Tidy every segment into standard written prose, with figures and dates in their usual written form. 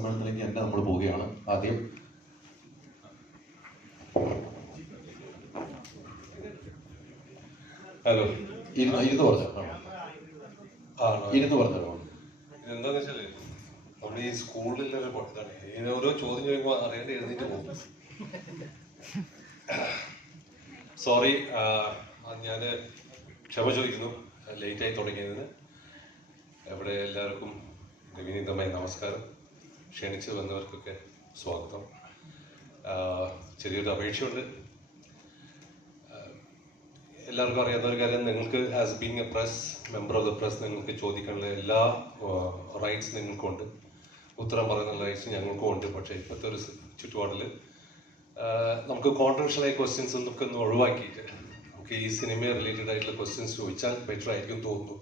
സമ്മേളനത്തിലേക്ക് തന്നെ നമ്മൾ പോവുകയാണ്. ആദ്യം ഹലോ, ഇരുന്ന് പറഞ്ഞോ. എന്താന്ന് വെച്ചാല് നമ്മുടെ ഈ സ്കൂളിലൊരു ഇതാണ്, ഇങ്ങനെ ഓരോ ചോദ്യം ചോദിക്കുമ്പോൾ അറിയാണ്ട് എഴുന്നേറ്റ് പോകും. സോറി, ഞാൻ ക്ഷമ ചോദിക്കുന്നു ലേറ്റായി തുടങ്ങിയതിന്. ഇവിടെ എല്ലാവർക്കും വിനീതമായ നമസ്കാരം. ക്ഷണിച്ചു വന്നവർക്കൊക്കെ സ്വാഗതം. ചെറിയൊരു അപേക്ഷയുണ്ട്. എല്ലാവർക്കും അറിയാവുന്ന ഒരു കാര്യം, നിങ്ങൾക്ക് as being A press member of the press നിങ്ങൾക്ക് ചോദിക്കാനുള്ള എല്ലാ റൈറ്റ്സ് നിങ്ങൾക്കുണ്ട്, ഉത്തരം പറയുന്ന റൈറ്റ്സ് ഞങ്ങൾക്കും ഉണ്ട്. പക്ഷേ ഇപ്പോഴത്തെ ഒരു ചുറ്റുപാടിൽ നമുക്ക് കോൺട്രവേഴ്ഷ്യലായ ക്വസ്റ്റ്യൻസ് ഒക്കെ ഒന്ന് ഒഴിവാക്കിയിട്ട് നമുക്ക് ഈ സിനിമയെ റിലേറ്റഡ് ആയിട്ടുള്ള ക്വസ്റ്റ്യൻസ് ചോദിച്ചാൽ ബെറ്റർ ആയിരിക്കും തോന്നുന്നു.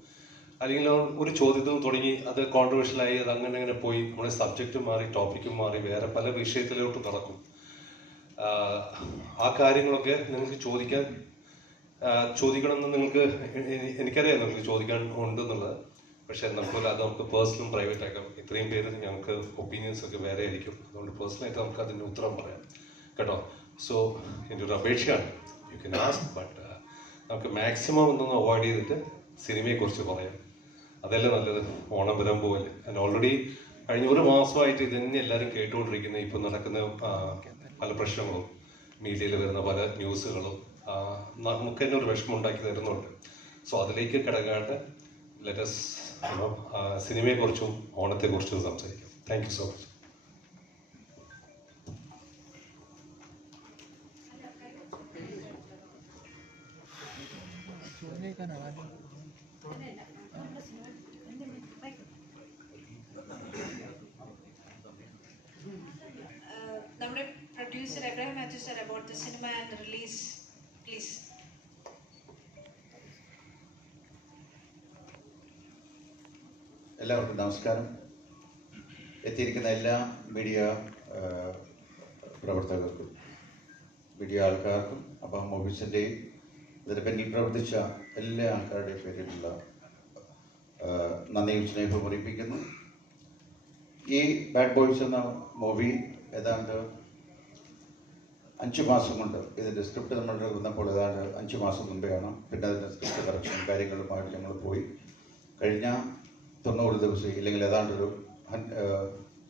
അല്ലെങ്കിൽ ഒരു ചോദ്യത്തിൽ തുടങ്ങി അത് കോൺട്രവേഴ്ഷ്യലായി അത് അങ്ങനെ പോയി നമ്മുടെ സബ്ജക്റ്റ് മാറി ടോപ്പിക്കും മാറി വേറെ പല വിഷയത്തിലോട്ട് നടക്കും. ആ കാര്യങ്ങളൊക്കെ നിങ്ങൾക്ക് ചോദിക്കണമെന്ന് നിങ്ങൾക്ക് എനിക്കറിയാം നിങ്ങൾക്ക് ചോദിക്കാൻ ഉണ്ടെന്നുള്ളത്. പക്ഷെ നമുക്ക് പേഴ്സണലും പ്രൈവറ്റ് ആക്കാം. ഇത്രയും പേര് ഞങ്ങൾക്ക് ഒപ്പീനിയൻസ് ഒക്കെ വേറെ ആയിരിക്കും. അതുകൊണ്ട് പേഴ്സണലായിട്ട് നമുക്ക് അതിന് ഉത്തരം പറയാം കേട്ടോ. സോ എൻ്റെ ഒരു അപേക്ഷയാണ്, യു കെൻ ആസ്ക്, ബട്ട് നമുക്ക് മാക്സിമം ഒന്നൊന്ന് അവോയ്ഡ് ചെയ്തിട്ട് സിനിമയെക്കുറിച്ച് പറയാം. അതല്ലേ നല്ലത്. ഓണം വരാൻ പോകല്ലേ. ആൻഡ് ഓൾറെഡി കഴിഞ്ഞ ഒരു മാസമായിട്ട് ഇത് തന്നെ എല്ലാവരും കേട്ടുകൊണ്ടിരിക്കുന്നത്. ഇപ്പം നടക്കുന്ന പല പ്രശ്നങ്ങളും മീഡിയയിൽ വരുന്ന പല ന്യൂസുകളും നമുക്ക് തന്നെ ഒരു വിഷമം ഉണ്ടാക്കി തരുന്നുണ്ട്. സോ അതിലേക്ക് കിടക്കാണ്ട് ലെറ്റസ് സിനിമയെക്കുറിച്ചും ഓണത്തെക്കുറിച്ചും സംസാരിക്കാം. Thank you so much. നമ്മുടെ producer Abraham Mathew sir about the cinema and the release, please. എല്ലാവർക്കും നമസ്കാരം. എത്തിയിരിക്കുന്ന എല്ലാ മീഡിയ പ്രവർത്തകർക്കും മീഡിയ ആൾക്കാർക്കും അപ്പം ഓഫീസിൻ്റെയും ഇതിന് പിന്നിൽ പ്രവർത്തിച്ച എല്ലാ ആൾക്കാരുടെയും പേരിലുള്ള നന്ദിയും സ്നേഹവും അറിയിപ്പിക്കുന്നു. ഈ ബാഡ് ബോയ്സ് എന്ന മൂവി ഏതാണ്ട് 5 മാസം കൊണ്ട്, ഇതിൻ്റെ സ്ക്രിപ്റ്റ് നമ്മളുടെ വന്നപ്പോൾ ഏതാണ്ട് 5 മാസം മുമ്പെയാണ്. പിന്നെ അതിൻ്റെ സ്ക്രിപ്റ്റ് കറക്ഷൻ കാര്യങ്ങളുമായിട്ട് ഞങ്ങൾ പോയി. കഴിഞ്ഞ 90 ദിവസം ഇല്ലെങ്കിൽ ഏതാണ്ടൊരു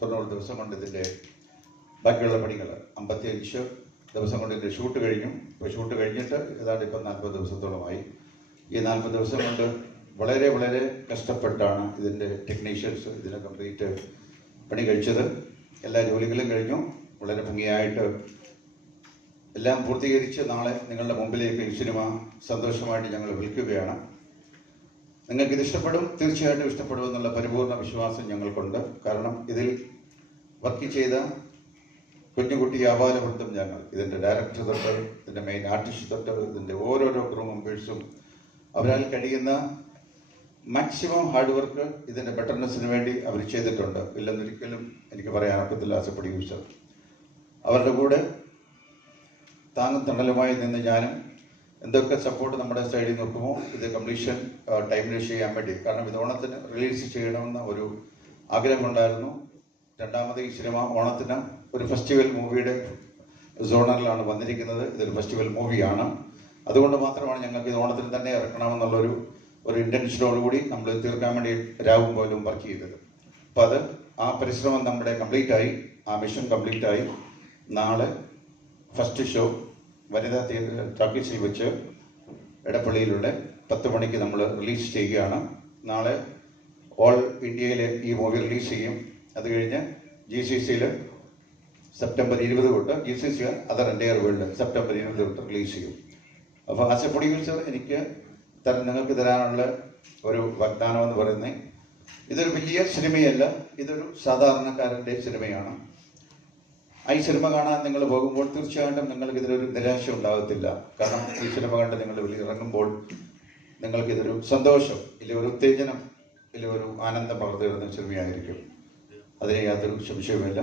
90 ദിവസം കൊണ്ട് ഇതിൻ്റെ ബാക്കിയുള്ള പണികൾ 55 ദിവസം കൊണ്ട് ഇതിൻ്റെ ഷൂട്ട് കഴിഞ്ഞു. ഇപ്പോൾ ഷൂട്ട് കഴിഞ്ഞിട്ട് ഏതാണ്ട് ഇപ്പം 40 ദിവസത്തോളമായി. ഈ 40 ദിവസം കൊണ്ട് വളരെ വളരെ കഷ്ടപ്പെട്ടാണ് ഇതിൻ്റെ ടെക്നീഷ്യൻസ് ഇതിനെ കംപ്ലീറ്റ് പണി കഴിച്ചത്. എല്ലാ ജോലികളും കഴിഞ്ഞു. വളരെ ഭംഗിയായിട്ട് എല്ലാം പൂർത്തീകരിച്ച് നാളെ നിങ്ങളുടെ മുമ്പിലേക്ക് ഈ സിനിമ സന്തോഷമായിട്ട് ഞങ്ങൾ വിളിക്കുകയാണ്. നിങ്ങൾക്കിത് ഇഷ്ടപ്പെടും, തീർച്ചയായിട്ടും ഇഷ്ടപ്പെടുമെന്നുള്ള പരിപൂർണ വിശ്വാസം ഞങ്ങൾക്കുണ്ട്. കാരണം ഇതിൽ വർക്ക് ചെയ്ത കുഞ്ഞുകുട്ടി ആപാലവൃത്തം ഞങ്ങൾ, ഇതിൻ്റെ ഡയറക്ടർ തൊട്ട് ഇതിൻ്റെ മെയിൻ ആർട്ടിസ്റ്റ് തൊട്ട് ഇതിൻ്റെ ഓരോരോ ക്രൂ മെമ്പേഴ്സും അവരാൽ കഴിയുന്ന മാക്സിമം ഹാർഡ് വർക്ക് ഇതിൻ്റെ ബെറ്റർനെസ്സിന് വേണ്ടി അവർ ചെയ്തിട്ടുണ്ട്. ഇല്ലെന്നൊരിക്കലും എനിക്ക് പറയാനൊക്കത്തില്ല. ആസ് എ പ്രൊഡ്യൂസർ അവരുടെ കൂടെ താങ്ങും തണലുമായി നിന്ന് ഞാനും എന്തൊക്കെ സപ്പോർട്ട് നമ്മുടെ സൈഡിൽ നോക്കുമോ ഇത് കംപ്ലീഷൻ ടൈമിൽ ചെയ്യാൻ വേണ്ടി. കാരണം ഇത് ഓണത്തിന് റിലീസ് ചെയ്യണമെന്ന ഒരു ആഗ്രഹമുണ്ടായിരുന്നു. രണ്ടാമത് ഈ സിനിമ ഓണത്തിന് ഒരു ഫെസ്റ്റിവൽ മൂവിയുടെ സോണറിലാണ് വന്നിരിക്കുന്നത്. ഇതൊരു ഫെസ്റ്റിവൽ മൂവിയാണ്. അതുകൊണ്ട് മാത്രമാണ് ഞങ്ങൾക്ക് ഇത് ഓണത്തിന് തന്നെ ഇറക്കണമെന്നുള്ളൊരു ഇൻറ്റൻഷനോടുകൂടി നമ്മൾ തീർക്കാൻ വേണ്ടി രാവും പോലും വർക്ക് ചെയ്തത്. അപ്പോൾ അത് ആ പരിശ്രമം നമ്മുടെ കംപ്ലീറ്റായി, ആ മിഷൻ കംപ്ലീറ്റായി. നാളെ ഫസ്റ്റ് ഷോ വനിതാ തിയേറ്റർ ടാക്കീസിൽ വെച്ച് എടപ്പള്ളിയിലുള്ള 10 മണിക്ക് നമ്മൾ റിലീസ് ചെയ്യുകയാണ്. നാളെ ഓൾ ഇന്ത്യയിൽ ഈ മൂവി റിലീസ് ചെയ്യും. അത് കഴിഞ്ഞ് GCCയിൽ സെപ്റ്റംബർ 20 തൊട്ട്, GCC other entire world September 20 തൊട്ട് റിലീസ് ചെയ്യും. അപ്പോൾ ആസ് എ പ്രൊഡ്യൂസർ എനിക്ക് നിങ്ങൾക്ക് തരാനുള്ള ഒരു വാഗ്ദാനം എന്ന് പറയുന്നത്, ഇതൊരു വലിയ സിനിമയല്ല, ഇതൊരു സാധാരണക്കാരൻ്റെ സിനിമയാണ്. ഈ സിനിമ കാണാൻ നിങ്ങൾ പോകുമ്പോൾ തീർച്ചയായിട്ടും നിങ്ങൾക്ക് ഇതിലൊരു നിരാശ ഉണ്ടാകത്തില്ല. കാരണം ഈ സിനിമ കണ്ട് നിങ്ങൾ വെളിയിറങ്ങുമ്പോൾ നിങ്ങൾക്കിതൊരു സന്തോഷം, ഇല്ല ഒരു ഉത്തേജനം, ഇല്ല ഒരു ആനന്ദം പകർന്നു തരുന്ന സിനിമയായിരിക്കും. അതിന് യാതൊരു സംശയവുമില്ല.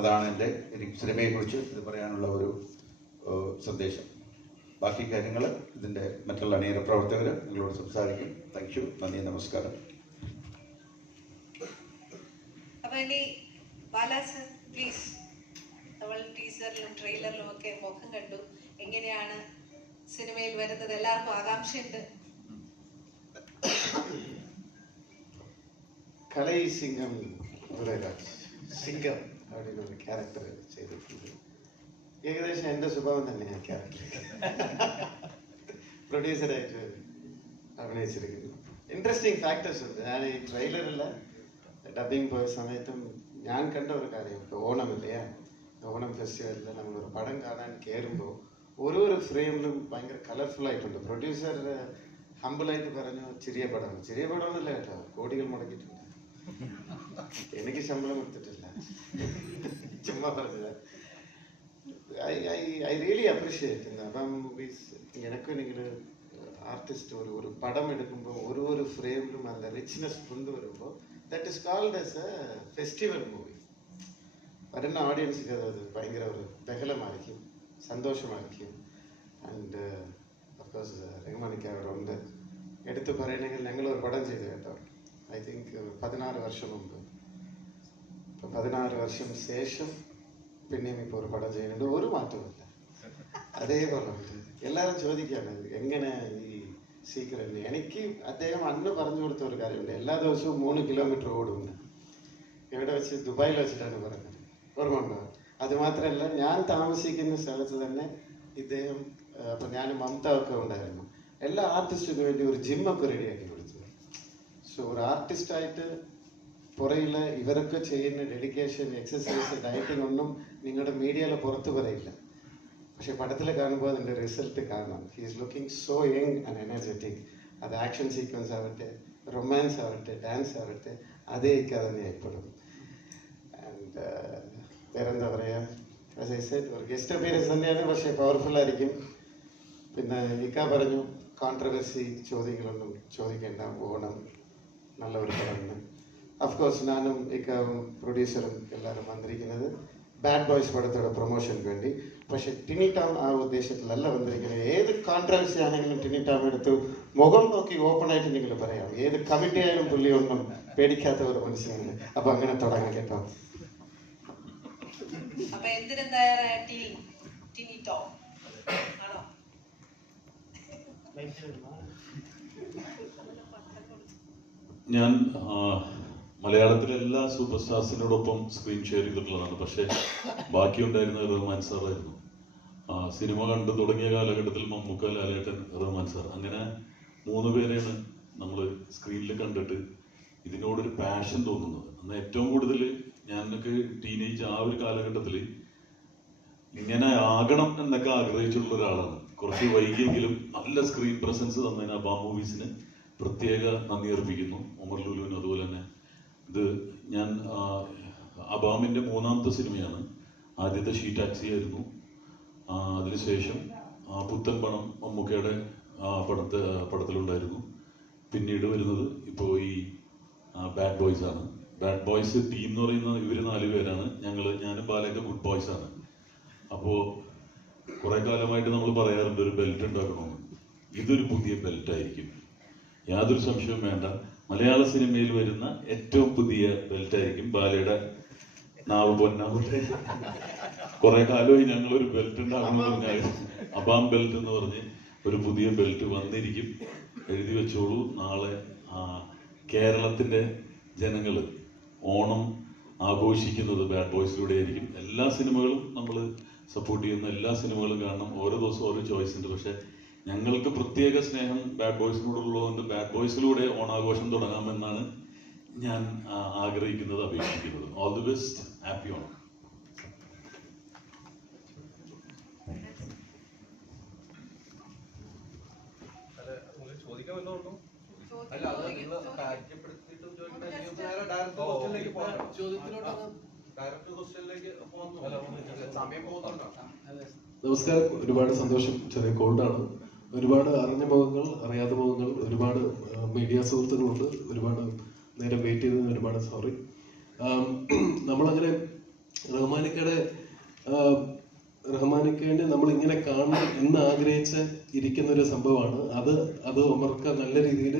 അതാണ് എനിക്ക് സിനിമയെക്കുറിച്ച് ഇത് പറയാനുള്ള ഒരു സന്ദേശം. ബാക്കി കാര്യങ്ങൾ ഇതിൻ്റെ മറ്റുള്ള അണിയറ പ്രവർത്തകർ നിങ്ങളോട് സംസാരിക്കും. താങ്ക് യു, നന്ദി, നമസ്കാരം. അപ്പോൾ ഇനി ബാല സർ പ്ലീസ്. നമ്മൾ ടീസറിലും ട്രെയിലറിലും ഒക്കെ മുഖം കണ്ടു. എങ്ങനെയാണ് സിനിമയിൽ വരുന്നത്? എല്ലാവർക്കും ആകാംക്ഷയുണ്ട്. കലൈ സിംഗം സിംഗം അവിടെ ഒരു ക്യാരക്ടർ ചെയ്തിട്ടുണ്ട്. ഏകദേശം എൻ്റെ സ്വഭാവം തന്നെയാണ് ക്യാരക്ടർ. പ്രൊഡ്യൂസറായിട്ട് അഭിനയിച്ചിരിക്കുന്നു. ഇൻട്രസ്റ്റിംഗ് ഫാക്ടേഴ്സ് ഉണ്ട്. ഞാൻ ഈ ട്രെയിലറിൽ ഡബിങ് പോയ സമയത്തും ഞാൻ കണ്ട ഒരു കാര്യം, ഇപ്പോൾ ഓണമില്ലേ, ഓണം ഫെസ്റ്റിവലിൽ നമ്മളൊരു പടം കാണാൻ കയറുമ്പോൾ ഓരോരോ ഫ്രെയിമിലും ഭയങ്കര കളർഫുൾ ആയിട്ടുണ്ട്. പ്രൊഡ്യൂസർ ഹമ്പിളായിട്ട് പറഞ്ഞു ചെറിയ പടമാണ്. ചെറിയ പടമൊന്നുമില്ല കേട്ടോ, കോടികൾ മുടക്കിയിട്ടുണ്ട്. എനിക്ക് ശമ്പളം കൊടുത്തിട്ടില്ല, ചുമ്മാ പറഞ്ഞത്. I really appreciate. അപ്പം എനിക്കെങ്കിൽ ആർട്ടിസ്റ്റ് ഒരു പടം എടുക്കുമ്പോൾ ഓരോ ഫ്രെയിമിലും അതിൻ്റെ റിച്ച്നെസ് കൊണ്ടുവരുമ്പോൾ that is called as A festival movie. വരുന്ന ഓഡിയൻസിന് അത് ഭയങ്കര ഒരു ബഹളമായിരിക്കും, സന്തോഷമായിരിക്കും. ആൻഡ് അഫ്കോഴ്സ് റഹ്മാനിക്ക് അവിടെ ഉണ്ട്. എടുത്തു പറയണമെങ്കിൽ ഞങ്ങളൊരു പടം ചെയ്തു കേട്ടോ. ഐ തിങ്ക് 16 വർഷം മുമ്പ്. ഇപ്പോൾ 16 വർഷം ശേഷം പിന്നെയും ഇപ്പോൾ ഒരു പടം ചെയ്യുന്നുണ്ട്. ഒരു മാറ്റമില്ല, അതേപോലെ ഉണ്ട്. എല്ലാവരും ചോദിക്കുകയാണ് എങ്ങനെ ഈ സീക്രട്ട്. എനിക്ക് അദ്ദേഹം അന്ന് പറഞ്ഞു കൊടുത്ത ഒരു കാര്യമുണ്ട്. എല്ലാ ദിവസവും 3 കിലോമീറ്റർ ഓടുന്നു. എവിടെ വെച്ച്? ദുബായിൽ വെച്ചിട്ടാണ് പറഞ്ഞത്, ഓർമ്മയുണ്ടോ? അതുമാത്രമല്ല, ഞാൻ താമസിക്കുന്ന സ്ഥലത്ത് തന്നെ ഇദ്ദേഹം, അപ്പം ഞാൻ മമത ഒക്കെ ഉണ്ടായിരുന്നു, എല്ലാ ആർട്ടിസ്റ്റിനും വേണ്ടി ഒരു ജിമ്മൊക്കെ റെഡിയാക്കി കൊടുത്തു. സോ ഒരു ആർട്ടിസ്റ്റായിട്ട് പുറയിൽ ഇവരൊക്കെ ചെയ്യുന്ന ഡെഡിക്കേഷൻ, എക്സസൈസ്, ഡയറ്റിംഗ് ഒന്നും നിങ്ങളുടെ മീഡിയയിൽ പുറത്ത് പറയില്ല. പക്ഷെ പടത്തിൽ കാണുമ്പോൾ അതിൻ്റെ റിസൾട്ട് കാണാം. He is looking so young and energetic. അത് ആക്ഷൻ സീക്വൻസ് ആവട്ടെ, റൊമാൻസ് ആവട്ടെ, ഡാൻസ് ആവട്ടെ, അതേ തന്നെ ഏർപ്പെടും. ആൻഡ് വേറെന്താ പറയുക, ആസ് ഐ സെഡ്, ഒരു ഗസ്റ്റ് അപ്പിയറൻസ് തന്നെയാണ്, പക്ഷേ പവർഫുൾ ആയിരിക്കും. പിന്നെ ഇക്ക പറഞ്ഞു കോൺട്രവേഴ്സി ചോദ്യങ്ങളൊന്നും ചോദിക്കേണ്ട, ഓണം നല്ല ഒരു പടമാണ്. അഫ്കോഴ്സ് ഞാനും ഇക്കാവും പ്രൊഡ്യൂസറും എല്ലാവരും വന്നിരിക്കുന്നത് ബാഡ് ബോയ്സ് പടത്തോടെ പ്രൊമോഷന് വേണ്ടി. പക്ഷെ ടിനി ടോം ആ ഉദ്ദേശത്തിലല്ല വന്നിരിക്കുന്നത്. ഏത് കോൺട്രവേഴ്സി ആണെങ്കിലും ടിനി ടോം എടുത്ത് മുഖം നോക്കി ഓപ്പൺ ആയിട്ട് നിങ്ങൾ പറയാം. ഏത് കമ്മിറ്റി ആയാലും പുള്ളി ഒന്നും പേടിക്കാത്ത ഒരു മനുഷ്യനാണ്. അപ്പൊ അങ്ങനെ തുടങ്ങാം കേട്ടോ. അപ്പൊ എന്തിനും തയ്യാറായ ടിനി ടോം ആണോ? ഞാൻ മലയാളത്തിലെ എല്ലാ സൂപ്പർ സ്റ്റാർസിനോടൊപ്പം സ്ക്രീൻ ഷെയർ ചെയ്തിട്ടുള്ളതാണ്. പക്ഷേ ബാക്കിയുണ്ടായിരുന്നത് റഹ്മാൻ സാറായിരുന്നു. സിനിമ കണ്ടു തുടങ്ങിയ കാലഘട്ടത്തിൽ മമ്മൂക്ക, ലാലേട്ടൻ, റഹ്മാൻ സാർ, അങ്ങനെ 3 പേരെയാണ് നമ്മൾ സ്ക്രീനിൽ കണ്ടിട്ട് ഇതിനോടൊരു പാഷൻ തോന്നുന്നത്. അന്ന് ഏറ്റവും കൂടുതൽ ഞാനൊക്കെ ടീനേജ് ആ ഒരു കാലഘട്ടത്തിൽ ഇങ്ങനെ ആകണം എന്നൊക്കെ ആഗ്രഹിച്ചിട്ടുള്ള ഒരാളാണ്. കുറച്ച് വൈകിയെങ്കിലും നല്ല സ്ക്രീൻ പ്രസൻസ് തന്നതിന് അബാം മൂവീസിന് പ്രത്യേക നന്ദി അർപ്പിക്കുന്നു. ഒമർ ലുലുവിന് അതുപോലെ തന്നെ. ഇത് ഞാൻ അബാമിൻ്റെ 3ാമത്തെ സിനിമയാണ്. ആദ്യത്തെ ഷീ ടാക്സി ആയിരുന്നു. അതിനുശേഷം പുത്തൻ പണം മമ്മൂക്കയുടെ പടത്തിലുണ്ടായിരുന്നു. പിന്നീട് വരുന്നത് ഇപ്പോൾ ഈ ബാഡ് ബോയ്സ് ആണ്. ബാഡ് ബോയ്സ് ടീം എന്ന് പറയുന്ന ഇവർ 4 പേരാണ്. ഞാനും ബാലയൊക്കെ ഗുഡ് ബോയ്സ് ആണ്. അപ്പോൾ കുറേ കാലമായിട്ട് നമ്മൾ പറയാറുണ്ട് ഒരു ബെൽറ്റ് ഉണ്ടാക്കണമെന്ന്. ഇതൊരു പുതിയ ബെൽറ്റ് ആയിരിക്കും, യാതൊരു സംശയവും വേണ്ട. മലയാള സിനിമയിൽ വരുന്ന ഏറ്റവും പുതിയ ബെൽറ്റ് ആയിരിക്കും. ബാലയുടെ നാവ് പൊന്നാവട്ടെ. കുറെ കാലമായി ഞങ്ങളൊരു ബെൽറ്റ് ഉണ്ടാക്കണം പറഞ്ഞാൽ അബാം ബെൽറ്റ് എന്ന് പറഞ്ഞ് ഒരു പുതിയ ബെൽറ്റ് വന്നിരിക്കും. എഴുതി വെച്ചോളൂ. നാളെ കേരളത്തിന്റെ ജനങ്ങൾ ഓണം ആഘോഷിക്കുന്നത് ബാഡ് ബോയ്സിലൂടെ ആയിരിക്കും. എല്ലാ സിനിമകളും നമ്മൾ സപ്പോർട്ട് ചെയ്യുന്ന എല്ലാ സിനിമകളും കാണണം. ഓരോ ദിവസവും ഓരോ ചോയ്സ് ഉണ്ട്. പക്ഷെ ഞങ്ങൾക്ക് പ്രത്യേക സ്നേഹം ബാഡ് ബോയ്സിനോടുള്ളതുകൊണ്ട് ബാഡ് ബോയ്സിലൂടെ ഓണാഘോഷം തുടങ്ങാമെന്നാണ് ഞാൻ ആഗ്രഹിക്കുന്നത്, അപേക്ഷിക്കുന്നത്. All the best. Happy Onam. നമസ്കാരം. ഒരുപാട് സന്തോഷം. ചെറിയ കോൾഡാണ്. ഒരുപാട് അറിഞ്ഞ മുഖങ്ങൾ, അറിയാത്ത മുഖങ്ങൾ, ഒരുപാട് മീഡിയ സുഹൃത്തുക്കളുണ്ട്. ഒരുപാട് നേരം വെയിറ്റ് ചെയ്തതിന് ഒരുപാട് സോറി. നമ്മളങ്ങനെ റഹ്മാനിക്കേണ്ടി നമ്മൾ ഇങ്ങനെ കാണണം എന്ന് ആഗ്രഹിച്ച് ഇരിക്കുന്ന ഒരു സംഭവമാണ് അത് ഒമർക്ക് നല്ല രീതിയിൽ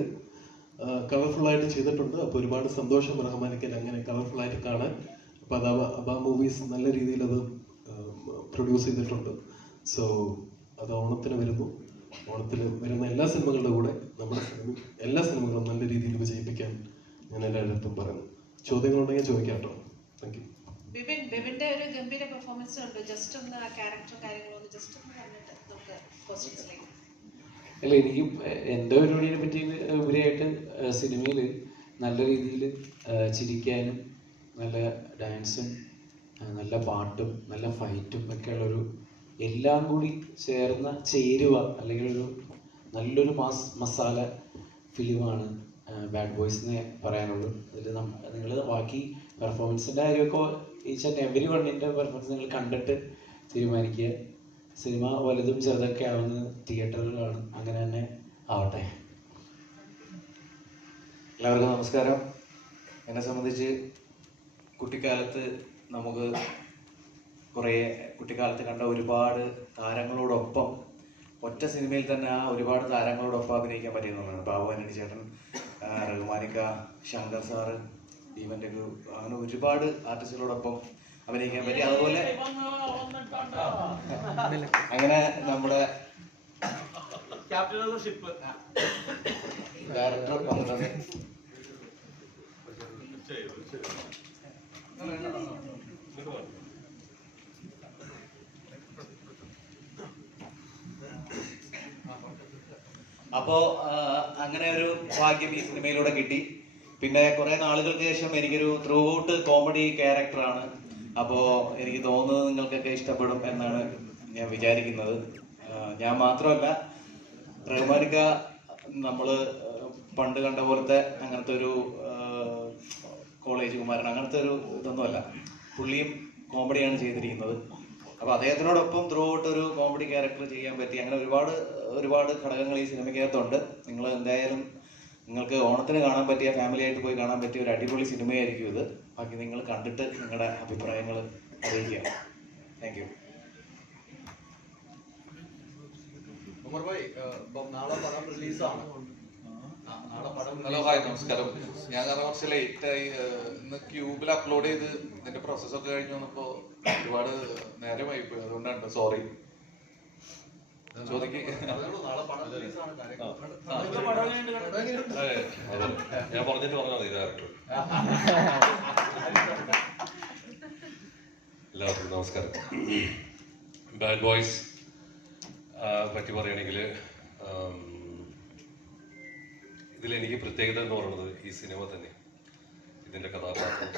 കളർഫുള്ളായിട്ട് ചെയ്തിട്ടുണ്ട്. അപ്പോൾ ഒരുപാട് സന്തോഷം റഹ്മാനിക്കൻ അങ്ങനെ കളർഫുള്ളായിട്ട് കാണാൻ. അപ്പോൾ അത് അബ മൂവീസ് നല്ല രീതിയിൽ അത് പ്രൊഡ്യൂസ് ചെയ്തിട്ടുണ്ട്. സോ അത് ഓണത്തിന് വരുന്നു. ഓണത്തിൽ വരുന്ന എല്ലാ സിനിമകളുടെ കൂടെ നമ്മുടെ എല്ലാ സിനിമകളും നല്ല രീതിയിൽ വിജയിപ്പിക്കാൻ ഞാൻ എല്ലാവരുടെ അടുത്തും പറയുന്നു. ചോദ്യങ്ങളുണ്ടെങ്കിൽ ചോദിക്കാം കേട്ടോ. Thank you. ബിബിന്റെ ഒരു ഗംഭീര പെർഫോമൻസ് ഉണ്ട്. ജസ്റ്റ് ഒന്ന് ആ ക്യാരക്ടറും കാര്യങ്ങളൊന്ന് ജസ്റ്റ് ഒന്ന് പറഞ്ഞിട്ട് നമുക്ക് ക്വസ്റ്റ്യൻസിലേക്ക്. അല്ല, എനിക്ക് എൻ്റെ പരിപാടിയെ പറ്റി ഉപരിയായിട്ട് സിനിമയിൽ നല്ല രീതിയിൽ ചിരിക്കാനും നല്ല ഡാൻസും നല്ല പാട്ടും നല്ല ഫൈറ്റും ഒക്കെ ഉള്ളൊരു എല്ലാം കൂടി ചേർന്ന ചേരുവ അല്ലെങ്കിൽ ഒരു നല്ലൊരു മസാല ഫിലിമാണ് ബാഡ് ബോയ്സ് എന്ന് പറയാനുള്ളൂ. അതിൽ നിങ്ങൾ ബാക്കി പെർഫോമൻസിൻ്റെ കാര്യമൊക്കെ ഈച്ച് ആൻഡ് എവരി വണ്ണിൻ്റെ പെർഫോമൻസ് നിങ്ങൾ കണ്ടിട്ട് തീരുമാനിക്കുക. സിനിമ വലുതും ചെറുതൊക്കെ ആവുന്നത് തിയേറ്ററുകളാണ്. അങ്ങനെ തന്നെ ആവട്ടെ. എല്ലാവർക്കും നമസ്കാരം. എന്നെ സംബന്ധിച്ച് കുട്ടിക്കാലത്ത് നമുക്ക് കുട്ടിക്കാലത്ത് കണ്ട ഒരുപാട് താരങ്ങളോടൊപ്പം ഒറ്റ സിനിമയിൽ തന്നെ ആ ഒരുപാട് താരങ്ങളോടൊപ്പം അഭിനയിക്കാൻ പറ്റിയെന്നുള്ളതാണ്. ബാബു ആന്റണി ചേട്ടൻ, റഹ്മാനിക്ക, ശങ്കർ സാറ്, ദീപൻ്റെ അങ്ങനെ ഒരുപാട് ആർട്ടിസ്റ്റുകളോടൊപ്പം അഭിനയിക്കാൻ പറ്റി. അതുപോലെ അങ്ങനെ നമ്മുടെ ഡയറക്ടർ വന്നിട്ടുണ്ട്. അപ്പോ അങ്ങനെ ഒരു ഭാഗ്യം ഈ സിനിമയിലൂടെ കിട്ടി. പിന്നെ കുറെ നാളുകൾക്ക് ശേഷം എനിക്കൊരു ത്രൂ ഔട്ട് കോമഡി ക്യാരക്ടറാണ്. അപ്പോൾ എനിക്ക് തോന്നുന്നത് നിങ്ങൾക്കൊക്കെ ഇഷ്ടപ്പെടും എന്നാണ് ഞാൻ വിചാരിക്കുന്നത്. ഞാൻ മാത്രമല്ല, റഹ്മാനിക്ക നമ്മൾ പണ്ട് കണ്ട പോലത്തെ അങ്ങനത്തെ ഒരു കോളേജ് കുമാരൻ അങ്ങനത്തെ ഒരു ഇതൊന്നുമല്ല. പുള്ളിയും കോമഡിയാണ് ചെയ്തിരിക്കുന്നത്. അപ്പോൾ അദ്ദേഹത്തിനോടൊപ്പം ത്രൂ ഔട്ട് ഒരു കോമഡി ക്യാരക്ടർ ചെയ്യാൻ പറ്റി. അങ്ങനെ ഒരുപാട് ഘടകങ്ങൾ ഈ സിനിമയ്ക്കകത്തുണ്ട്. നിങ്ങൾ എന്തായാലും നിങ്ങൾക്ക് ഓണത്തിന് കാണാൻ പറ്റിയ, ഫാമിലി ആയിട്ട് പോയി കാണാൻ പറ്റിയ ഒരു അടിപൊളി സിനിമയായിരിക്കും ഇത്. ബാക്കി നിങ്ങൾ കണ്ടിട്ട് നിങ്ങളുടെ അഭിപ്രായങ്ങൾ അറിയിക്കുക. Thank you. ഹലോ, ഹായ്, നമസ്കാരം. ഞാൻ കാരണം കുറച്ച് ലേറ്റായി. ഇന്ന് ക്യൂബിൽ അപ്ലോഡ് ചെയ്ത് ഇതിന്റെ പ്രോസസ്സൊക്കെ കഴിഞ്ഞ് വന്നപ്പോ ഒരുപാട് നേരമായി പോയി. അതുകൊണ്ടാണ് സോറി. ചോദിക്ക്. ഞാൻ പറഞ്ഞിട്ട് പറഞ്ഞാൽ മതി ഡയറക്ടർ. എല്ലാവർക്കും നമസ്കാരം. ബാഡ് ബോയ്സ് പറ്റി പറയുകയാണെങ്കിൽ ഇതിലെനിക്ക് പ്രത്യേകത എന്ന് പറയുന്നത് ഈ സിനിമ തന്നെ, ഇതിൻ്റെ കഥാപാത്രം,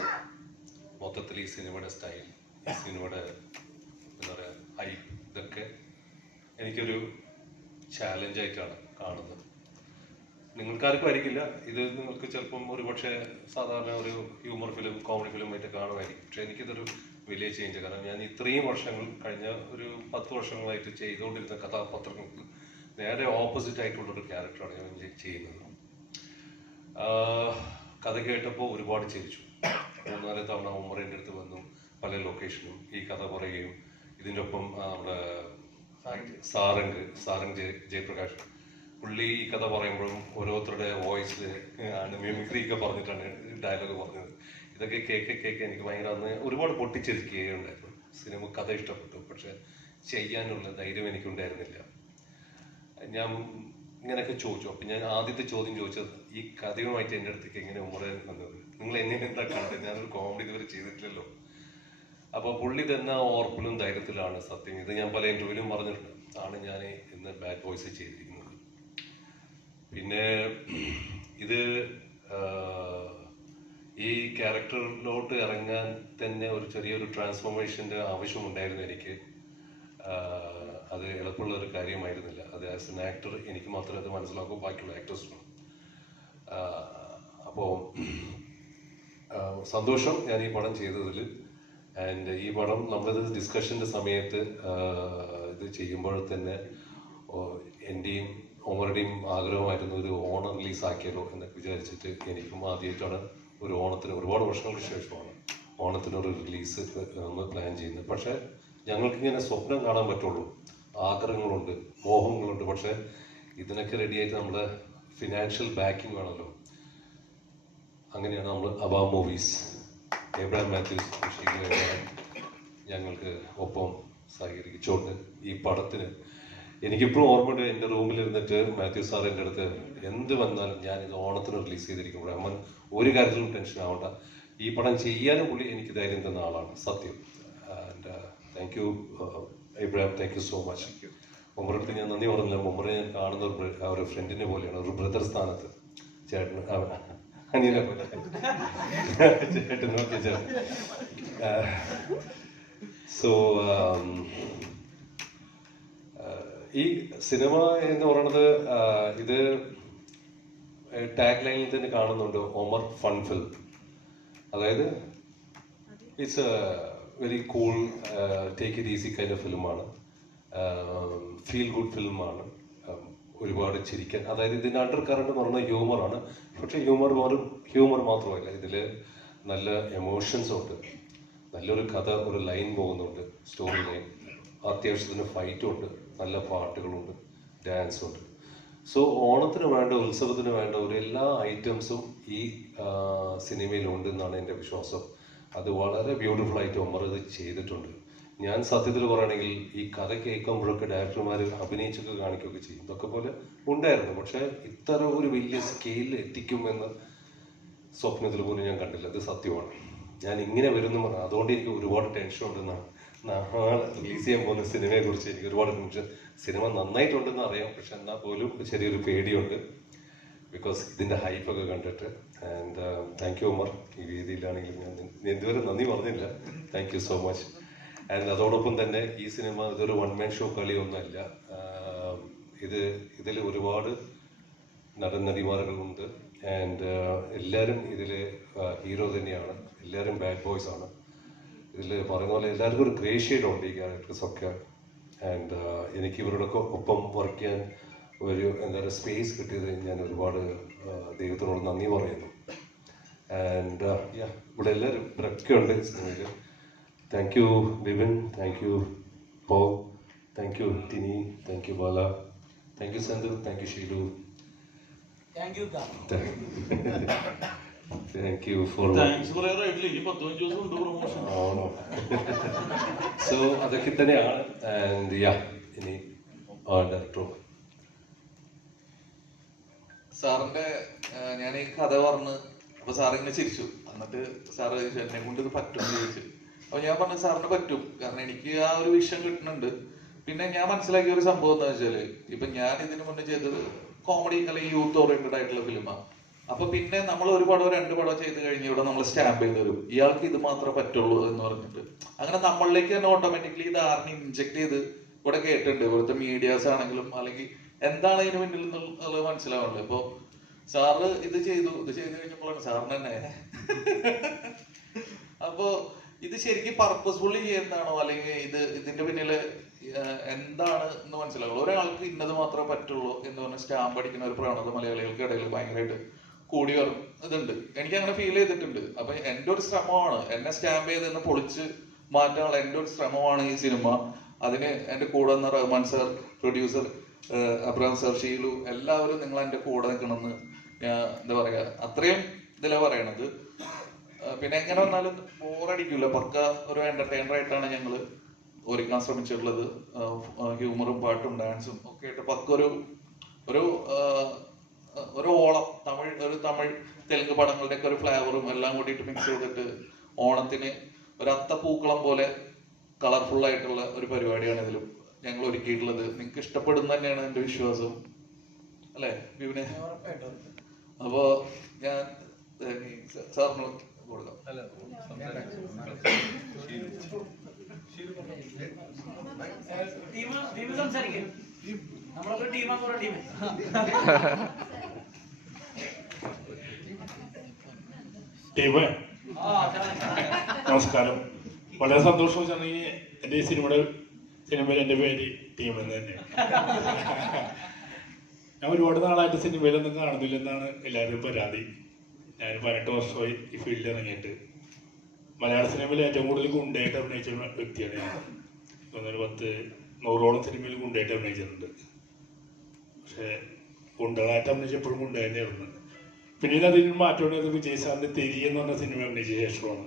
മൊത്തത്തിൽ ഈ സിനിമയുടെ സ്റ്റൈൽ, ഈ സിനിമയുടെ എന്താ പറയുക ഹൈപ്പ്, ഇതൊക്കെ എനിക്കൊരു ചാലഞ്ചായിട്ടാണ് കാണുന്നത്. നിങ്ങൾക്കാർക്കും ആയിരിക്കില്ല ഇത്. നിങ്ങൾക്ക് ചിലപ്പം ഒരു പക്ഷേ സാധാരണ ഒരു ഹ്യൂമർ ഫിലിം, കോമഡി ഫിലിം ആയിട്ട് കാണുമായിരിക്കും. പക്ഷെ എനിക്കിതൊരു വലിയ ചേഞ്ച്. കാരണം ഞാൻ ഇത്രയും വർഷങ്ങൾ, കഴിഞ്ഞ ഒരു 10 വർഷങ്ങളായിട്ട് ചെയ്തുകൊണ്ടിരുന്ന കഥാപാത്രങ്ങൾക്ക് നേരെ ഓപ്പോസിറ്റ് ആയിട്ടുള്ളൊരു ക്യാരക്ടറാണ് ഞാൻ ചെയ്യുന്നത്. കഥ കേട്ടപ്പോൾ ഒരുപാട് ചിരിച്ചു. 3-4 തവണ ഉമ്മറിൻ്റെ അടുത്ത് വന്നു, പല ലൊക്കേഷനും ഈ കഥ പറയുകയും ഇതിൻ്റെ ഒപ്പം നമ്മുടെ സാരംഗ് ജയപ്രകാശ് പുള്ളി ഈ കഥ പറയുമ്പോഴും ഓരോരുത്തരുടെ വോയിസിൽ ആണ് മിമിക്രി ഒക്കെ പറഞ്ഞിട്ടാണ് ഡയലോഗ് പറഞ്ഞത്. ഇതൊക്കെ കേക്ക് എനിക്ക് ഭയങ്കര അന്ന് ഒരുപാട് പൊട്ടിച്ചിരിക്കുകയുണ്ടായിരുന്നു. സിനിമ കഥ ഇഷ്ടപ്പെട്ടു, പക്ഷെ ചെയ്യാനുള്ള ധൈര്യം എനിക്കുണ്ടായിരുന്നില്ല. ഞാൻ ഇങ്ങനെയൊക്കെ ചോദിച്ചു. അപ്പം ഞാൻ ആദ്യത്തെ ചോദ്യം ചോദിച്ചത്, ഈ കഥയുമായിട്ട് എൻ്റെ അടുത്തേക്ക് എങ്ങനെ ഉമ്മറാൻ വന്നത്? നിങ്ങൾ എന്നെ എന്താ കണ്ടത്? ഞാനൊരു കോമഡി ഇതുവരെ ചെയ്തിട്ടില്ലല്ലോ. അപ്പോൾ പുള്ളി തന്നെ ഓർപ്പിലും ധൈര്യത്തിലാണ് സത്യം. ഇത് ഞാൻ പല ഇൻ്റർവ്യൂവിലും പറഞ്ഞിട്ടുണ്ട്. ആണ് ഞാൻ ഇന്ന് ബാഡ് ബോയ്സ് ചെയ്തിരിക്കുന്നത്. പിന്നെ ഇത് ഈ ക്യാരക്ടറിലോട്ട് ഇറങ്ങാൻ തന്നെ ഒരു ചെറിയൊരു ട്രാൻസ്ഫോർമേഷൻ്റെ ആവശ്യമുണ്ടായിരുന്നു എനിക്ക്. അത് എളുപ്പമുള്ള ഒരു കാര്യമായിരുന്നില്ല. അത് ആസ് എൻ ആക്ടർ എനിക്ക് മാത്രമേ അത് മനസ്സിലാക്കൂ, ബാക്കിയുള്ള ആക്ടേഴ്സിനും. അപ്പോൾ സന്തോഷം ഞാൻ ഈ പടം ചെയ്തതിൽ. ആൻഡ് ഈ പടം നമ്മളിത് ഡിസ്കഷൻ്റെ സമയത്ത് ഇത് ചെയ്യുമ്പോൾ തന്നെ എൻ്റെയും ഓമറുടെയും ആഗ്രഹമായിരുന്നു ഒരു ഓണം റിലീസ് ആക്കിയാലോ എന്നൊക്കെ വിചാരിച്ചിട്ട്. എനിക്കും ആദ്യമായിട്ടാണ് ഒരു ഓണത്തിന്, ഒരുപാട് വർഷങ്ങൾക്ക് ശേഷമാണ് ഓണത്തിനൊരു റിലീസ് നമ്മൾ പ്ലാൻ ചെയ്യുന്നത്. പക്ഷേ ഞങ്ങൾക്കിങ്ങനെ സ്വപ്നം കാണാൻ പറ്റുള്ളൂ. ആഗ്രഹങ്ങളുണ്ട്, മോഹങ്ങളുണ്ട്. പക്ഷേ ഇതിനൊക്കെ റെഡിയായിട്ട് നമ്മുടെ ഫിനാൻഷ്യൽ ബാക്കിംഗ് വേണമല്ലോ. അങ്ങനെയാണ് നമ്മൾ അബ മൂവീസ്, എബ്രഹാം മാത്യൂസ് ഞങ്ങൾക്ക് ഒപ്പം സഹകരിച്ചുകൊണ്ട് ഈ പടത്തിന് എനിക്കിപ്പോഴും ഓർമ്മയുണ്ട്. എൻ്റെ റൂമിലിരുന്നിട്ട് മാത്യു സാർ എൻ്റെ അടുത്ത് എന്ത് വന്നാലും ഞാനിത് ഓണത്തിന് റിലീസ് ചെയ്തിരിക്കുമ്പോൾ അമ്മൻ ഒരു കാര്യത്തിലും ടെൻഷൻ ആവണ്ട, ഈ പടം ചെയ്യാനും പുള്ളി എനിക്ക് ധൈര്യം തന്ന ആളാണ് സത്യം. And thank you Ibrahim, thank you so much. ഉമ്മറടുത്ത് ഞാൻ നന്ദി പറഞ്ഞില്ല. ഉമ്മറെ ഞാൻ കാണുന്ന ഒരു ഫ്രണ്ടിനെ പോലെയാണ്, ഒരു ബ്രദർ സ്ഥാനത്ത്. ചേട്ടന് അനിയനെ പോലെ ചേട്ടൻ. ഓക്കെ ചേട്ടൻ. സോ ഈ സിനിമ എന്ന് പറയുന്നത് ഇത് ടാഗ് ലൈനിൽ തന്നെ കാണുന്നുണ്ട്, ഒമർ ഫൺ ഫിലിം. അതായത് it's a very cool take it easy kind of ഫിലിമാണ്, ഫീൽ ഗുഡ് ഫിലിമാണ്, ഒരുപാട് ചിരിക്കാൻ. അതായത് ഇതിൻ്റെ അണ്ടർ കറണ്ട് എന്ന് പറയുന്നത് ഹ്യൂമറാണ്. പക്ഷേ ഹ്യൂമർ മാത്രമല്ല, ഇതിൽ നല്ല എമോഷൻസ് ഉണ്ട്, നല്ലൊരു കഥ, ഒരു ലൈൻ പോകുന്നുണ്ട്, സ്റ്റോറി ലൈൻ, അത്യാവശ്യത്തിന് ഫൈറ്റും ഉണ്ട്, നല്ല പാട്ടുകളുണ്ട്, ഡാൻസും ഉണ്ട്. സോ ഓണത്തിന് വേണ്ട, ഉത്സവത്തിന് വേണ്ട ഒരു എല്ലാ ഐറ്റംസും ഈ സിനിമയിലുണ്ടെന്നാണ് എൻ്റെ വിശ്വാസം. അത് വളരെ ബ്യൂട്ടിഫുൾ ആയിട്ട് ഒമർ ഇത് ചെയ്തിട്ടുണ്ട്. ഞാൻ സത്യത്തിൽ പറയുകയാണെങ്കിൽ ഈ കഥ കേൾക്കുമ്പോഴൊക്കെ ഡയറക്ടർമാർ അഭിനയിച്ചൊക്കെ കാണിക്കുകയൊക്കെ ചെയ്യും, ഇതൊക്കെ പോലെ ഉണ്ടായിരുന്നു. പക്ഷേ ഇത്ര ഒരു വലിയ സ്കെയിലിൽ എത്തിക്കുമെന്ന് സ്വപ്നത്തിൽ പോലും ഞാൻ കണ്ടില്ല. ഇത് സത്യമാണ്. ഞാൻ ഇങ്ങനെ വരുന്നു പറഞ്ഞു. അതുകൊണ്ട് എനിക്ക് ഒരുപാട് ടെൻഷൻ ഉണ്ടെന്നാണ് നാളെ റിലീസ് ചെയ്യാൻ പോകുന്ന സിനിമയെ കുറിച്ച് എനിക്ക് ഒരുപാട് ടെൻഷൻ. സിനിമ നന്നായിട്ടുണ്ടെന്ന് അറിയാം, പക്ഷെ എന്നാൽ പോലും ചെറിയൊരു പേടിയുണ്ട്, ബിക്കോസ് ഇതിൻ്റെ ഹൈപ്പൊക്കെ കണ്ടിട്ട്. And thank U Umar. ഈ വേദിയിലാണെങ്കിലും ഞാൻ ഇതുവരെ നന്ദി പറഞ്ഞില്ല. Thank you so much. And അതോടൊപ്പം തന്നെ ഈ സിനിമ ഇതൊരു വൺ മാൻ ഷോ കളിയൊന്നുമല്ല. ഇതിൽ ഒരുപാട് നടന്മാരുകളുണ്ട്. ആൻഡ് എല്ലാവരും ഇതിൽ ഹീറോ തന്നെയാണ്, എല്ലാവരും ബാഡ് ബോയ്സ് ആണ്. ഇതിൽ പറയുന്ന പോലെ എല്ലാവർക്കും ഒരു ഗ്രേ ഷെയ്ഡ് ഉണ്ട് ഈ ക്യാരക്ടേഴ്സൊക്കെ. ആൻഡ് എനിക്ക് ഇവരോടൊക്കെ ഒപ്പം വർക്ക് ചെയ്യാൻ ഒരു എന്താ പറയുക സ്പേസ് കിട്ടിയത് ഞാൻ ഒരുപാട് ദൈവത്തിനോട് നന്ദി പറയുന്നു. ആൻഡ് ഇവിടെ എല്ലാവരും ഇവരൊക്കെ ഉണ്ട് സിനിമയിൽ. Thank you Bibin, thank you Paul, thank you Tini, thank you Bala, thank you Senthil, thank you Sheelu, thank you for. So അതൊക്കെ തന്നെയാണ്. ആൻഡ് ഇനി ഡയറക്ടർ സാറിന്റെ ഞാൻ ഈ കഥ പറഞ്ഞ് അപ്പൊ സാറിങ്ങനെ ചിരിച്ചു. എന്നിട്ട് സാറ് ചോദിച്ചു എന്നെ കൊണ്ട് ഇത് പറ്റുമെന്ന് ചോദിച്ചു. അപ്പൊ ഞാൻ പറഞ്ഞു സാറിന് പറ്റും, കാരണം എനിക്ക് ആ ഒരു വിഷയം കിട്ടുന്നുണ്ട്. പിന്നെ ഞാൻ മനസ്സിലാക്കിയ ഒരു സംഭവം എന്താ വെച്ചാല്, ഇപ്പൊ ഞാൻ ഇതിനു മുന്നേ ചെയ്തത് കോമഡി അല്ലെങ്കിൽ യൂത്ത് ഓറിയന്റഡ് ആയിട്ടുള്ള ഫിലിമാണ്. അപ്പൊ പിന്നെ നമ്മൾ ഒരു പടം 2 പടം ചെയ്ത് കഴിഞ്ഞ് ഇവിടെ നമ്മൾ സ്റ്റാമ്പ് ചെയ്ത് തരും, ഇയാൾക്ക് ഇത് മാത്രമേ പറ്റുള്ളൂ എന്ന് പറഞ്ഞിട്ട്. അങ്ങനെ നമ്മളിലേക്ക് തന്നെ ഓട്ടോമാറ്റിക്കലി ഇത് ആറിനെ ഇൻജെക്ട് ചെയ്ത് ഇവിടെ കേട്ടിട്ടുണ്ട്. ഇവിടുത്തെ മീഡിയാസ് ആണെങ്കിലും അല്ലെങ്കിൽ എന്താണ് ഇതിന് പിന്നിൽ എന്നുള്ളത് മനസ്സിലാവുന്നുണ്ട്. ഇപ്പൊ സാറ് ഇത് ചെയ്ത് കഴിഞ്ഞപ്പോഴാണ് സാറിന് തന്നെ അപ്പോ ഇത് ശരിക്കും പർപ്പസ്ഫുള്ളി ചെയ്യുന്നതാണോ അല്ലെങ്കിൽ ഇതിന്റെ പിന്നില് എന്താണ് എന്ന് മനസ്സിലാവുള്ളൂ. ഒരാൾക്ക് ഇന്നത് മാത്രമേ പറ്റുള്ളൂ എന്ന് പറഞ്ഞ് സ്റ്റാമ്പ് അടിക്കുന്ന ഒരു പ്രവണത മലയാളികൾക്ക് ഇടയിൽ ഭയങ്കരമായിട്ട് കൂടി വരും ഇതുണ്ട്. എനിക്ക് അങ്ങനെ ഫീൽ ചെയ്തിട്ടുണ്ട്. അപ്പൊ എൻ്റെ ഒരു ശ്രമമാണ്, എന്നെ സ്റ്റാമ്പ് ചെയ്തെന്ന് പൊളിച്ച് മാറ്റാനുള്ള എൻ്റെ ഒരു ശ്രമമാണ് ഈ സിനിമ. അതിന് എൻ്റെ കൂടെ നിന്ന് Rahman sir, producer Abraham sir, Sheelu, എല്ലാവരും നിങ്ങൾ എൻ്റെ കൂടെ നിൽക്കണമെന്ന് ഞാൻ എന്താ പറയാ അത്രയും ഇതിലാ പറയണത്. പിന്നെ എങ്ങനെ വന്നാലും ബോറടിക്കില്ല, പക്ക ഒരു എന്റർടൈനർ ആയിട്ടാണ് ഞങ്ങൾ ഒരുക്കാൻ ശ്രമിച്ചിട്ടുള്ളത്. ഹ്യൂമറും പാട്ടും ഡാൻസും ഒക്കെ ആയിട്ട് പക്ക ഒരു ഓളം തമിഴ് തെലുങ്ക് പടങ്ങളുടെ ഒക്കെ ഒരു ഫ്ലേവറും എല്ലാം കൂടിയിട്ട് മിക്സ് ചെയ്തിട്ട് ഓണത്തിന് ഒരു അത്തപ്പൂക്കളം പോലെ കളർഫുൾ ആയിട്ടുള്ള ഒരു പരിപാടിയാണ് ഇതിലും ഞങ്ങൾ ഒരുക്കിയിട്ടുള്ളത്. നിങ്ങൾക്ക് ഇഷ്ടപ്പെടും തന്നെയാണ് എൻ്റെ വിശ്വാസം, അല്ലേ ബിബിനെ? അപ്പോ ഞാൻ സാറിന് കൊടുക്കാം. ടീമേ നമസ്കാരം. വളരെ സന്തോഷം വെച്ചാൽ എൻ്റെ ഈ സിനിമയിൽ എൻ്റെ പേര് ടീം എന്ന് തന്നെയാണ്. ഞാൻ ഒരുപാട് നാളായിട്ട് സിനിമയിലൊന്നും കാണുന്നില്ലെന്നാണ് എല്ലാവരും പരാതി. ഞാൻ 18 വർഷമായി ഈ ഫീൽഡിൽ ഇറങ്ങിയിട്ട്. മലയാള സിനിമയിൽ ഏറ്റവും കൂടുതൽ ഗുണ്ടയായിട്ട് അഭിനയിച്ച വ്യക്തിയാണ് ഞാൻ. ഒരു 100-100ഓളം സിനിമയിൽ ഗുണ്ടയായിട്ട് അഭിനയിച്ചിട്ടുണ്ട്. പക്ഷേ ഗുണ്ടകളായിട്ട് അഭിനയിച്ചപ്പോഴും ഗുണ്ട തന്നെയായിരുന്നു. പിന്നീട് അതിന് മാറ്റം വിജയ് സാറിൻ്റെ തെരി എന്ന് പറഞ്ഞ സിനിമ അഭിനയിച്ച ശേഷമാണ്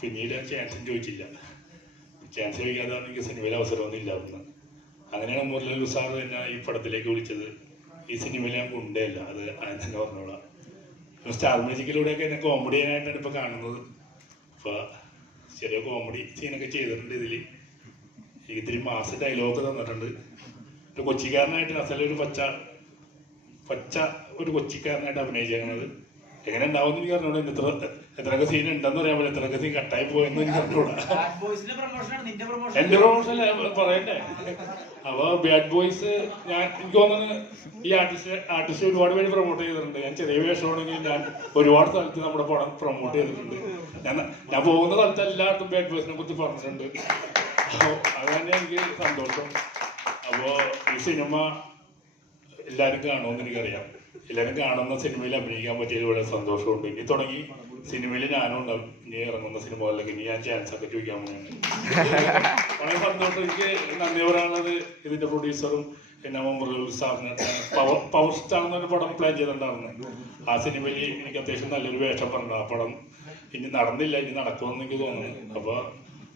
പിന്നീട് ആ ചാൻസും ചോദിച്ചില്ല. ചാൻസ് ചോദിക്കാതെ എനിക്ക് സിനിമയിൽ അവസരമൊന്നും ഇല്ലായിരുന്നു. അങ്ങനെയാണ് മുരളി സാർ തന്നെ ഈ പടത്തിലേക്ക് വിളിച്ചത്. ഈ സിനിമയിൽ ഞാൻ ഗുണ്ടയല്ല, അത് ആദ്യം തന്നെ പറഞ്ഞോളാം. സ്റ്റാർ മ്യൂസിക്കിലൂടെയൊക്കെ എന്നെ കോമഡി ചെയ്യാനായിട്ടാണ് ഇപ്പോൾ കാണുന്നത്. അപ്പോൾ ചെറിയ കോമഡി സീനൊക്കെ ചെയ്തിട്ടുണ്ട്. ഇതിൽ ഇത്തിരി മാസ ഡയലോഗ് തന്നിട്ടുണ്ട്. ഒരു കൊച്ചിക്കാരനായിട്ട് അസലൊരു പച്ച ഒരു കൊച്ചിക്കാരനായിട്ട് അഭിനയിച്ചേക്കുന്നത്. എങ്ങനെ ഉണ്ടാവുമെന്ന് എനിക്ക് അറിഞ്ഞൂടാ. എത്രയൊക്കെ സീൻ ഉണ്ടെന്ന് പറയാൻ പറ്റില്ല, എത്രയൊക്കെ സീൻ കട്ടായി പോയെന്ന് എനിക്ക് അറിഞ്ഞൂടാ. എന്റെ പ്രൊമോഷൻ പറയണ്ടേ? അപ്പൊ ബാഡ് ബോയ്സ് എനിക്ക് തോന്നുന്നത് ഈ ആർട്ടിസ്റ്റ് ഒരുപാട് പേര് പ്രൊമോട്ട് ചെയ്തിട്ടുണ്ട്. ഞാൻ ചെറിയ വേഷമാണെങ്കിൽ ഞാൻ ഒരുപാട് സ്ഥലത്ത് നമ്മുടെ പടം പ്രൊമോട്ട് ചെയ്തിട്ടുണ്ട്. ഞാൻ പോകുന്ന സ്ഥലത്ത് എല്ലായിടത്തും ബാഡ് ബോയ്സിനെ കുറിച്ച് പറഞ്ഞിട്ടുണ്ട്. അപ്പോൾ അത് തന്നെ എനിക്ക് സന്തോഷം. അപ്പോൾ ഈ സിനിമ എല്ലാവരും കാണുമെന്ന് എനിക്കറിയാം. എല്ലാവരും കാണുന്ന സിനിമയിൽ അഭിനയിക്കാൻ പറ്റിയതിൽ വളരെ സന്തോഷമുണ്ട്. ഇനി തുടങ്ങി സിനിമയിൽ ഞാനും ഉണ്ടാവും. ഇനി ഇറങ്ങുന്ന സിനിമകളിലേക്ക് ഇനി ഞാൻ ചാൻസ് ഒക്കെ ചോദിക്കാൻ പോകുന്നുണ്ട്. വളരെ സന്തോഷം. എനിക്ക് നന്ദി പറയാനുള്ളത് ഇതിന്റെ പ്രൊഡ്യൂസറും പിന്നെ മുരളി സാറിനായിട്ട് പവർ സ്റ്റാർ എന്നൊരു പടം പ്ലാൻ ചെയ്തിട്ടുണ്ടായിരുന്നു. ആ സിനിമയിൽ എനിക്ക് അത്യാവശ്യം നല്ലൊരു വേഷം പറഞ്ഞു. ആ പടം ഇനി നടന്നില്ല, ഇനി നടക്കുമെന്ന് എനിക്ക് തോന്നുന്നു. അപ്പോൾ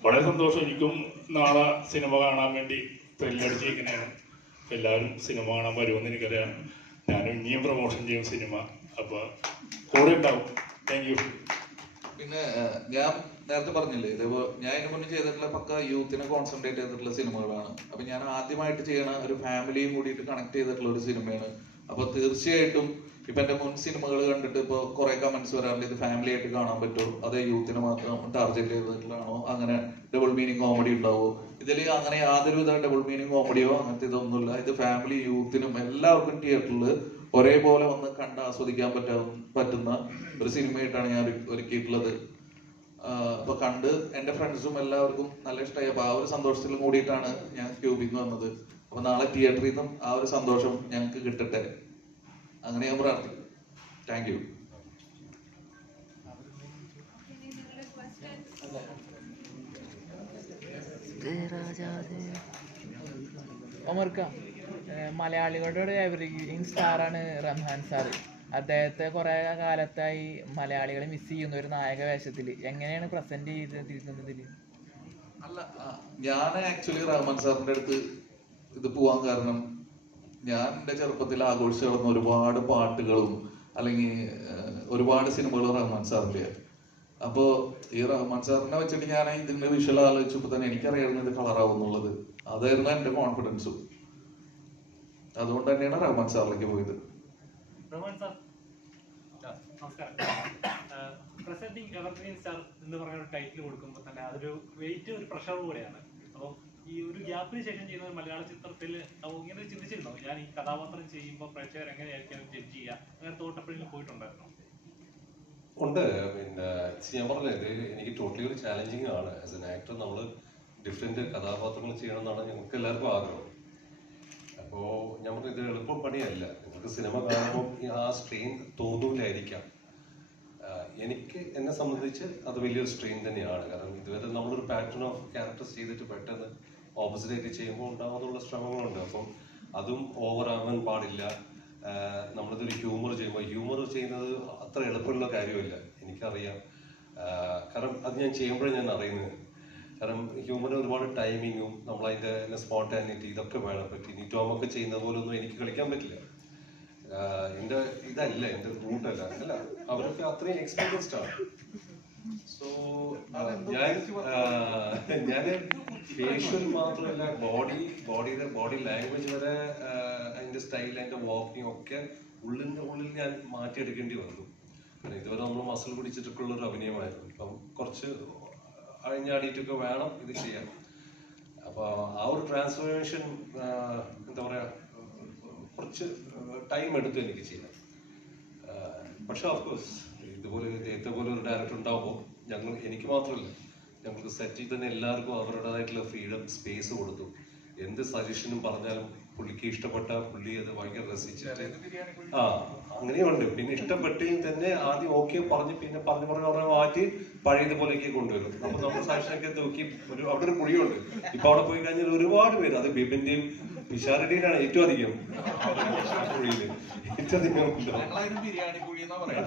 വളരെ സന്തോഷം. എനിക്കും നാളെ സിനിമ കാണാൻ വേണ്ടി ത്രില്ലടിച്ചിരിക്കുന്നതാണ്. എല്ലാവരും സിനിമ കാണാൻ വരുമെന്ന് എനിക്കറിയാം. ഞാനും ഇനിയും പ്രൊമോഷൻ ചെയ്യും സിനിമ. അപ്പോൾ കൂടെ ഉണ്ടാവും. Thank you. പിന്നെ ഞാൻ നേരത്തെ പറഞ്ഞില്ലേ, ഇതേപോലെ ഞാൻ ഇതിനു മുന്നേ ചെയ്തിട്ടുള്ള പക്ക യൂത്തിനെ കോൺസെൻട്രേറ്റ് ചെയ്തിട്ടുള്ള സിനിമകളാണ്. അപ്പൊ ഞാൻ ആദ്യമായിട്ട് ചെയ്യണ ഒരു ഫാമിലിയും കൂടിയിട്ട് കണക്ട് ചെയ്തിട്ടുള്ള ഒരു സിനിമയാണ്. അപ്പൊ തീർച്ചയായിട്ടും ഇപ്പൊ എന്റെ മുൻ സിനിമകൾ കണ്ടിട്ട് ഇപ്പൊ കുറെ കമന്റ്സ് വരാറുണ്ട്, ഇത് ഫാമിലി ആയിട്ട് കാണാൻ പറ്റുമോ, അതേ യൂത്തിനെ മാത്രം ടാർഗറ്റ് ചെയ്തിട്ടുള്ളതാണോ, അങ്ങനെ ഡബിൾ മീനിങ് കോമഡി ഉണ്ടാവോ? ഇതിൽ അങ്ങനെ യാതൊരുവിധ ഡബിൾ മീനിങ് കോമഡിയോ അങ്ങനത്തെ ഇതൊന്നുമില്ല. ഇത് ഫാമിലി യൂത്തിനും എല്ലാവർക്കും തിയേറ്ററിൽ ഒരേപോലെ വന്ന് കണ്ട് ആസ്വദിക്കാൻ പറ്റുന്ന ഒരു സിനിമയായിട്ടാണ് ഞാൻ ഒരുക്കിയിട്ടുള്ളത്. അപ്പൊ കണ്ട് എന്റെ ഫ്രണ്ട്സും എല്ലാവർക്കും നല്ല ഇഷ്ടമായി. അപ്പൊ ആ ഒരു സന്തോഷത്തിലും കൂടിയിട്ടാണ് ഞാൻ ക്യൂബിൽ വന്നത്. അപ്പൊ നാളെ തിയേറ്ററിൽ നിന്നും ആ ഒരു സന്തോഷം ഞങ്ങൾക്ക് കിട്ടട്ടെ, അങ്ങനെ ഞാൻ പ്രാർത്ഥിക്കും. Thank you. മലയാളികളുടെ ഒരു എവറിഗ്രീൻ സ്റ്റാറാണ് റംഹാൻ സാർ. അദ്ദേഹത്തെ കുറെ കാലത്തായി മലയാളികളെ മിസ് ചെയ്യുന്ന ഒരു നായക വേഷത്തിൽ എങ്ങനെയാണ് പ്രസന്റ് ചെയ്തിരിക്കുന്നതിൽ? അല്ല, ഞാൻ ആക്ച്വലി റഹ്മാൻ സാറിന്റെ അടുത്ത് ഇത് പോവാൻ കാരണം ഞാൻ എൻ്റെ ചെറുപ്പത്തിൽ ആഘോഷിച്ച് നടന്ന ഒരുപാട് പാട്ടുകളും അല്ലെങ്കിൽ ഒരുപാട് സിനിമകളും റഹ്മാൻ സാറിൻ്റെ. അപ്പോൾ ഈ റഹ്മാൻ സാറിനെ വെച്ചിട്ട് ഞാൻ ഇതിന്റെ വിഷ്വൽ ആലോചിച്ചപ്പോൾ തന്നെ എനിക്കറിയായിരുന്നു ഇത് കളറാവും എന്നുള്ളത്. അതായിരുന്നു എൻ്റെ കോൺഫിഡൻസും. അതുകൊണ്ട് തന്നെയാണ് റഹ്മാൻ സാറിലേക്ക് പോയത്. റഹ്മാൻ സാർ നമസ്കാരം. പ്രസന്റിംഗ് എവർഗ്രീൻ സ്റ്റാർ എന്ന് പറയുന്ന ഒരു ടൈറ്റിൽ കൊടുക്കുമ്പോൾ തന്നെ അതൊരു വെയിറ്റ്, ഒരു പ്രഷർ കൂടെയാണ്. അപ്പോൾ ഈ ഒരു ഗ്യാപ്പിന് ശേഷം ചെയ്യുന്ന ഒരു മലയാള ചിത്രത്തിൽ ഇങ്ങനെ ചിന്തിച്ചിരുന്നോ, ഞാൻ ഈ കഥാപാത്രം ചെയ്യുമ്പോൾ പ്രേക്ഷകർ എങ്ങനെയായിരിക്കും ജഡ്ജ് ചെയ്യുക, അങ്ങനെ തോട്ടപ്പോഴെങ്കിലും പോയിട്ടുണ്ടായിരുന്നോ? ഉണ്ട്. പിന്നെ ഞാൻ പറഞ്ഞത് ഇത് എനിക്ക് ടോട്ടലി ഒരു ചാലഞ്ചിങ് ആണ്. ആസ് എൻ ആക്ടർ നമ്മൾ ഡിഫറെന്റ് കഥാപാത്രങ്ങൾ ചെയ്യണം എന്നാണ് ഞങ്ങൾക്ക് എല്ലാവർക്കും ആഗ്രഹം. അപ്പോൾ ഞാൻ പറഞ്ഞത് ഇത് എളുപ്പം പണിയല്ല. നിങ്ങൾക്ക് സിനിമ കാണുമ്പോൾ ആ സ്ട്രെയിൻ തോന്നൂലായിരിക്കാം. എനിക്ക് എന്നെ സംബന്ധിച്ച് അത് വലിയൊരു സ്ട്രെയിൻ തന്നെയാണ്. കാരണം ഇതുവരെ നമ്മളൊരു പാറ്റേൺ ഓഫ് ക്യാരക്ടേഴ്സ് ചെയ്തിട്ട് പെട്ടെന്ന് ഓപ്പോസിറ്റ് ചെയ്യുമ്പോൾ ഉണ്ടാകുന്നുള്ള ശ്രമങ്ങളുണ്ട്. അപ്പം അതും ഓവറാകാൻ പാടില്ല. നമ്മളിതൊരു ഹ്യൂമർ ചെയ്യുമ്പോൾ ഹ്യൂമർ ചെയ്യുന്നത് അത്ര എളുപ്പമുള്ള കാര്യമില്ല, എനിക്കറിയാം. കാരണം അത് ഞാൻ ചെയ്യുമ്പോഴേ ഞാൻ അറിയുന്നത്. കാരണം ഹ്യൂമറിന് ഒരുപാട് ടൈമിങ്ങും നമ്മളതിൻ്റെ സ്പോണ്ടാനിറ്റി ഇതൊക്കെ വേണം. പറ്റി ഇനി ടോമൊക്കെ ചെയ്യുന്ന പോലെ ഒന്നും എനിക്ക് കളിക്കാൻ പറ്റില്ല. എൻ്റെ ഇതല്ല, എൻ്റെ റൂട്ടല്ല. അല്ല, അവരൊക്കെ അത്രയും എക്സ്പീരിയൻസ്ഡ് ആണ്. സോ ഞാൻ ഫേഷ്യൽ മാത്രമല്ല, ബോഡി ലാംഗ്വേജ് വരെ അതിൻ്റെ സ്റ്റൈൽ, അതിൻ്റെ വാക്കിംഗ് ഒക്കെ ഉള്ളിൽ ഞാൻ മാറ്റിയെടുക്കേണ്ടി വന്നു. കാരണം ഇതുവരെ നമ്മൾ മസിൽ പിടിച്ചിട്ടൊക്കെയുള്ള ഒരു അഭിനയമായിരുന്നു. ഇപ്പം കുറച്ച് അഴിഞ്ഞാടിയിട്ടൊക്കെ വേണം ഇത് ചെയ്യാൻ. അപ്പോൾ ആ ഒരു ട്രാൻസ്ഫോർമേഷൻ എന്താ പറയുക, കുറച്ച് ടൈം എടുത്തു എനിക്ക് ചെയ്യാൻ. പക്ഷെ ഓഫ്കോഴ്സ് ഇതേപോലെ ഒരു ഡയറക്ടർ ഉണ്ടാവുമ്പോൾ എനിക്ക് മാത്രമല്ല, ഞങ്ങൾക്ക് സെറ്റിൽ തന്നെ എല്ലാവർക്കും അവരുടേതായിട്ടുള്ള ഫ്രീഡം, സ്പേസ് കൊടുത്തു. എന്ത് സജഷനും പറഞ്ഞാലും പുള്ളിക്ക് ഇഷ്ടപ്പെട്ട പുള്ളി അത് ഭയങ്കര രസിച്ചിട്ട് അങ്ങനെയുണ്ട്. പിന്നെ ഇഷ്ടപ്പെട്ടെങ്കിൽ തന്നെ ആദ്യം ഓക്കെ പറഞ്ഞ് പിന്നെ പറഞ്ഞ് മാറ്റി പഴയതുപോലെയൊക്കെ കൊണ്ടുവരും. അപ്പൊ നമ്മൾ സജഷനൊക്കെ നോക്കി അവിടെ ഒരു കുഴിയുണ്ട്. ഇപ്പൊ അവിടെ പോയി കഴിഞ്ഞാൽ ഒരുപാട് പേര്, അത് ബിബിന്റെയും പിഷാരടിയിലാണ് ഏറ്റവും അധികം ബിരിയാണി കുഴി എന്നാ പറയാ.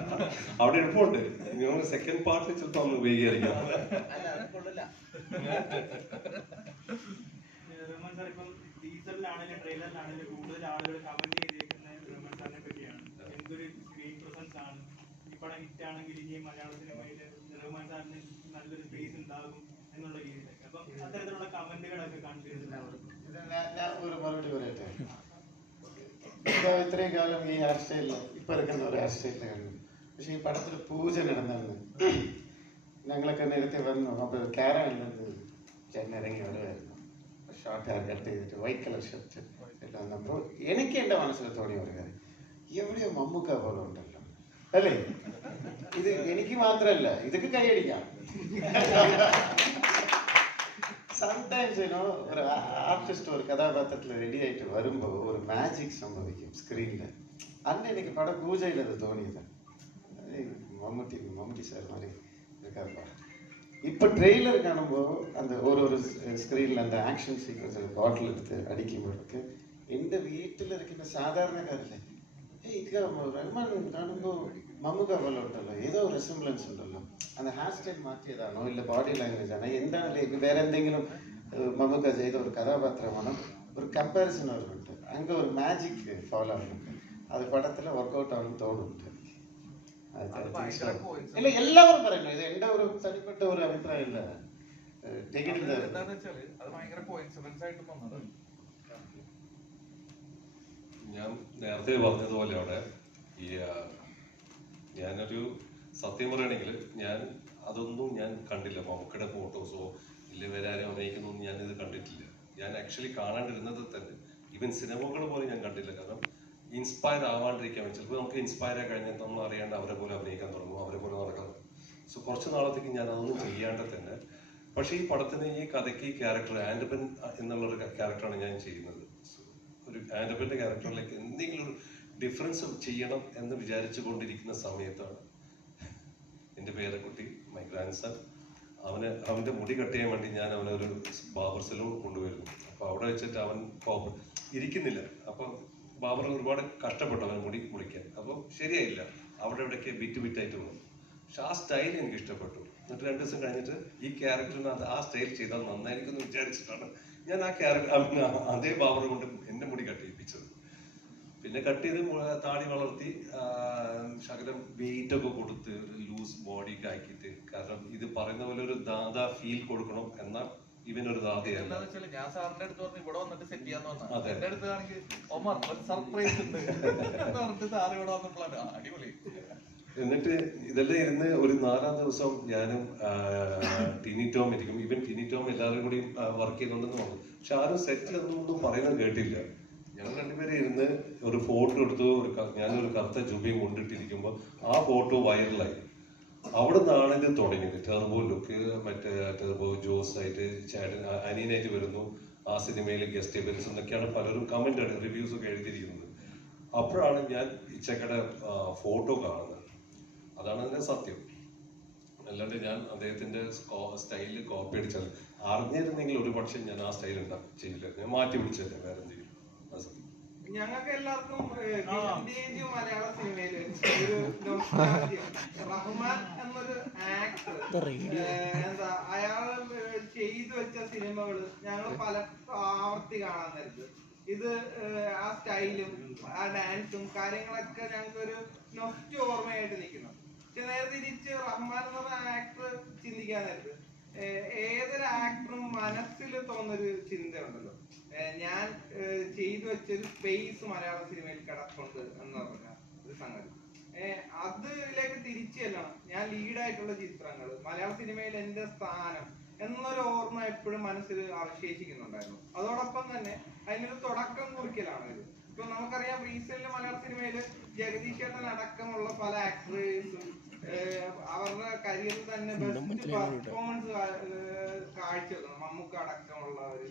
അവിടെ എളുപ്പമുണ്ട്. നിങ്ങൾ സെക്കൻഡ് പാർട്ടിൽ ചിലപ്പോൾ ഒന്ന് ഉപയോഗിക്കാതിരിക്കാം. റഹ്മാൻ സാർ ഇപ്പം ടീസറിലാണെങ്കിലും ട്രെയിലറിലാണെങ്കിലും കൂടുതൽ ആളുകൾ കമന്റ് ചെയ്തേക്കുന്നത് റഹ്മാൻ സാറിനെ പറ്റിയാണ്. എന്തൊരു സ്ക്രീൻ പ്രസൻസ് ആണ്, ഈ പടം ഹിറ്റ് ആണെങ്കിൽ ഇനി മലയാള സിനിമയിൽ റഹ്മാൻ സാറിന് നല്ലൊരു സ്പേസ് ഉണ്ടാകും എന്നുള്ള രീതിയിലൊക്കെ. അപ്പം അത്തരത്തിലുള്ള കമന്റുകളൊക്കെ കാണിച്ചിട്ടുണ്ടാവും. ഞാൻ ഒരു മറുപടി പറയട്ടെ. ഇപ്പൊ ഇത്രയും കാലം ഈ ഹെയർ സ്റ്റൈലിൽ ഇപ്പൊ എടുക്കുന്ന ഒരു ഹെയർ സ്റ്റൈലിൽ കണ്ടു. പക്ഷെ ഈ പടത്തിൽ പൂജ നടന്നു ഞങ്ങളൊക്കെ നേരത്തെ വന്നു. അപ്പൊ കാരണിൽ നിന്ന് ചേട്ടൻ ഇറങ്ങി വരുമായിരുന്നു. ഷോർട്ട് ഹെയർ കട്ട് ചെയ്തിട്ട് വൈറ്റ് കളർ ഷർട്ട് എല്ലാം വന്നപ്പോൾ എനിക്ക് എൻ്റെ മനസ്സിൽ തോന്നിയ ഒരു കാര്യം, എവിടെയോ മമ്മൂക്ക പോലെ ഉണ്ടല്ലോ അല്ലേ? ഇത് എനിക്ക് മാത്രമല്ല, ഇതൊക്കെ കൈയടിക്കാം. സംടൈംസ് ഒരു ആർട്ടിസ്റ്റ് ഒരു കഥാപാത്രത്തിൽ റെഡി ആയിട്ട് വരുമ്പോൾ ഒരു മാജിക് സംഭവിക്കും സ്ക്രീനിൽ. അന്ന് എനിക്ക് പടം പൂജയിലത് തോന്നിയത്. മമ്മൂട്ടി സാർ மாதிரி இருக்காருப்பா. இப்போ ட்ரெய்லர் കാണുമ്പോൾ அந்த ஒரு സ്ക്രീനിൽ அந்த ആക്ഷൻ സീക്വൻസിൽ ബോട്ടിൽ എടുത്ത് അടിക്കുമ്പോഴൊക്കെ എൻ്റെ വീട്ടിലിരിക്കുന്ന സാധാരണക്കാരല്ലേ, ഇത് റഹ്മാൻ കാണുമ്പോൾ മമ്മൂക്ക പോലെ ഉണ്ടല്ലോ, ഏതോ ഒരു റെസിംബ്ലൻസ് ഉണ്ടല്ലോ. அந்த ഹെയർ സ്റ്റൈൽ മാറ്റിയതാണോ ഇല്ല ബോഡി ലാംഗ്വേജ് ആണോ എന്താണല്ലേ, ഇത് വേറെ എന്തെങ്കിലും മമ്മൂക്ക ചെയ്ത ഒരു കഥാപാത്രമാണോ, ഒരു കമ്പാരിസൺ അവരുണ്ട്. അങ്ങ് ഒരു മാജിക് ഫോളോ ആവുന്നുണ്ട്. അത് പടത്തിൽ വർക്കൗട്ട് ആണെന്ന് തോന്നുന്നുണ്ട്. ഇല്ല എല്ലാവരും പറയുന്നു, ഇത് എൻ്റെ ഒരു തനിപ്പെട്ട ഒരു അഭിപ്രായമില്ല. ഞാൻ നേരത്തെ പറഞ്ഞതുപോലെ അവിടെ ഈ ഞാനൊരു സത്യം പറയുകയാണെങ്കിൽ ഞാൻ അതൊന്നും ഞാൻ കണ്ടില്ല. മമ്മൂക്കയുടെ ഫോട്ടോസോ ഇല്ല വേറെ ആരും അഭിനയിക്കുന്നൊന്നും ഞാനിത് കണ്ടിട്ടില്ല. ഞാൻ ആക്ച്വലി കാണാണ്ടിരുന്നത് തന്നെ ഈവൻ സിനിമകൾ പോലും ഞാൻ കണ്ടില്ല. കാരണം ഇൻസ്പയർ ആവാണ്ടിരിക്കാൻ ചിലപ്പോൾ നമുക്ക് ഇൻസ്പയർ ആയി കഴിഞ്ഞാൽ നമ്മൾ അറിയാണ്ട് അവരെ പോലെ അഭിനയിക്കാൻ തുടങ്ങും, അവരെ പോലെ നടക്കാൻ തുടങ്ങും. സോ കുറച്ച് നാളത്തേക്ക് ഞാൻ അതൊന്നും ചെയ്യാണ്ട് തന്നെ. പക്ഷേ ഈ പടത്തിന് ഈ കഥയ്ക്ക് ഈ ക്യാരക്ടർ ആൻഡപ്പൻ എന്നുള്ളൊരു ക്യാരക്ടറാണ് ഞാൻ ചെയ്യുന്നത്. ഒരു ആൻഡപ്പൻ്റെ ക്യാരക്ടറിലേക്ക് എന്തെങ്കിലും ഒരു ഡിഫറൻസ് ചെയ്യണം എന്ന് വിചാരിച്ചു കൊണ്ടിരിക്കുന്ന സമയത്താണ് എൻ്റെ പേരക്കുട്ടി മൈ ഗ്രാൻഡ് സൺ അവൻ്റെ മുടി കട്ട് ചെയ്യാൻ വേണ്ടി ഞാൻ അവനൊരു ബാബർ സലൂൺ കൊണ്ടുവരുന്നു. അപ്പോൾ അവിടെ വെച്ചിട്ട് അവൻ ഇരിക്കുന്നില്ല. അപ്പം ബാബർ ഒരുപാട് കഷ്ടപ്പെട്ടു അവൻ മുടി മുറിക്കാൻ. അപ്പം ശരിയായില്ല, അവിടെ ഇവിടെയൊക്കെ ബിറ്റായിട്ട് വന്നു. പക്ഷെ ആ സ്റ്റൈൽ എനിക്ക് ഇഷ്ടപ്പെട്ടു. എന്നിട്ട് 2 ദിവസം കഴിഞ്ഞിട്ട് ഈ ക്യാരക്ടറിന് ആ സ്റ്റൈൽ ചെയ്താൽ നന്നായിരിക്കും എന്ന് വിചാരിച്ചിട്ടാണ് ഞാൻ ആ ക്യാരക്ടർ അതേ ബാബർ കൊണ്ട് എൻ്റെ മുടി കട്ട് ചെയ്യിപ്പിച്ചത്. പിന്നെ കട്ട് ചെയ്ത് താടി വളർത്തി ശകലം വെയിറ്റ് ഒക്കെ കൊടുത്ത് ഒരു ലൂസ് ബോഡിയൊക്കെ ആക്കിയിട്ട്. കാരണം ഇത് പറയുന്ന പോലെ ഒരു ദാദ ഫീൽ കൊടുക്കണം. എന്നാൽ ഇവനൊരു ദാദയല്ല. ഞാൻ സാറിന്റെ അടുത്ത് പറഞ്ഞു ഇവിടെ വന്നിട്ട് സെറ്റ് ചെയ്യാന്ന് പറഞ്ഞു. എന്റെ അടുത്ത് ആണെങ്കിൽ ഒമർ ഒരു സർപ്രൈസ് ഉണ്ട് സാറ് ഇവിടെ വന്നപ്പോഴാണ് അടിപൊളി. എന്നിട്ട് ഇതെല്ലാം ഇരുന്ന് ഒരു 4-ാം ദിവസം ഞാനും ടിനി ടോം ഇരിക്കും. ഇവൻ ടിനി ടോം എല്ലാവരും കൂടി വർക്ക് ചെയ്യുന്നുണ്ടെന്ന് പറഞ്ഞു. പക്ഷെ ആരും സെറ്റിലൊന്നും പറയുന്നത് കേട്ടില്ല. ഞങ്ങൾ രണ്ടുപേരും ഇരുന്ന് ഒരു ഫോട്ടോ എടുത്തു. ഞാനൊരു കറുത്ത ജുബയും കൊണ്ടിട്ടിരിക്കുമ്പോൾ ആ ഫോട്ടോ വൈറലായി. അവിടെ നിന്നാണ് ഇത് തുടങ്ങിയത്. ടെർബോ ലുക്ക്, മറ്റേ ടെർബോ ജോസ് ആയിട്ട് ചേട്ടൻ അനിയനായിട്ട് വരുന്നു, ആ സിനിമയിൽ ഗസ്റ്റ് അപ്പിയറൻസ് എന്നൊക്കെയാണ് പലരും കമന്റ് റിവ്യൂസ് ഒക്കെ എഴുതിയിരിക്കുന്നത്. അപ്പോഴാണ് ഞാൻ ഇച്ചക്കയുടെ ഫോട്ടോ കാണുന്നത്. അതാണ് അതിന്റെ സത്യം. അല്ലാണ്ട് ഞാൻ അദ്ദേഹത്തിന്റെ സ്റ്റൈലിൽ കോപ്പി അടിച്ചാൽ അറിഞ്ഞിരുന്നെങ്കിൽ ഒരു പക്ഷേ ഞാൻ ആ സ്റ്റൈൽ ചെയ്യില്ല. ഞാൻ മാറ്റി പിടിച്ചല്ലേ വേറെ എന്തെങ്കിലും. ഞങ്ങൾക്ക് എല്ലാവർക്കും മലയാള സിനിമയില് ഒരു റഹ്മാൻ എന്നൊരു ആക്ടർ എന്താ അയാൾ ചെയ്തു വെച്ച സിനിമകള് ഞങ്ങൾ പല ആവർത്തി കാണാൻ നേരത്ത് ഇത് ആ സ്റ്റൈലും ആ ഡാൻസും കാര്യങ്ങളൊക്കെ ഞങ്ങൾക്ക് ഒരു നൊസ്റ്റ ഓർമ്മയായിട്ട് നിൽക്കുന്നു. പക്ഷെ നേരെ തിരിച്ച് റഹ്മാൻ എന്ന് പറഞ്ഞ ആക്ടർ ചിന്തിക്കാൻ നേരത്ത് ഏതൊരു ആക്ടറും മനസ്സിൽ തോന്നുന്നൊരു ചിന്തയുണ്ടല്ലോ, ഞാൻ ചെയ്തു വെച്ചൊരു സ്പേസ് മലയാള സിനിമയിൽ കിടപ്പുണ്ട് എന്ന് പറഞ്ഞ ഒരു സംഗതി. അതിലേക്ക് തിരിച്ചു ചെല്ലണം. ഞാൻ ലീഡായിട്ടുള്ള ചിത്രങ്ങൾ, മലയാള സിനിമയിൽ എന്റെ സ്ഥാനം എന്നൊരു ഓർമ്മ എപ്പോഴും മനസ്സിൽ അവശേഷിക്കുന്നുണ്ടായിരുന്നു. അതോടൊപ്പം തന്നെ അതിനൊരു തുടക്കം കുറിക്കലാണ് ഇത്. ഇപ്പൊ നമുക്കറിയാം റീസെന്റ് മലയാള സിനിമയിൽ ജഗദീഷ് ചേട്ടൻ അടക്കമുള്ള പല ആക്ടേഴ്സും അവരുടെ കരിയറിൽ തന്നെ ബെസ്റ്റ് പെർഫോമൻസ് കാഴ്ചവെക്കണം. മമ്മൂക്ക അടക്കമുള്ള ഒരു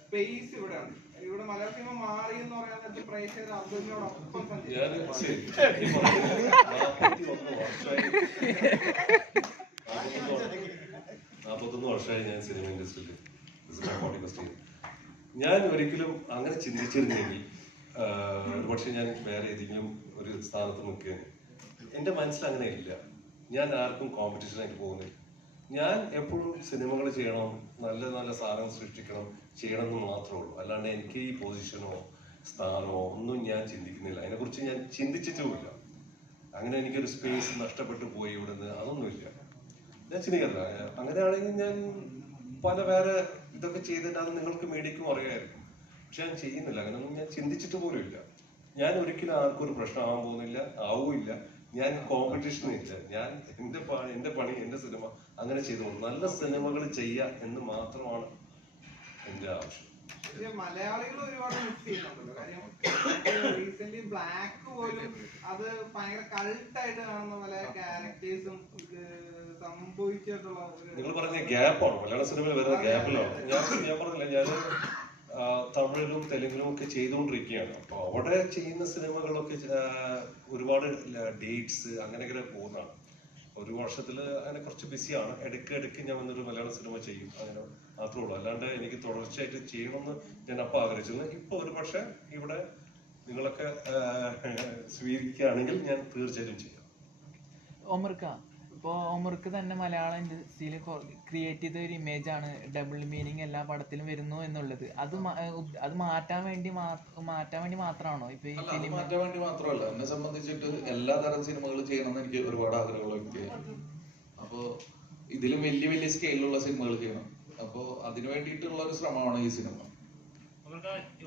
സ്പേസ് ഇവിടെ ഉണ്ട്. ഇവിടെ മലയാള സിനിമ മാറി എന്ന് പറയാൻ പ്രേക്ഷകർ അർജുനോടൊപ്പം സഞ്ചരിക്കും. 41 വർഷമായി ഞാൻ സിനിമ ഇൻഡസ്ട്രിയിൽ. ഞാൻ ഒരിക്കലും അങ്ങനെ ചിന്തിച്ചിരുന്നെങ്കിൽ ഒരുപക്ഷെ ഞാൻ വേറെ ഏതെങ്കിലും ഒരു സ്ഥാനത്ത് നിൽക്കുകയാണ്. എൻ്റെ മനസ്സിൽ അങ്ങനെ ഇല്ല. ഞാൻ ആർക്കും കോമ്പറ്റീഷനായിട്ട് പോകുന്നില്ല. ഞാൻ എപ്പോഴും സിനിമകൾ ചെയ്യണം, നല്ല നല്ല സാധനം സൃഷ്ടിക്കണം, ചെയ്യണം എന്ന് മാത്രമേ ഉള്ളൂ. അല്ലാണ്ട് എനിക്ക് ഈ പൊസിഷനോ സ്ഥാനമോ ഒന്നും ഞാൻ ചിന്തിക്കുന്നില്ല. അതിനെക്കുറിച്ച് ഞാൻ ചിന്തിച്ചിട്ടുമില്ല. അങ്ങനെ എനിക്കൊരു സ്പേസ് നഷ്ടപ്പെട്ടു പോയി ഇവിടുന്ന് അതൊന്നുമില്ല, ഞാൻ ചിന്തിക്കാറില്ല. അങ്ങനെയാണെങ്കിൽ ഞാൻ പല വേറെ ഇതൊക്കെ ചെയ്തിട്ടാണ് നിങ്ങൾക്ക് മീഡിയക്കും അറിയാമായിരിക്കും. പക്ഷെ ഞാൻ ചെയ്യുന്നില്ല. അങ്ങനെയൊന്നും ഞാൻ ചിന്തിച്ചിട്ട് പോലും ഇല്ല. ഞാൻ ഒരിക്കലും ആർക്കും ഒരു പ്രശ്നമാകാൻ പോകുന്നില്ല, ആവുമില്ല. ഞാൻ കോമ്പറ്റീഷനില്ല. ഞാൻ എൻ്റെ പണി, എൻ്റെ സിനിമ അങ്ങനെ ചെയ്തു നല്ല സിനിമകൾ ചെയ്യുക എന്ന് മാത്രമാണ് എൻ്റെ ആവശ്യം. മലയാളികൾ ഒരുപാട് മിസ് ചെയ്യുന്നുണ്ടല്ലോ. കാര്യം റീസെന്റ് ബ്ലാക്ക് പോലും അത് ഭയങ്കര കൾട്ടായിട്ട് കാണുന്ന പല ക്യാരക്ടേഴ്സും സംഭവിച്ചിട്ടുള്ള നിങ്ങൾ പറഞ്ഞ ഗ്യാപ്പാണ്, മലയാള സിനിമയിൽ വരുന്ന ഗ്യാപ്പിലാണ്. ഞാൻ പറഞ്ഞില്ല, ഞാൻ തമിഴിലും തെലുങ്കിലും ഒക്കെ ചെയ്തുകൊണ്ടിരിക്കുകയാണ്. അപ്പൊ അവിടെ ചെയ്യുന്ന സിനിമകളൊക്കെ ഒരുപാട് ഡേറ്റ്സ് അങ്ങനെയൊക്കെ പോകുന്നതാണ്. ഒരു വർഷത്തിൽ അങ്ങനെ കുറച്ച് ബിസിയാണ്. ഇടയ്ക്ക് ഞാൻ വന്നൊരു മലയാള സിനിമ ചെയ്യും, അങ്ങനെ മാത്രമേ ഉള്ളൂ. അല്ലാണ്ട് എനിക്ക് തുടർച്ചയായിട്ട് ചെയ്യണമെന്ന് ഞാൻ അപ്പം ആഗ്രഹിച്ചിരുന്നു. ഇപ്പൊ ഒരു പക്ഷെ ഇവിടെ നിങ്ങളൊക്കെ സ്വീകരിക്കുകയാണെങ്കിൽ ഞാൻ തീർച്ചയായിട്ടും ചെയ്യാം. ഇപ്പോൾ ഒമർക്ക് തന്നെ മലയാള ഇൻഡസ്ട്രിയിൽ ക്രിയേറ്റ് ചെയ്ത ഒരു ഇമേജ് ആണ് ഡബിൾ മീനിങ് എല്ലാ പടത്തിലും വരുന്നു എന്നുള്ളത്. അത് മാറ്റാൻ വേണ്ടി മാത്രമാണോ ഇപ്പൊ ഈ സിനിമ? മാറ്റാൻ വേണ്ടി മാത്രമല്ല, എന്നെ സംബന്ധിച്ചിട്ട് എല്ലാ തരം സിനിമകൾ ചെയ്യണമെന്ന് എനിക്ക് ഒരുപാട് ആഗ്രഹമുള്ള വ്യക്തിയാണ്. അപ്പോ ഇതിലും വലിയ വലിയ സ്കെയിലുള്ള സിനിമകൾ ചെയ്യണം. അപ്പോ അതിനു വേണ്ടിയിട്ടുള്ള ഒരു ശ്രമമാണ് ഈ സിനിമ.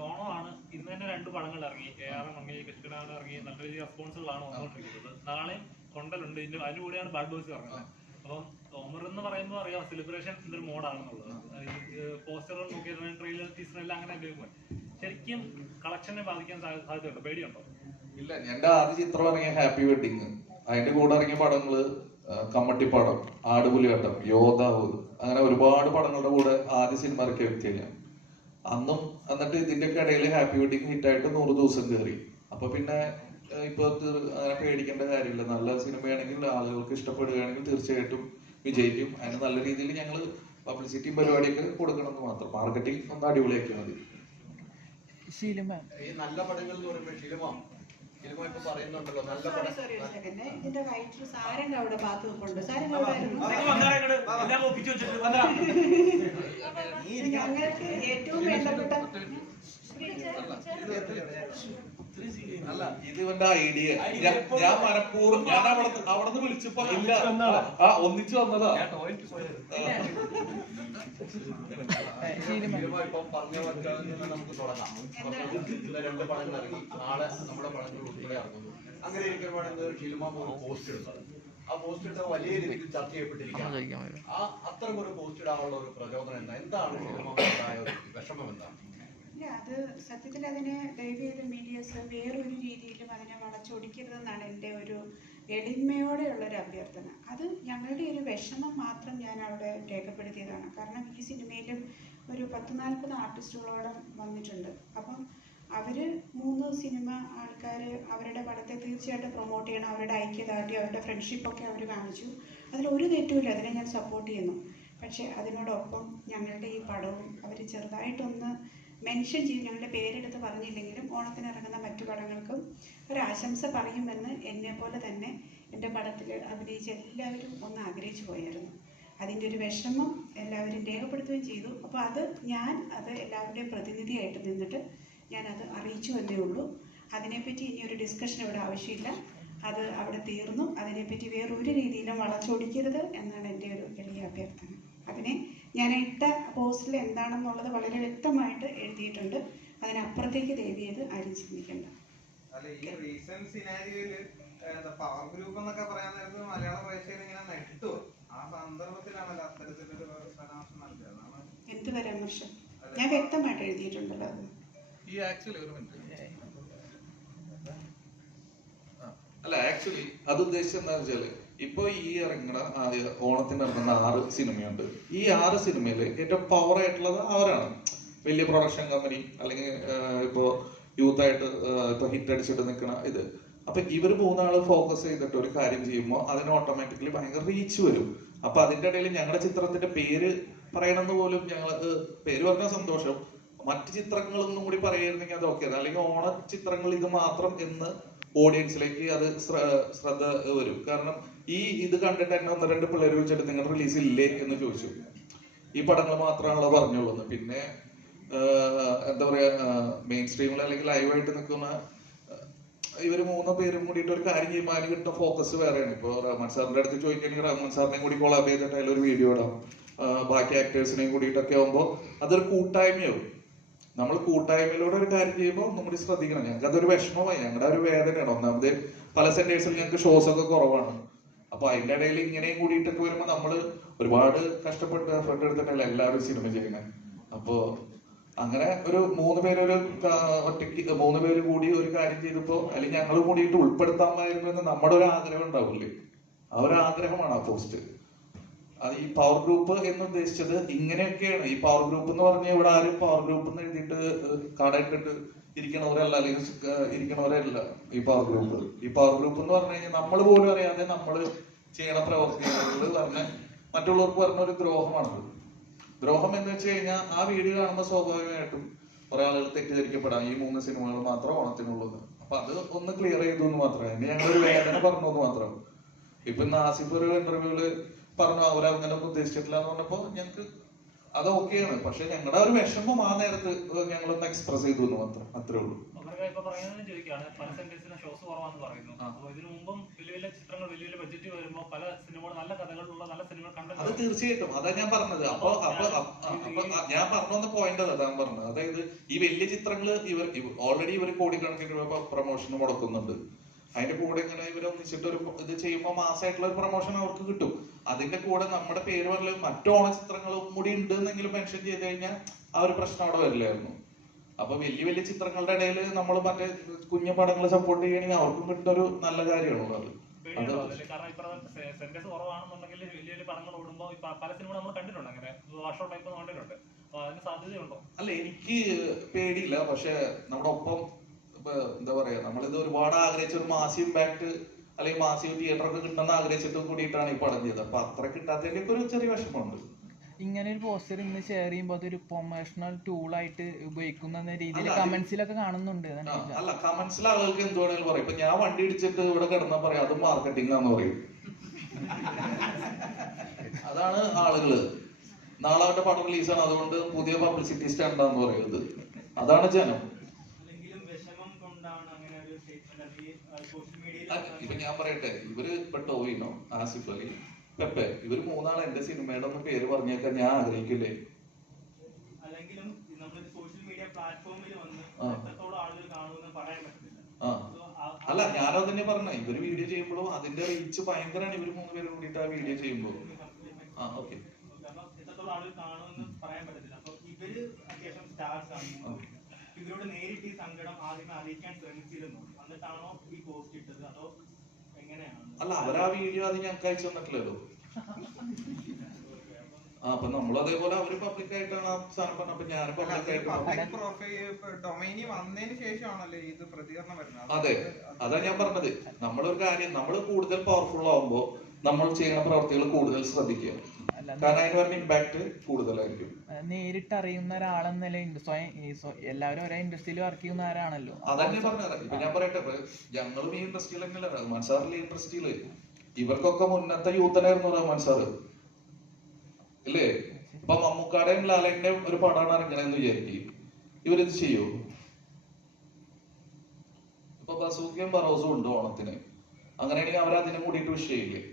ഓണമാണ്, ഇന്ന് തന്നെ 2 പടങ്ങൾ ഇറങ്ങി. AR ഇറങ്ങി, കൃഷ്ണനാട് ഇറങ്ങി. നല്ല രീതിയിൽ റെസ്പോൺസുകളാണ് വന്നുകൊണ്ടിരിക്കുന്നത്. നാളെ കൊണ്ടലുണ്ട്, അതിന്റെ കൂടെയാണ് ബാഡ് ബോയ്സ് ഇറങ്ങുന്നത്. അപ്പം ഓമർ എന്ന് പറയുമ്പോൾ അറിയാം സെലിബ്രേഷൻ ഒരു മോഡാണെന്നുള്ളത്. പോസ്റ്ററുകൾ നോക്കിയാൽ ട്രെയിലർ ടീസർ എല്ലാം അങ്ങനെ ഉപയോഗിക്കും. ശരിക്കും കളക്ഷനെ ബാധിക്കാൻ സാധ്യതയുണ്ടോ? പേടിയുണ്ടോ? ഇല്ല, എന്റെ ആദ്യ ചിത്രം ഇറങ്ങിയ ഹാപ്പി വെഡിങ്, അതിന്റെ കൂടെ ഇറങ്ങിയ പടങ്ങള് കമ്മട്ടിപ്പടം, ആടുപുലിവട്ടം, യോദ്ധാവ്, അങ്ങനെ ഒരുപാട് പടങ്ങളുടെ കൂടെ ആദ്യ സിനിമ ഇറക്കിയ വ്യക്തിയാണ് ഞാൻ. അന്നും എന്നിട്ട് ഇതിന്റെയൊക്കെ ഇടയിൽ ഹാപ്പി വെഡിങ് ഹിറ്റായിട്ട് 100 ദിവസം കയറി. അപ്പൊ പിന്നെ ഇപ്പൊ അങ്ങനെ പേടിക്കേണ്ട കാര്യമില്ല. നല്ല സിനിമയാണെങ്കിൽ ആളുകൾക്ക് ഇഷ്ടപ്പെടുകയാണെങ്കിൽ തീർച്ചയായിട്ടും വിജയിക്കും. അതിന് നല്ല രീതിയിൽ ഞങ്ങൾ പബ്ലിസിറ്റിയും പരിപാടിയൊക്കെ കൊടുക്കണമെന്ന് മാത്രം. മാർക്കറ്റിംഗ് ഒന്ന് അടിപൊളിയാക്കിയാൽ മതി. ഈ നല്ല പടങ്ങൾ എന്ന് പറയുമ്പോൾ ഷിലിമ ഇപ്പൊ പറയുന്നുണ്ടല്ലോ നല്ല പടം. ഇതിന്റെ റൈറ്റർ സാരംഗ് അവിടെ ഭാഗത്ത് നിൽപ്പുണ്ട്. സാരംഗ് അവിടെ ഞങ്ങൾക്ക് ഏറ്റവും വേണ്ടപ്പെട്ട അല്ല, ഇത് ഇവന്റെ ഐഡിയ. ഞാൻ മനഃപൂർവ്വം ഞാൻ അവിടുന്ന് വിളിച്ചപ്പോ ഇല്ല, ഒന്നിച്ചു വന്നതാ. ഇപ്പം പറഞ്ഞ നമുക്ക് തുടങ്ങാം. 2 പടങ്ങൾ ഇറങ്ങി, നാളെ നമ്മുടെ പടങ്ങൾ ഉൾപ്പെടെ ഇറങ്ങുന്നു. അങ്ങനെ ഇരിക്കുമ്പോഴാണ് ഷിലിമ ഒരു പോസ്റ്റ് ഇടുന്നത്. ആ പോസ്റ്റ് ഇട്ട വലിയ രീതിയിൽ ചർച്ച ചെയ്യപ്പെട്ടിരിക്കുകയാണ്. അത്തരം ഒരു പോസ്റ്റ് ഇടാനുള്ള ഒരു പ്രചോദനം എന്താണ്? ഷിലിമ വിഷമം എന്താണ്? അത് സത്യത്തിൽ അതിനെ ദയവ് ചെയ്ത് മീഡിയസ് വേറൊരു രീതിയിലും അതിനെ വളച്ചൊടിക്കരുതെന്നാണ് എൻ്റെ ഒരു എളിമയോടെയുള്ളൊരു അഭ്യർത്ഥന. അത് ഞങ്ങളുടെ ഒരു വിഷമം മാത്രം ഞാൻ അവിടെ രേഖപ്പെടുത്തിയതാണ്. കാരണം ഈ സിനിമയിലും ഒരു 10-40 ആർട്ടിസ്റ്റുകളോളം വന്നിട്ടുണ്ട്. അപ്പം അവർ 3 സിനിമ ആൾക്കാർ അവരുടെ പടത്തെ തീർച്ചയായിട്ടും പ്രൊമോട്ട് ചെയ്യണം. അവരുടെ ഐക്യദാർഢ്യം, അവരുടെ ഫ്രണ്ട്ഷിപ്പൊക്കെ അവർ കാണിച്ചു. അതിലൊരു തെറ്റുമില്ല, അതിനെ ഞാൻ സപ്പോർട്ട് ചെയ്യുന്നു. പക്ഷേ അതിനോടൊപ്പം ഞങ്ങളുടെ ഈ പടവും അവർ ചെറുതായിട്ടൊന്ന് മെൻഷൻ ചെയ്ത് ഞങ്ങളുടെ പേരെടുത്ത് പറഞ്ഞില്ലെങ്കിലും ഓണത്തിന് ഇറങ്ങുന്ന മറ്റു പടങ്ങൾക്കും ഒരാശംസ പറയുമെന്ന് എന്നെപ്പോലെ തന്നെ എൻ്റെ പടത്തിൽ അഭിനയിച്ച എല്ലാവരും ഒന്ന് ആഗ്രഹിച്ചു പോയായിരുന്നു. അതിൻ്റെ ഒരു വിഷമം എല്ലാവരും രേഖപ്പെടുത്തുകയും ചെയ്തു. അപ്പോൾ അത് എല്ലാവരുടെയും പ്രതിനിധിയായിട്ട് നിന്നിട്ട് ഞാനത് അറിയിച്ചു എന്നേ ഉള്ളൂ. അതിനെപ്പറ്റി ഇനി ഒരു ഡിസ്കഷൻ ഇവിടെ ആവശ്യമില്ല. അത് അവിടെ തീർന്നു. അതിനെപ്പറ്റി വേറൊരു രീതിയിലും വളച്ചൊടിക്കരുത് എന്നാണ് എൻ്റെ ഒരു എളിയ അഭ്യർത്ഥന. അതിനെ ഞാൻ ഇട്ട പോസ്റ്റിൽ എന്താണെന്നുള്ളത് വളരെ വ്യക്തമായിട്ട് എഴുതിയിട്ടുണ്ട്. അതിനപ്പുറത്തേക്ക് ദയവ് ചെയ്ത് ആരും ചിന്തിക്കേണ്ട. അല്ല, ഈ റീസെന്റ് സിനാരിയോയില് പവർ ഗ്രൂപ്പ് എന്നൊക്കെ പറയാൻ നേരത്ത് മലയാള പ്രേക്ഷകർ ഇങ്ങനെ നെട്ടുവോ? ആ സന്ദർഭത്തിലാണല്ലോ അത്തരത്തിലൊരു പരാമർശം നൽകിയത്. എന്ത് പരാമർശം? ഞാൻ വ്യക്തമായിട്ട് എഴുതിയിട്ടുണ്ടല്ലോ. അത് ഈ ആക്ച്വലി ഒരു മിനിറ്റ് അല്ല, ആക്ച്വലി അത് ഉദ്ദേശിച്ചത് എന്താ വെച്ചാല്, ഇപ്പൊ ഈ ഇറങ്ങുന്ന ഓണത്തിന് ഇറങ്ങുന്ന 6 സിനിമയുണ്ട്. ഈ 6 സിനിമയില് ഏറ്റവും പവർ ആയിട്ടുള്ളത് അവരാണ്. വലിയ പ്രൊഡക്ഷൻ കമ്പനി അല്ലെങ്കിൽ ഇപ്പോ യൂത്ത് ആയിട്ട് ഇപ്പൊ ഹിറ്റ് അടിച്ചിട്ട് നിൽക്കണ ഇത്. അപ്പൊ ഇവർ 3 ആള് ഫോക്കസ് ചെയ്തിട്ട് ഒരു കാര്യം ചെയ്യുമ്പോൾ അതിന് ഓട്ടോമാറ്റിക്കലി ഭയങ്കര റീച്ച് വരും. അപ്പൊ അതിന്റെ ഇടയിൽ ഞങ്ങളുടെ ചിത്രത്തിന്റെ പേര് പറയണമെന്ന് പോലും ഞങ്ങൾക്ക് പേര് പറഞ്ഞ സന്തോഷം, മറ്റ് ചിത്രങ്ങളൊന്നും കൂടി പറയായിരുന്നെങ്കിൽ അത് ഓക്കെ, അല്ലെങ്കിൽ ഓണ ചിത്രങ്ങൾ ഇത് മാത്രം എന്ന് ഓഡിയൻസിലേക്ക് അത് ശ്രദ്ധ വരും. കാരണം ഇത് കണ്ടിട്ട് എന്നെ 1-2 പിള്ളേർ വിളിച്ചിട്ട് നിങ്ങൾ റിലീസ് ഇല്ലേ എന്ന് ചോദിച്ചു. ഈ പടങ്ങൾ മാത്രമാണല്ലോ പറഞ്ഞുള്ളൂ. പിന്നെ എന്താ പറയാ, മെയിൻ സ്ട്രീമിൽ അല്ലെങ്കിൽ ലൈവായിട്ട് നിൽക്കുന്ന ഇവര് 3 പേരും കൂടിയിട്ട് ഒരു കാര്യം ചെയ്യുമ്പോൾ അതിന് കിട്ടുന്ന ഫോക്കസ് വേറെയാണ്. ഇപ്പൊ റഹ്മാൻ സാറിന്റെ അടുത്ത് ചോദിക്കുകയാണെങ്കിൽ റഹ്മാൻ സാറിനെയും കൂടി കൊളാബ് ചെയ്തിട്ട് അതിലൊരു വീഡിയോ ഇടാം, ബാക്കി ആക്ടേഴ്സിനെയും കൂടിയിട്ടൊക്കെ ആകുമ്പോൾ അതൊരു കൂട്ടായ്മയാവും. നമ്മൾ കൂട്ടായ്മയിലൂടെ ഒരു കാര്യം ചെയ്യുമ്പോൾ ഒന്നും കൂടി ശ്രദ്ധിക്കണം. ഞങ്ങൾക്ക് അതൊരു വിഷമമായി, ഞങ്ങളുടെ ഒരു വേദനയാണ്. ഒന്നാമത് പല സെന്റേഴ്സിൽ ഞങ്ങൾക്ക് ഷോസ് ഒക്കെ കുറവാണ്. അപ്പൊ അതിന്റെ ഇടയിൽ ഇങ്ങനെയും കൂടിയിട്ടൊക്കെ വരുമ്പോൾ നമ്മൾ ഒരുപാട് കഷ്ടപ്പെട്ട് എഫേർട്ട് എടുത്തിട്ടല്ല എല്ലാവരും സിനിമ ചെയ്യുന്നത്. അപ്പോ അങ്ങനെ ഒരു 3 പേര് ഒറ്റയ്ക്ക് 3 പേര് കൂടി ഒരു കാര്യം ചെയ്തപ്പോ അല്ലെങ്കിൽ ഞങ്ങൾ കൂടിയിട്ട് ഉൾപ്പെടുത്താമായിരുന്നു എന്ന് നമ്മുടെ ഒരു ആഗ്രഹം ഉണ്ടാവില്ലേ, ആ ഒരു ആഗ്രഹമാണ് ആ പോസ്റ്റ്. അത് ഈ പവർ ഗ്രൂപ്പ് എന്ന് ഉദ്ദേശിച്ചത് ഇങ്ങനെയൊക്കെയാണ്. ഈ പവർ ഗ്രൂപ്പ് എന്ന് പറഞ്ഞാൽ ഇവിടെ ആരും പവർ ഗ്രൂപ്പ് എന്ന് എഴുതിയിട്ട് കടയിട്ടിട്ട് ഇരിക്കണവരല്ല, അല്ലെങ്കിൽ ഇരിക്കണവരല്ല ഈ പവർ ഗ്രൂപ്പ്. ഈ പവർ ഗ്രൂപ്പ് എന്ന് പറഞ്ഞു കഴിഞ്ഞാൽ നമ്മൾ പോലും അറിയാതെ നമ്മൾ ചെയ്യണ പ്രവർത്തികൾ പറഞ്ഞ മറ്റുള്ളവർക്ക് പറഞ്ഞ ഒരു ദ്രോഹമാണത്. ദ്രോഹം എന്ന് വെച്ച് കഴിഞ്ഞാൽ ആ വീഡിയോ കാണുമ്പോൾ സ്വാഭാവികമായിട്ടും കുറെ ആളുകൾ തെറ്റിദ്ധരിക്കപ്പെടാം, ഈ 3 സിനിമകൾ മാത്രം ഓണത്തിനുള്ളത്. അപ്പൊ അത് ഒന്ന് ക്ലിയർ ചെയ്തു എന്ന് മാത്രമേ, എന്നെ ഞങ്ങളൊരു വേദന പറഞ്ഞു എന്ന് മാത്രം. ഇപ്പൊ ആസിഫ് ഒരു ഇന്റർവ്യൂല് പറഞ്ഞു അവരങ്ങനെ ഉദ്ദേശിച്ചിട്ടില്ല എന്ന് പറഞ്ഞപ്പോ ഞങ്ങൾക്ക് അത് ഓക്കെയാണ്. പക്ഷെ ഞങ്ങളുടെ ഒരു വിഷമം ആ നേരത്ത് ഞങ്ങളൊന്ന് എക്സ്പ്രസ് ചെയ്തു എന്ന് മാത്രം, അത്രേ ഉള്ളൂ. പല സെന്റേഴ്സിന് ഷോസ് കുറവാന്ന് പറയുന്നു. അപ്പൊ ഇതിനു മുമ്പും വലിയ ചിത്രങ്ങൾ വലിയ ബഡ്ജറ്റ് വരുമ്പോൾ പല സിനിമകൾ നല്ല കഥകളുള്ള നല്ല സിനിമകൾ കണ്ടത് അത് തീർച്ചയായിട്ടും അതാ ഞാൻ പറഞ്ഞത്. അപ്പൊ ഞാൻ പറഞ്ഞ പോയിന്റ് അതാ പറഞ്ഞത്. അതായത് ഈ വലിയ ചിത്രങ്ങൾ ഓൾറെഡി ഇവർ കോടിക്കണക്കിന് രൂപ പ്രൊമോഷന് മുടക്കുന്നുണ്ട്. അതിന്റെ കൂടെ ഇങ്ങനെ ഇവർ ഒന്നിച്ചിട്ട് ഒരു ഇത് ചെയ്യുമ്പോൾ മാസമായിട്ടുള്ള ഒരു പ്രൊമോഷൻ അവർക്ക് കിട്ടും. അതിന്റെ കൂടെ നമ്മുടെ പേര് പറഞ്ഞ മറ്റു ഓണ ചിത്രങ്ങളും കൂടി ഉണ്ട് എന്നെങ്കിലും മെൻഷൻ ചെയ്ത് കഴിഞ്ഞാൽ ആ ഒരു പ്രശ്നം അവിടെ വരില്ലായിരുന്നു. അപ്പൊ വലിയ ചിത്രങ്ങളുടെ ഇടയിൽ നമ്മൾ മറ്റേ കുഞ്ഞു പടങ്ങൾ സപ്പോർട്ട് ചെയ്യണമെങ്കിൽ അവർക്കും കിട്ടുന്ന ഒരു നല്ല കാര്യമാണല്ലോ അത്. കാരണം ഇപ്പൊ സെന്റേഴ്സ് കുറവാണെന്നുണ്ടെങ്കിൽ വലിയ പടങ്ങൾ ഓടുമ്പോൾ പല സിനിമ നമ്മൾ കണ്ടിട്ടുണ്ട്, അങ്ങനെ വാഷ് ടൈപ്പ് കണ്ടിട്ടുണ്ട്. അപ്പൊ അതിന് സാധ്യതയുണ്ടോ? അല്ല, എനിക്ക് പേടിയില്ല. പക്ഷെ നമ്മുടെ ഒപ്പം എന്താ പറയാ, നമ്മളിത് ഒരുപാട് ആഗ്രഹിച്ച ഒരു മാസീവ് ഇമ്പാക്ട് അല്ലെങ്കിൽ മാസീവ് തിയേറ്റർ ഒക്കെ കിട്ടണമെന്ന് ആഗ്രഹിച്ചിട്ട് കൂടിയിട്ടാണ് ഈ പടം ചെയ്തത്. അപ്പൊ അത്ര കിട്ടാത്തതിന്റെ ഒരു ചെറിയ വിഷമമുണ്ട്. ഇങ്ങനെ ഒരു പോസ്റ്റർ ഇന്ന് ഷെയർ ചെയ്യുമ്പോൾ അതൊരു പ്രൊമോഷണൽ ടൂളായിട്ട് ഉപയോഗിക്കുന്ന രീതിയിൽ കമന്റ്സിലൊക്കെ കാണുന്നുണ്ട്. അല്ല, കമന്റ്സിൽ ആളുകൾക്ക് എന്ത് വേണമെങ്കിലും പറയും. ഇപ്പൊ ഞാൻ വണ്ടി ഇടിച്ചിട്ട് ഇവിടെ കിടന്നാ പറയാം അത് മാർക്കറ്റിംഗ് ആണെന്ന് പറയും. അതാണ് ആളുകള്. നാളെ അവരുടെ പടം റിലീസാണ്, അതുകൊണ്ട് പുതിയ പബ്ലിസിറ്റി സ്റ്റാൻഡാന്ന് പറയുന്നത്. അതാണ് ജനം. ഇപ്പൊ ഞാൻ പറയട്ടെ, ഇവര് ഇപ്പൊ ടോവിനോ, ആസിഫ് അലി, പെപ്പെ, ഇവര് 3 ആൾ എന്റെ സിനിമയുടെ ഒന്ന് പേര് പറഞ്ഞേക്കാൻ ഞാൻ ആഗ്രഹിക്കില്ലേ? അല്ല, ഞാനത് തന്നെ പറഞ്ഞ, ഇവര് വീഡിയോ ചെയ്യുമ്പോഴും അതിന്റെ റീച്ച് ഭയങ്കരമാണ്. ഇവര് 3 പേര് കൂടിയിട്ട് ആ വീഡിയോ ചെയ്യുമ്പോ ഓക്കെ ഇവരോട് നേരിട്ട് ഈ സങ്കടം ആദ്യമേ അറിയിക്കാൻ ശ്രമിച്ചിരുന്നു, എന്നിട്ടാണോ ഈ പോസ്റ്റ് ഇട്ടത്, അതോ എങ്ങനെയാണ്? അല്ല, അവരാ വീഡിയോ അത് ഞങ്ങൾക്ക് അയച്ചു തന്നിട്ടില്ലല്ലോ. അപ്പൊ നമ്മൾ അതേപോലെ അവര് പബ്ലിക് ആയിട്ടാണ് ആ സാധനം പറഞ്ഞത്. അപ്പൊ ഞാൻ ഡൊമൈനി വന്നതിന് ശേഷമാണല്ലോ ഇത് പ്രതികരണം വരുന്നത്. അതെ, അതാ ഞാൻ പറഞ്ഞത്. നമ്മളൊരു കാര്യം നമ്മൾ കൂടുതൽ പവർഫുൾ ആവുമ്പോ നമ്മൾ ചെയ്യുന്ന പ്രവർത്തികൾ കൂടുതൽ ശ്രദ്ധിക്കുക. കാരണം അതിന് പറഞ്ഞ ഇമ്പാക്ട് കൂടുതലായിരിക്കും. നേരിട്ട് അറിയുന്ന ഒരാളെന്നല്ല എല്ലാവരും ഒരേ ഇൻഡസ്ട്രിയിൽ വർക്ക് ചെയ്യുന്നവരാണല്ലോ. അതന്നെ പറഞ്ഞത്. ഇപ്പൊ ഞാൻ പറയട്ടെ, ഞങ്ങളും ഈ ഇൻഡസ്ട്രിയിൽ തന്നെയല്ല, റഹ്മാൻ സാറിന്റെ ഇൻഡസ്ട്രിയില് ഇവർക്കൊക്കെ മുന്നത്തെ യൂത്തനായിരുന്നു റഹ്മാൻ സാറ് ഇല്ലേ? ഇപ്പൊ മമ്മൂക്കാടെയും ലാലേന്റെയും ഒരു പടമാണ് ഇറങ്ങണെന്ന് വിചാരിക്കും, ഇവരിത് ചെയ്യൂ? ഇപ്പൊ ബസൂക്കയും ബറോസും ഉണ്ട് ഓണത്തിന്, അങ്ങനെയാണെങ്കിൽ അവരതിനെ കൂടിയിട്ട് വിഷയമില്ലേ?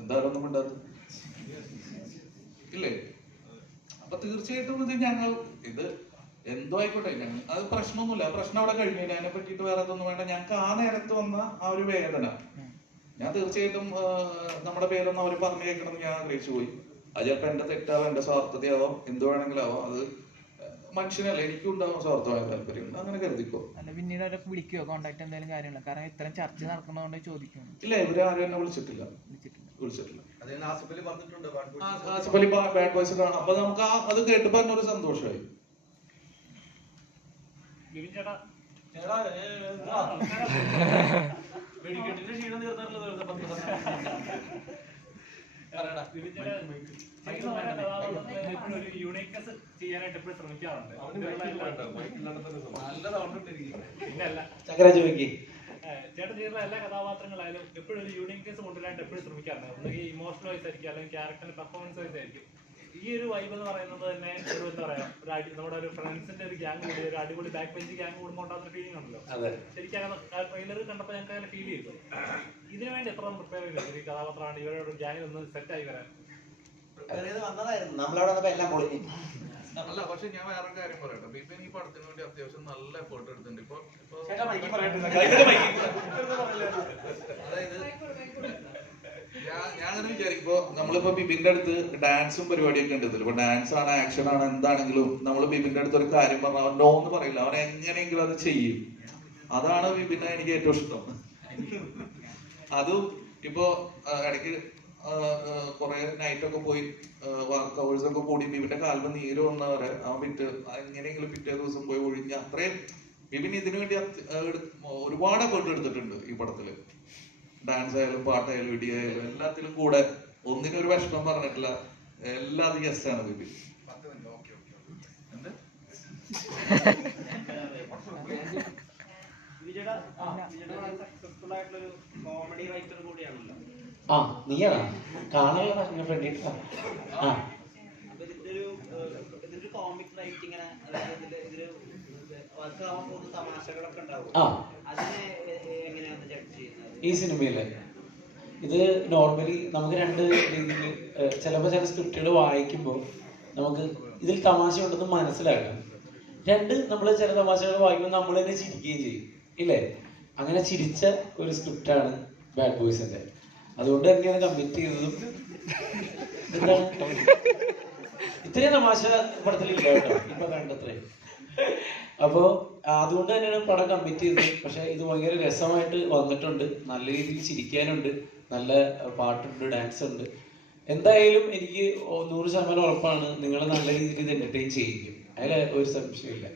എന്തായാലും മിണ്ടാത്ത ഇല്ലേ? അപ്പൊ തീർച്ചയായിട്ടും ഇത് എന്തോ ആയിക്കോട്ടെ, ഞങ്ങൾ അത് പ്രശ്നമൊന്നുമില്ല. പ്രശ്നം അവിടെ കഴിഞ്ഞു. അതിനെ പറ്റിയിട്ട് വേറെ ഒന്നും വേണ്ട. ഞങ്ങൾക്ക് ആ നേരത്ത് വന്ന ആ ഒരു വേദന ഞാൻ തീർച്ചയായിട്ടും നമ്മുടെ പേരൊന്നും അവർ പറഞ്ഞു കേൾക്കണം എന്ന് ഞാൻ ആഗ്രഹിച്ചു പോയി. അത് ചിലപ്പോ എന്റെ തെറ്റാവാം, എന്റെ സ്വാർത്ഥതയാവാം, എന്ത് വേണമെങ്കിലും ആവാം. അത് മനുഷ്യനല്ല, എനിക്കും ഉണ്ടാവും സ്വാർത്ഥമായ താല്പര്യം, അങ്ങനെ കരുതിക്കോ. അല്ല, പിന്നീട് അവരെ വിളിക്കുകയോ കോണ്ടാക്ട് എന്തെങ്കിലും കാര്യങ്ങളോ? കാരണം ഇത്തരം ചർച്ച നടക്കുന്നതുകൊണ്ട് ചോദിക്കുന്നു. ഇല്ല, ഇവര് ആരും എന്നെ വിളിച്ചിട്ടില്ല. ആസിഫ് അലി ബാഡ് ബോയ്സ് കാണാം. അപ്പൊ നമുക്ക് അത് കേട്ടപ്പോ തന്നെ ഒരു സന്തോഷമായി. ഒരു യൂണിക്നെസ് ചെയ്യാനായിട്ട് എപ്പോഴും ശ്രമിക്കാറുണ്ട്. ചേട്ടൻ ചെയ്യുന്ന എല്ലാ കഥാപാത്രങ്ങളായാലും എപ്പോഴും ഒരു യൂണിക്നെസ് കൊണ്ടുവരാനായിട്ട് എപ്പോഴും ശ്രമിക്കാറുണ്ട്. ഒന്നുകിൽ ഇമോഷണൽ വൈസ് ആയിരിക്കും, അല്ലെങ്കിൽ ക്യാരക്ടറിന്റെ പെർഫോമൻസ് വൈസ് ആയിരിക്കും. ഈ ഒരു വൈബ് എന്ന് പറയുന്നത് തന്നെ ഒരു എന്താ പറയാ, നമ്മുടെ ഒരു ഫ്രണ്ട്സിന്റെ ഒരു ഗ്യാങ് കൂടി, ഒരു അടിപൊളി ബാക്ക് ബെഞ്ച് ഗ്യാങ് കൂടുമ്പോൾ ഉണ്ടാകുന്ന ഫീലിംഗ് ഉണ്ടല്ലോ. ശരിക്കും ട്രെയിലർ കണ്ടപ്പോൾ ഞങ്ങൾക്ക് അങ്ങനെ ഫീൽ ചെയ്തു. ഇതിനു വേണ്ടി എത്ര പ്രിപ്പയർ ചെയ്തു ഈ കഥാപാത്രമാണ് ഇവരുടെ ഗ്യാങ്ങിൽ ഒന്ന് സെറ്റ് ആയി വരാൻ? അല്ല, പക്ഷെ ഞാൻ വേറൊരു കാര്യം പറയട്ടെ. ബിപിൻ ഈ പടത്തിന് വേണ്ടി അത്യാവശ്യം നല്ല എഫേർട്ട് എടുത്തിട്ടുണ്ട്. ഇപ്പൊ അതായത് ഞാൻ അങ്ങനെ വിചാരിക്കുമ്പോ നമ്മളിപ്പോ ബിബിന്റെ അടുത്ത് ഡാൻസും പരിപാടിയൊക്കെ ഉണ്ട്. ഇപ്പൊ ഡാൻസ് ആണ്, ആക്ഷൻ ആണ്, എന്താണെങ്കിലും നമ്മൾ ബിബിന്റെ അടുത്ത് ഒരു കാര്യം പറഞ്ഞാൽ അവൻ നോ എന്ന് പറയില്ല. അവൻ എങ്ങനെയെങ്കിലും അത് ചെയ്യും. അതാണ് ബിബിനെ എനിക്ക് ഏറ്റവും ഇഷ്ടം. അതും ഇപ്പോ ഇടയ്ക്ക് കുറെ നൈറ്റൊക്കെ പോയി വർക്ക് അവേഴ്സ് ഒക്കെ കൂടി ബിബിന്റെ കാലിന് നീര് വന്നവരെ അവൻ എങ്ങനെയെങ്കിലും പിറ്റേ ദിവസം പോയി ഒഴിഞ്ഞ് അത്രയും ബിബിൻ ഇതിനു വേണ്ടി ഒരുപാട് എഫേർട്ട് എടുത്തിട്ടുണ്ട് ഈ പടത്തില്. ഡാൻസ് ആയാലും പാട്ടായാലും ഇടിയായാലും എല്ലാത്തിലും കൂടെ ഒന്നിനും ഒരു വിഷമം പറഞ്ഞിട്ടില്ല. എല്ലാതും ഗസ്റ്റ് ആണ് ബിബിൻ. കോമഡി റൈറ്റർ കൂടിയാണല്ലോ. നീയാണോ കാണാനുള്ള ഇതിന്റെ കോമിക് റൈറ്റിംഗ് ഇങ്ങനെ, അതായത് ഇതില് വർക്ക് ആവാൻ പോകുന്ന തമാശകളൊക്കെ ഉണ്ടാവും. അതിനെ എങ്ങനെയാണ് ജഡ്ജ് ചെയ്യുന്നത് ഈ സിനിമയില്? ഇത് നോർമലി നമുക്ക് രണ്ട് രീതിയിൽ ചിലപ്പോൾ ചില സ്ക്രിപ്റ്റുകൾ വായിക്കുമ്പോൾ നമുക്ക് ഇതിൽ തമാശ ഉണ്ടെന്ന് മനസ്സിലാക്കാം. രണ്ട്, നമ്മൾ ചില തമാശകൾ വായിക്കുമ്പോൾ നമ്മൾ തന്നെ ചിരിക്കുകയും ചെയ്യും, ഇല്ലേ? അങ്ങനെ ചിരിച്ച ഒരു സ്ക്രിപ്റ്റാണ് ബാഡ് ബോയ്സിന്റെ. അതുകൊണ്ട് തന്നെയാണ് കമ്മിറ്റ് ചെയ്തതും. എന്താണ് ഇത്രയും തമാശ പടത്തിലില്ല കേട്ടോ, ഇപ്പൊ കണ്ടത്രയും. അപ്പോൾ അതുകൊണ്ട് തന്നെയാണ് പടം കമ്മിറ്റ് ചെയ്തത്. പക്ഷെ ഇത് ഭയങ്കര രസമായിട്ട് വന്നിട്ടുണ്ട്. നല്ല രീതിയിൽ ചിരിക്കാനുണ്ട്, നല്ല പാട്ടുണ്ട്, ഡാൻസ് ഉണ്ട്. എന്തായാലും എനിക്ക് 100% ഉറപ്പാണ് നിങ്ങൾ നല്ല രീതിയിൽ ഇത് എന്റർടൈൻ ചെയ്യിക്കും. അതിൽ ഒരു സംശയമില്ല.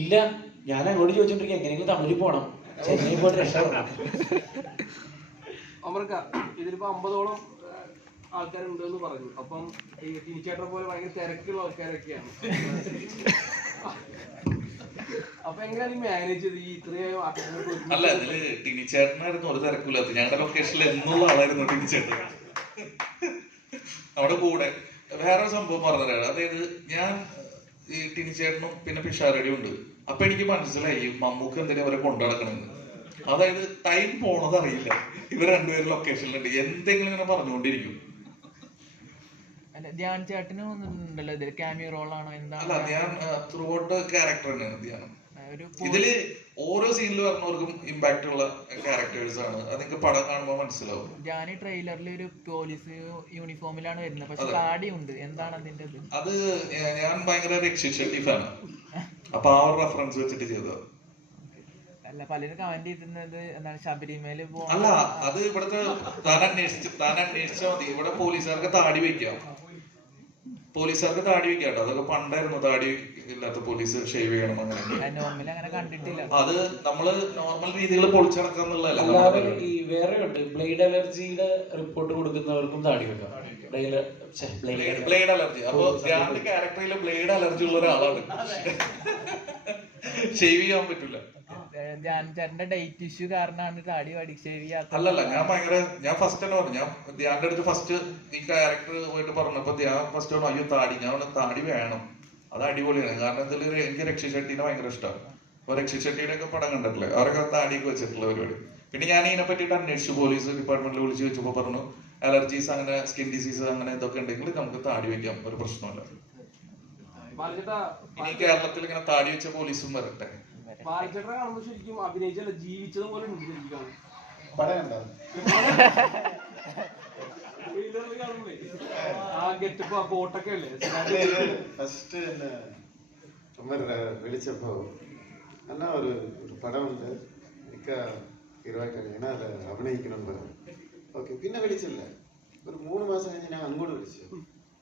ഇല്ല, ഞാൻ അങ്ങോട്ട് ചോദിച്ചോണ്ടിരിക്കും എങ്ങനെയെങ്കിലും തമിഴിൽ പോകണം, ചെന്നൈ പോയിട്ട് രക്ഷപ്പെടണം. ഇതിലിപ്പോ 50ഓളം ആൾക്കാരുണ്ട് എന്ന് പറഞ്ഞു. അപ്പം ഈ ടീച്ചേട്ടനെ പോലെ ഭയങ്കര തിരക്കുള്ള ആൾക്കാരൊക്കെയാണ്. അപ്പൊ എങ്ങനെയാണ് ഈ മാനേജ് ചെയ്ത് ഈ ഇത്രയും? അല്ല, ഇതില് ടിനിച്ചേട്ടനായിരുന്നു ഒരു തിരക്കില്ലാത്ത. ഞങ്ങളുടെ ലൊക്കേഷനിൽ എന്നുള്ള ആളായിരുന്നു ടിനിച്ചേട്ടൻ. നമ്മുടെ കൂടെ വേറെ സംഭവം പറഞ്ഞതാണ്. അതായത് ഞാൻ ഈ ടിനിച്ചേട്ടനും പിന്നെ പിഷാരടിയും ഉണ്ട്. അപ്പൊ എനിക്ക് മനസ്സിലായി മമ്മൂക്ക് എന്തിനാ അവരെ കൊണ്ടു നടക്കണമെന്ന്. അതായത് ടൈം പോണത് അറിയില്ല. ഇവർ രണ്ടുപേരും ലൊക്കേഷനിലുണ്ട്, എന്തെങ്കിലും ഇങ്ങനെ പറഞ്ഞുകൊണ്ടിരിക്കും. ധ്യാൻ ചേട്ടനും ഉണ്ടല്ലോ ഇതിൽ ക്യാമിയോ റോളാണോ എന്താണ്? അല്ല, ധ്യാൻ ത്രൂ ഔട്ട് ക്യാരക്ടർ തന്നെയാണ് ധ്യാനം. ഇതില് ഓരോ സീനിൽ വരുന്നവർക്കും ഇമ്പാക്ട് ഉള്ള ക്യാരക്ടേഴ്സ് ആണ്. അത് നിങ്ങൾക്ക് പടം കാണുമ്പോൾ മനസ്സിലാവും. ഞാൻ ട്രെയിലറിൽ ഒരു പോലീസ് യൂണിഫോമിലാണ് വരുന്നത്, പക്ഷെ താടിയുണ്ട്. എന്താണ് അതിന്റെ? അത് ഞാൻ ഭയങ്കര രക്ഷിത് ഷെട്ടി ഫാനാണ്. അപ്പൊ ആ ഒരു റെഫറൻസ് വെച്ചിട്ട് ചെയ്തത്. അല്ല, പലരും കമന്റ് ചെയ്തിരുന്നത് എന്താണ് ശബരിമല അല്ല, അത് ഇവിടുത്തെ താൻ അന്വേഷിച്ചാൽ മതി. ഇവിടെ പോലീസുകാർക്ക് താടി വെക്കാം, പോലീസുകാർക്ക് താടി വെക്കാട്ടോ. അതൊക്കെ പണ്ടായിരുന്നു, താടി ഇല്ലാത്ത പോലീസ് ഷേവ് ചെയ്യണം അങ്ങനെ. അത് നമ്മള് നോർമൽ രീതികൾ പൊളിച്ചടക്കാന്നുള്ളതല്ല. ഈ വേറെ ഉണ്ട്, ബ്ലേഡ് അലർജിയുടെ റിപ്പോർട്ട് കൊടുക്കുന്നവർക്കും താടി വെക്കാം. Blade allergy. അപ്പൊ ധ്യാന്റെ ക്യാരക്ടറിൽ ബ്ലേഡ് അലർജി ഉള്ള ഒരാളാണ്. ഷേവ് ചെയ്യാൻ പറ്റൂല. ഡേറ്റ് ഇഷ്യൂ കാരണമാണ് താടി ഷേവ് ചെയ്യാത്ത. അല്ലല്ല, ഞാൻ ഫസ്റ്റ് തന്നെ പറഞ്ഞു. ഞാൻ ധ്യാന്റെ അടുത്ത് ഫസ്റ്റ് ഈ ക്യാരക്ടർ പോയിട്ട് പറഞ്ഞപ്പോ ധ്യാൻ ഫസ്റ്റ് പറഞ്ഞു അയ്യോ താടി. ഞാൻ താടി വേണം, അത് അടിപൊളിയാണ്. കാരണം ഇതിൽ എനിക്ക് രക്ഷിത് ഷെട്ടിനെ ഭയങ്കര ഇഷ്ടമാണ്. അപ്പൊ രക്ഷിത് ഷെട്ടിയുടെ ഒക്കെ പടം കണ്ടിട്ടില്ലേ, അവരൊക്കെ താടിയൊക്കെ വെച്ചിട്ടുള്ള പരിപാടി. പിന്നെ ഞാൻ ഇതിനെ പറ്റിയിട്ട് അന്വേഷിച്ചു, പോലീസ് ഡിപ്പാർട്ട്മെന്റിൽ വിളിച്ച് വെച്ചപ്പോ പറഞ്ഞു അലർജീസ് അങ്ങനെ സ്കിൻ ഡിസീസ് അങ്ങനെ ഇതൊക്കെ ഉണ്ടെങ്കിൽ നമുക്ക് താടി വെക്കാം, ഒരു പ്രശ്നമില്ല. ഇനി കേരളത്തിൽ ഇങ്ങനെ താടി വെച്ച പോലീസും വരട്ടെ. ബാലചേട്ടനെ കാണുമ്പോൾ ശരിക്കും അഭിനയിച്ചല്ല, ജീവിച്ചതും പോലെ കോട്ടൊക്കെ അല്ലേ. ഫസ്റ്റ് എന്നെ വിളിച്ചപ്പോ എന്നാ ഒരു പടമുണ്ട് ഹീറോയിട്ടാണ്, ഞാൻ അത് അഭിനയിക്കണം പറഞ്ഞു. ഓക്കെ, പിന്നെ വിളിച്ചില്ല. ഒരു 3 മാസം കഴിഞ്ഞ് ഞാൻ അങ്ങോട്ട് വിളിച്ചു.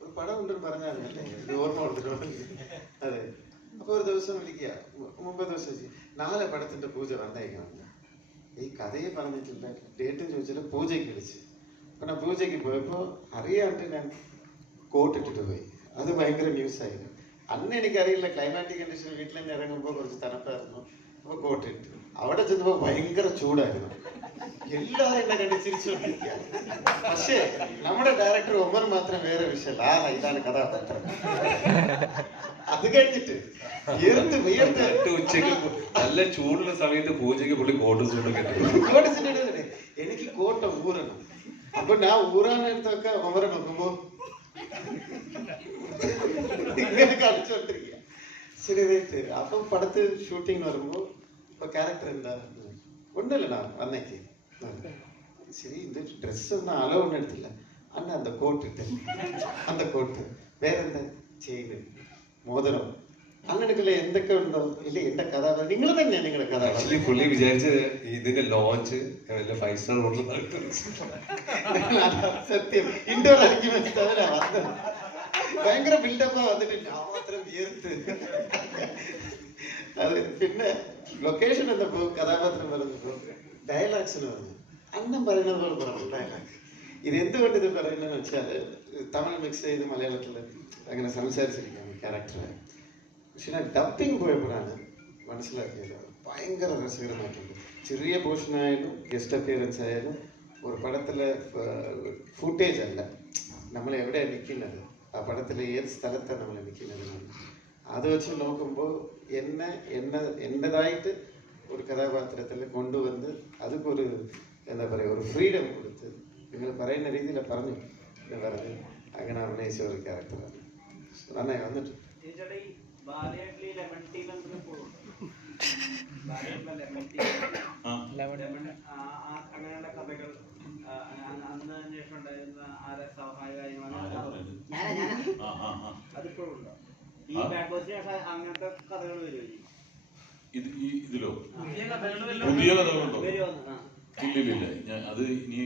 ഒരു പടം ഉണ്ടെന്ന് പറഞ്ഞായിരുന്നല്ലേ, ഇത് ഓർമ്മ കൊടുത്തിട്ടുണ്ട്. അതെ, അപ്പൊ ഒരു ദിവസം വിളിക്കുക, മുമ്പേ ദിവസം നാളെ പടത്തിന്റെ പൂജ വന്നേക്കണം. ഈ കഥയെ പറഞ്ഞിട്ടില്ല, ഡേറ്റും ചോദിച്ചിട്ട് പൂജയ്ക്ക് വിളിച്ച്. അപ്പം ഞാൻ പൂജയ്ക്ക് പോയപ്പോൾ അറിയാണ്ട് ഞാൻ കോട്ട് ഇട്ടിട്ട് പോയി. അത് ഭയങ്കര ന്യൂസായിരുന്നു. അന്ന് എനിക്കറിയില്ല, ക്ലൈമാറ്റിക് കണ്ടീഷൻ വീട്ടിൽ നിന്ന് ഇറങ്ങുമ്പോൾ കുറച്ച് തണുപ്പായിരുന്നു. അപ്പോൾ കോട്ട് ഇട്ടു. അവിടെ ചെന്നപ്പോൾ ഭയങ്കര ചൂടായിരുന്നു. എല്ലാവരും എന്നെ കണ്ട് ചിരിച്ചുകൊണ്ടിരിക്കുക. പക്ഷേ നമ്മുടെ ഡയറക്ടർ ഒമർ മാത്രം വേറെ വിഷയമല്ല, ഇതാണ് കഥാപാത്രം. അത് കഴിഞ്ഞിട്ട് ഉച്ചയ്ക്ക് നല്ല ചൂടുള്ള സമയത്ത് പൂജയ്ക്ക് പുള്ളി കോട്ട് സൂട്ടൊക്കെ എനിക്ക് കോട്ട ഊറണം. അപ്പൊ ഞാൻ ഊറാനെടുത്തൊക്കെ ഒമരെ നോക്കുമ്പോ ഇങ്ങനെ കളിച്ചോണ്ടിരിക്കുക. ശരി, അപ്പൊ പടത്ത് ഷൂട്ടിങ് വരുമ്പോ ഇപ്പൊ ക്യാരക്ടർ എന്താ ഒന്നുമില്ലടാ വന്നേക്ക്. ശരി, ഇത് ட்ரெஸ் ஒன்றும் அளவு ஒன்றும் எடுத்தில்ல. அண்ணா அந்த கோட் இட்டு, அந்த கோട്ട് വേറെ എന്താ ചെയിന്, മോതിരം, അങ്ങനെയൊക്കെയുള്ള എന്തൊക്കെ ഉണ്ടോ? ഇല്ല, എന്റെ കഥാപാത്രം നിങ്ങൾ തന്നെയാണ് നിങ്ങളുടെ കഥാപാത്രം. പുള്ളി വിചാരിച്ചത് ഇതിന്റെ ലോഞ്ച് 5 സ്റ്റാർ ഹോട്ടൽ സത്യം ഇൻഡോർ ഇറക്കി വെച്ചിട്ട് അതിനാ വന്നത്. ഭയങ്കര ബിൽഡപ്പാ വന്നിട്ട് ഞാൻ മാത്രം വിയർത്ത്. അത് പിന്നെ ലൊക്കേഷൻ എന്നപ്പോ കഥാപാത്രം പറഞ്ഞപ്പോ ഡയലോഗ്സിന് പറഞ്ഞു, അന്നം പറയുന്നത് പോലെ പറഞ്ഞു ഡയലോഗ്. ഇത് എന്തുകൊണ്ട് ഇത് പറയുന്നതെന്ന് വെച്ചാൽ തമിഴ് മിക്സ് ചെയ്ത് മലയാളത്തിൽ അങ്ങനെ സംസാരിച്ചിരിക്കുകയാണ് ക്യാരക്ടറെ. പക്ഷെ ഞാൻ ഡബിങ് പോയപ്പോഴാണ് മനസ്സിലാക്കിയത് ഭയങ്കര രസകരമായിട്ടുണ്ട്. ചെറിയ പോർഷനായാലും ഗസ്റ്റ് അപ്പിയറൻസ് ആയാലും ഒരു പടത്തിലെ ഫുട്ടേജ് അല്ല, നമ്മൾ എവിടെയാണ് നിൽക്കുന്നത്, ആ പടത്തിലെ ഏത് സ്ഥലത്താണ് നമ്മൾ നിൽക്കുന്നത്. അത് വെച്ച് നോക്കുമ്പോൾ എൻ്റെതായിട്ട് ഒരു കഥാപാത്രത്തിൽ കൊണ്ടുവന്ന് അതൊക്കെ ഒരു എന്താ പറയുക, ഒരു ഫ്രീഡം കൊടുത്ത് നിങ്ങൾ പറയുന്ന രീതിയിൽ പറഞ്ഞു എന്ന് പറഞ്ഞ് അങ്ങനെ അഭിനയിച്ച ഒരു ക്യാരക്ടറാണ്. നന്നായി വന്നിട്ട് അങ്ങനെയുള്ള കഥകൾ അന്ന് അന്വേഷണം ഉണ്ടായിരുന്ന ആരെ അതിപ്പോഴും ഉണ്ടോ? ഈ ബാഡ് ബോയ്സിന് ശേഷം അങ്ങനത്തെ കഥകൾ വരുമോ? ഇതിലോ പുതിയ കഥകളുണ്ടോ? ഇല്ലില്ല, ഞാൻ അത് ഇനി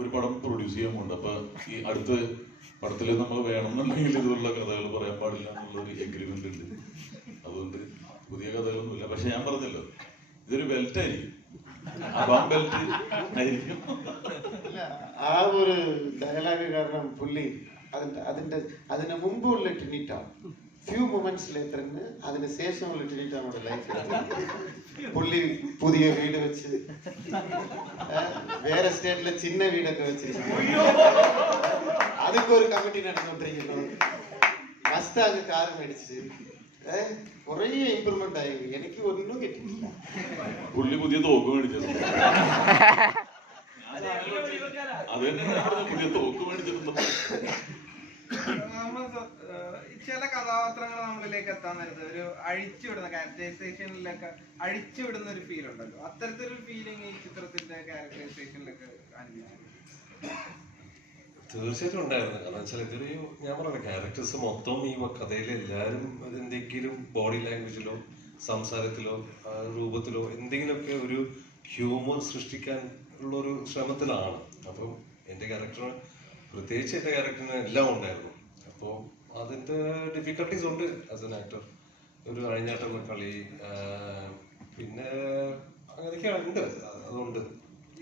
ഒരു പടം പ്രൊഡ്യൂസ് ചെയ്യാൻ പോകുന്നുണ്ട്. അപ്പൊ ഈ അടുത്ത പടത്തിൽ നമ്മൾ വേണമെന്നുണ്ടെങ്കിൽ ഇതുള്ള കഥകൾ പറയാൻ പാടില്ല എന്നുള്ളൊരു എഗ്രിമെന്റ് ഉണ്ട്. അതുകൊണ്ട് പുതിയ കഥകളൊന്നുമില്ല. പക്ഷെ ഞാൻ പറഞ്ഞല്ലോ, ഇതൊരു ബെൽറ്റ് ആയിരിക്കും, അബാം ബെൽറ്റ് ആയിരിക്കും. ആ ഒരു ഡയലോഗ് കാരണം പുള്ളി അതിന് മുമ്പുള്ള ടിനിറ്റാണ്, ഫ്യൂ മൊമെന്റ്സ് ലേറ്ററിന് അതിന് ശേഷമുള്ള ടിനിറ്റാണ് ലൈഫിൽ. പുള്ളി പുതിയ വീട് വെച്ച് വേറെ സ്റ്റേറ്റിലെ ചിന്ന വീടൊക്കെ വെച്ചിരിക്കുന്നു. അതൊക്കെ ഒരു കമ്മിറ്റി നടന്നുകൊണ്ടിരിക്കുന്നു. മസ്താങ് കാർ മേടിച്ച് കുറേ ഇമ്പ്രൂവ്മെന്റ് ആയി. എനിക്ക് ഒന്നും കിട്ടിയില്ല. പുള്ളി പുതിയ തോക്ക് മേടിച്ചത്, അത് തന്നെ പുതിയ തോക്ക് മേടിച്ചിട്ടുണ്ട്. ചില കഥാപാത്രങ്ങൾ നമ്മളിലേക്ക് എത്താൻ നേരത്ത് ഒരു അഴിച്ചുവിടുന്ന ക്യാരക്ടറൈസേഷനിലൊക്കെ അഴിച്ചുവിടുന്ന ഒരു ഫീൽ ഉണ്ടല്ലോ. അത്തരത്തിലൊരു ഫീലിംഗ് ഈ ചിത്രത്തിന്റെ ക്യാരക്ടറൈസേഷനിലൊക്കെ അനുഭവിച്ചു? തീർച്ചയായിട്ടും ഉണ്ടായിരുന്നു. കാരണം വെച്ചാൽ ഇതൊരു ഞാൻ പറഞ്ഞ ക്യാരക്ടേഴ്സ് മൊത്തം ഈ കഥയിൽ എല്ലാവരും എന്തെങ്കിലും ബോഡി ലാംഗ്വേജിലോ സംസാരത്തിലോ രൂപത്തിലോ എന്തെങ്കിലുമൊക്കെ ഒരു ഹ്യൂമർ സൃഷ്ടിക്കാൻ ഉള്ളൊരു ശ്രമത്തിലാണ്. അപ്പം എൻ്റെ ക്യാരക്ടർ പ്രത്യേകിച്ച് എൻ്റെ ക്യാരക്ടറിന് എല്ലാം ഉണ്ടായിരുന്നു. അപ്പോൾ അതിൻ്റെ ഡിഫിക്കൽട്ടീസ് ഉണ്ട് ആസ് എൻ ആക്ടർ. ഒരു അഴിഞ്ഞാട്ടുള്ള കളി പിന്നെ അങ്ങനെയൊക്കെ ഉണ്ട്. അതുകൊണ്ട്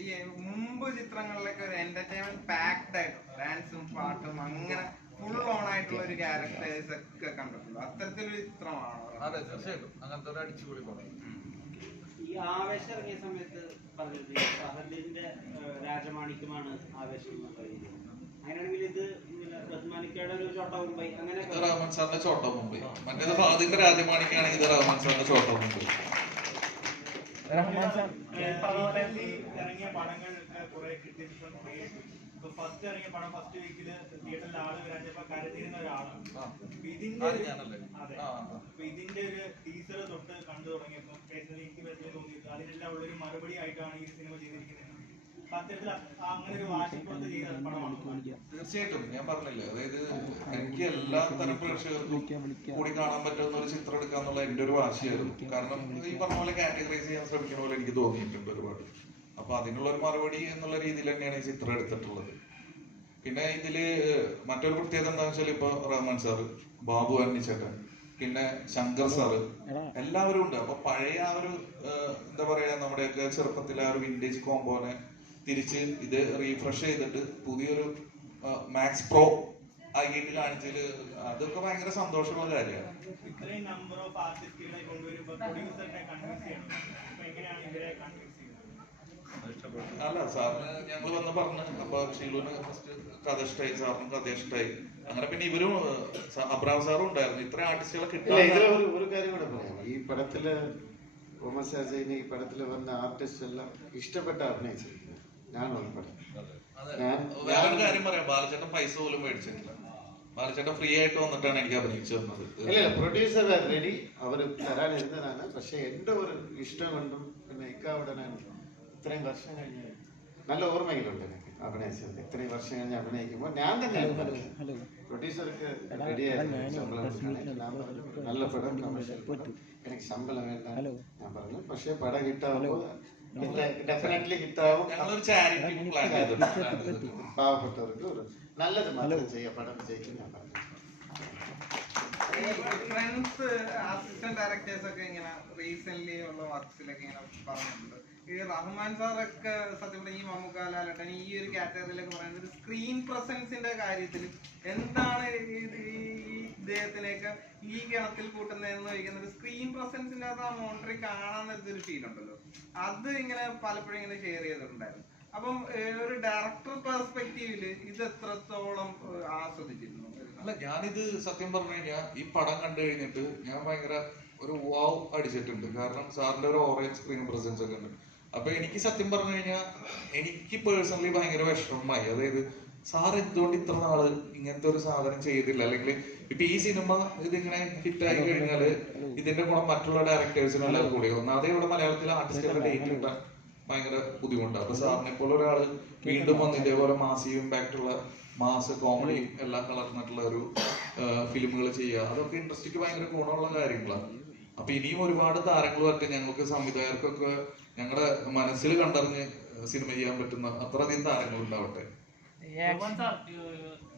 ഈ മുമ്പ് ചിത്രങ്ങളിലൊക്കെ ഒരു എന്റർടൈൻമെന്റ് പാക്ഡ് ആയിട്ട് ഡാൻസും പാട്ടും അങ്ങനെ ഫുൾ ഓൺ ആയിട്ടുള്ള ഒരു ക്യാരക്ടേഴ്സ് ഒക്കെ കണ്ടിട്ടുണ്ട്. അത്തരത്തിലൊരു ചിത്രമാണോ? അതെ, തീർച്ചയായിട്ടും അങ്ങനത്തെ ഒരു അടിച്ചുപൊളി പടം. ഈ ആവേശം ഇറങ്ങിയ സമയത്ത് പറഞ്ഞിട്ട് ഫഹദിന്റെ രാജമാണിക്യമാണ് ആവേശം എന്ന് പറയുന്നത്. അങ്ങനെയാണെങ്കിൽ ഇത് റഹ്മാനിക്കയുടെ ഒരു ചോട്ട മുംബൈ അങ്ങനെ റഹ്മാൻ സാറിന്റെ ചോട്ട മുംബൈ, മറ്റേത് ഫഹദിന്റെ രാജമാണിക്കാണെങ്കിൽ ഇത് റഹ്മാൻ സാറിന്റെ ചോട്ട മുംബൈ. ഇറങ്ങിയ പടങ്ങൾ കുറെ ക്രിറ്റിസിസം ഫസ്റ്റ് ഇറങ്ങിയ പടം ഫസ്റ്റ് വീക്കില് തിയേറ്ററിൽ ആള് വരാഞ്ഞപ്പോ കരുതിയിരുന്ന ഒരാളാണ്. അപ്പൊ ഇതിന്റെ ഒരു ടീസർ തൊട്ട് കണ്ടു തുടങ്ങിയപ്പോ പേഴ്സണലി എനിക്ക് പേഴ്സണലി തോന്നിയത് അതിനെല്ലാം ഉള്ളൊരു മറുപടി ആയിട്ടാണ് ഈ സിനിമ ചെയ്തിരിക്കുന്നത്. അങ്ങനെ ഒരു വാശിപ്പുറത്ത് ചെയ്ത പടമാണ്. തീർച്ചയായിട്ടും ഞാൻ പറഞ്ഞില്ലേ, അതായത് എനിക്ക് എല്ലാ തരം പ്രേക്ഷകർക്കും കൂടി കാണാൻ പറ്റുന്ന ഒരു ചിത്രം എടുക്കാന്നുള്ള എന്റെ ഒരു വാശിയായിരുന്നു. കാരണം ഈ പറഞ്ഞ പോലെ കാറ്റഗറൈസ് ചെയ്യാൻ ശ്രമിക്കുന്ന പോലെ എനിക്ക് തോന്നിയിട്ടുണ്ട് ഒരുപാട്. അപ്പൊ അതിനുള്ള ഒരു മറുപടി എന്നുള്ള രീതിയിൽ തന്നെയാണ് ഈ ചിത്രം എടുത്തിട്ടുള്ളത്. പിന്നെ ഇതില് മറ്റൊരു പ്രത്യേകത എന്താണെന്ന് വെച്ചാൽ ഇപ്പൊ റഹ്മാൻ സാറ്, ബാബു അന്നിച്ചേട്ടൻ, പിന്നെ ശങ്കർ സാറ് എല്ലാവരും ഉണ്ട്. അപ്പൊ പഴയ ആ ഒരു എന്താ പറയാ നമ്മുടെയൊക്കെ ചെറുപ്പത്തിലെ ആ ഒരു വിന്റേജ് കോമ്പോനെ തിരിച്ച് ഇത് റീഫ്രഷ് ചെയ്തിട്ട് പുതിയൊരു മാക്സ് പ്രോ ആയിട്ട് കാണിച്ചതില് അതൊക്കെ ഭയങ്കര സന്തോഷമുള്ള കാര്യമാണ്. ഇത്രയും നമ്പർ ഓഫ് ആർട്ടിസ്റ്റുകളെ കൊണ്ടുവരുമ്പോൾ പ്രൊഡ്യൂസറിനെ കൺവിൻസ് ചെയ്യണം. അപ്പൊ എങ്ങനെയാണ് ഇവരെ കൺവിൻസ് ചെയ്യുന്നത്? അല്ല സാറിന് ഞങ്ങൾ വന്ന് പറഞ്ഞു. അപ്പൊ ഷീലുവിന് ഫസ്റ്റ് കഥ ഇഷ്ടമായി, സാറിന് കഥ ഇഷ്ടമായി. അങ്ങനെ പിന്നെ ഇവരും അബ്രാം സാറും ഉണ്ടായിരുന്നു. ഇത്ര ആർട്ടിസ്റ്റുകളെ കിട്ടാൻ ഒരു കാര്യം കൂടെ പറയാം. ഈ പടത്തില് ഈ പടത്തില് വന്ന ആർട്ടിസ്റ്റ് എല്ലാം ഇഷ്ടപ്പെട്ട അഭിനയിച്ചിരിക്കുന്നത്. ഞാൻ വന്ന പടം വേറൊരു കാര്യം പറയാം, ബാലചേട്ടൻ പൈസ പോലും മേടിച്ചിട്ടില്ല. ബാലചേട്ടൻ ഫ്രീ ആയിട്ട് വന്നിട്ടാണ് എനിക്ക് അഭിനയിച്ചു തന്നത്. ഇല്ല പ്രൊഡ്യൂസർ റെഡി, അവര് തരാനിരുന്നതാണ്. പക്ഷെ എന്റെ ഒരു ഇഷ്ടം കൊണ്ടും പിന്നെ അവിടെ ഞാൻ ഇത്രയും വർഷം കഴിഞ്ഞ് നല്ല ഓർമ്മയിലുണ്ട് എനിക്ക് അഭിനയിച്ചത്. ഇത്രയും വർഷം കഴിഞ്ഞ് അഭിനയിക്കുമ്പോൾ ഞാൻ തന്നെ പ്രൊഡ്യൂസർക്ക് റെഡിയായിരുന്നു ശമ്പളം കൊടുക്കാൻ. ഞാൻ പറഞ്ഞു നല്ല പടം, കമേഴ്ഷ്യൽ പടം, എനിക്ക് ശമ്പളം വേണ്ട ഞാൻ പറഞ്ഞു. പക്ഷെ പടം ഹിറ്റാവുമ്പോൾ ഡെഫിനറ്റ്ലി ഹിറ്റാവും. പാവപ്പെട്ടവർക്ക് ഒരു നല്ലത് മാത്രം ചെയ്യാം, പടം വിജയിക്കും ഞാൻ പറഞ്ഞു. ഫ്രണ്ട്സ് അസിസ്റ്റന്റ് ഡയറക്ടേഴ്സ് ഒക്കെ ഇങ്ങനെ റീസെന്റ് ഉള്ള വർക്സിലൊക്കെ ഇങ്ങനെ പറഞ്ഞിട്ടുണ്ട്. ഈ റഹ്മാൻ സാറൊക്കെ സത്യം പറഞ്ഞ ഈ മമ്മൂക്ക, ലാലേട്ടൻ ഈ ഒരു കാറ്റഗറിയിലൊക്കെ പറയുന്നത് സ്ക്രീൻ പ്രസൻസിന്റെ കാര്യത്തിൽ എന്താണ് ഇദ്ദേഹത്തിനെയൊക്കെ ഈ ഗണത്തിൽ കൂട്ടുന്നതെന്ന് ചോദിക്കുന്നത്. സ്ക്രീൻ പ്രസൻസിന്റെ അത് ആ മോണിറ്ററിൽ കാണാൻ നേരത്തൊരു ഫീൽ ഉണ്ടല്ലോ, അത് ഇങ്ങനെ പലപ്പോഴും ഇങ്ങനെ ഷെയർ ചെയ്തിട്ടുണ്ടായിരുന്നു. അപ്പം ഒരു ഡയറക്ടർ പെർസ്പെക്റ്റീവില് ഇത് എത്രത്തോളം ആസ്വദിച്ചിരുന്നു? അല്ല, ഞാനിത് സത്യം പറഞ്ഞു കഴിഞ്ഞാൽ ഈ പടം കണ്ടു കഴിഞ്ഞിട്ട് ഞാൻ ഭയങ്കര ഒരു വാവ് അടിച്ചിട്ടുണ്ട്. കാരണം സാറിന്റെ ഒരു ഓറഞ്ച് സ്ക്രീൻ പ്രസൻസ് ഒക്കെ ഉണ്ട്. അപ്പൊ എനിക്ക് സത്യം പറഞ്ഞു കഴിഞ്ഞാൽ എനിക്ക് പേഴ്സണലി ഭയങ്കര വിഷമമായി. അതായത് സാർ എന്തുകൊണ്ട് ഇത്ര നാള് ഇങ്ങനത്തെ ഒരു സാധനം ചെയ്തില്ല? അല്ലെങ്കിൽ ഇപ്പൊ ഈ സിനിമ ഇതിങ്ങനെ ഹിറ്റായി കഴിഞ്ഞാല് ഇതിന്റെ ഗുണം മറ്റുള്ള ഡയറക്ടേഴ്സിനും എല്ലാം കൂടി. ഒന്നാമതേ ഇവിടെ മലയാളത്തിലെ ആർട്ടിസ്റ്റുകളുടെ ഡേറ്റ് കിട്ടാൻ ഭയങ്കര ബുദ്ധിമുട്ടാണ്. അപ്പൊ സാറിനെ പോലെ ഒരാള് വീണ്ടും വന്ന് ഇതേപോലെ മാസീവ് ഇമ്പാക്ട് ഉള്ള മാസ് കോമഡിയും എല്ലാം കലർന്നിട്ടുള്ള ഒരു ഫിലിമുകൾ ചെയ്യുക, അതൊക്കെ ഇൻഡസ്ട്രിക്ക് ഭയങ്കര ഗുണമുള്ള കാര്യങ്ങളാണ്. അപ്പൊ ഇനിയും ഒരുപാട് താരങ്ങൾ വരട്ടെ. ഞങ്ങൾക്ക് സംവിധായകർക്കൊക്കെ ഞങ്ങളുടെ മനസ്സിൽ കണ്ടറിഞ്ഞ് സിനിമ ചെയ്യാൻ പറ്റുന്ന അത്രയധികം താരങ്ങൾ ഉണ്ടാവട്ടെ.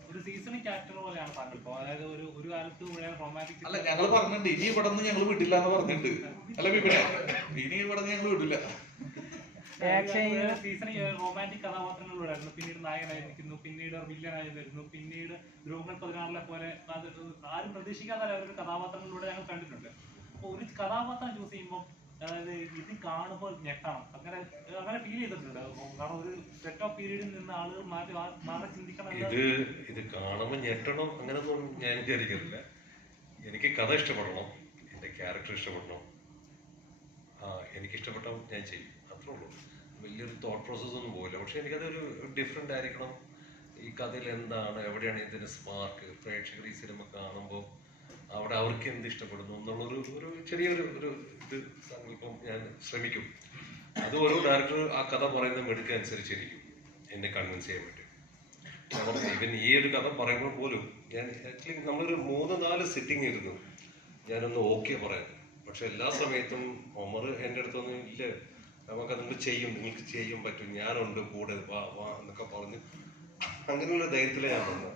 ഒരു സീസണിക് ആക്ടർ പോലെയാണ് താങ്കൾ ഇപ്പോ. അതായത് ഒരു കാലത്ത് റൊമാൻറ്റിക്. അല്ല, ഞങ്ങൾ പറഞ്ഞിട്ടുണ്ട് ഇനി ഇവിടെ നിന്ന് ഞങ്ങൾ വിടില്ല എന്ന് പറഞ്ഞിട്ടുണ്ട്. അല്ല വിപിനെ, ഇനി ഇവിടെ നിന്ന് ഞങ്ങൾ വിടില്ല. സീസണിൽ റൊമാൻറ്റിക് കഥാപാത്രങ്ങളിലൂടെയായിരുന്നു. പിന്നീട് നായകനായിരിക്കുന്നു, പിന്നീട് വില്ലനായി വരുന്നു, പിന്നീട് രോഗങ്ങൾ 16 പോലെ ആരും പ്രതീക്ഷിക്കാത്ത ഒരു കഥാപാത്രങ്ങളിലൂടെ ഞങ്ങൾ കണ്ടിട്ടുണ്ട്. അപ്പൊ ഒരു കഥാപാത്രം ചൂസ് ചെയ്യുമ്പോൾ അതായത് ഇത് കാണുമ്പോൾ ഞെട്ടണം, അങ്ങനെ ഫീൽ ചെയ്തിട്ടുണ്ട്. കാരണം ഒരു സെറ്റ് ഓഫ് പീരീഡിൽ നിന്ന് ആളുകൾ മാറി ചിന്തിക്കണം. ഇത് കാണുമ്പോൾ ഞെട്ടണം അങ്ങനൊന്നും ഞാൻ വിചാരിക്കുന്നില്ല. എനിക്ക് കഥ ഇഷ്ടപ്പെടണം, എന്റെ ക്യാരക്ടർ ഇഷ്ടപ്പെടണം, എനിക്ക് ഇഷ്ടപ്പെട്ടാൽ ഞാൻ ചെയ്യും, അത്രേ ഉള്ളൂ. വലിയൊരു തോട്ട് പ്രോസസ് ഒന്നും പോകില്ല. പക്ഷെ എനിക്കതൊരു ഡിഫറെന്റ് ആയിരിക്കണം. ഈ കഥയിൽ എന്താണ്, എവിടെയാണ് ഇതിന് സ്പാർക്ക്, പ്രേക്ഷകർ ഈ സിനിമ കാണുമ്പോൾ അവിടെ അവർക്ക് എന്ത് ഇഷ്ടപ്പെടുന്നു എന്നുള്ളൊരു ചെറിയൊരു ഇത് സങ്കല്പം ഞാൻ ശ്രമിക്കും. അത് ഓരോ ഡയറക്ടർ ആ കഥ പറയുന്ന മെടുക്ക അനുസരിച്ചിരിക്കും എന്നെ കൺവിൻസ് ചെയ്യാൻ പറ്റും. കാരണം ഇവൻ ഈ ഒരു കഥ പറയുമ്പോൾ പോലും ഞാൻ ആക്ച്വലി നമ്മളൊരു 3-4 സിറ്റിംഗ് ഇരുന്നു ഞാനൊന്ന് ഓക്കെ പറയാൻ. പക്ഷെ എല്ലാ സമയത്തും ഒമർ എൻ്റെ അടുത്തൊന്നും ഇല്ല, നമുക്കത് നിങ്ങൾക്ക് ചെയ്യാൻ പറ്റും, ഞാനുണ്ട് കൂടെ, വാ വാ എന്നൊക്കെ പറഞ്ഞ് അങ്ങനെയുള്ള ധൈര്യത്തിലാണ് ഞാൻ വന്നത്.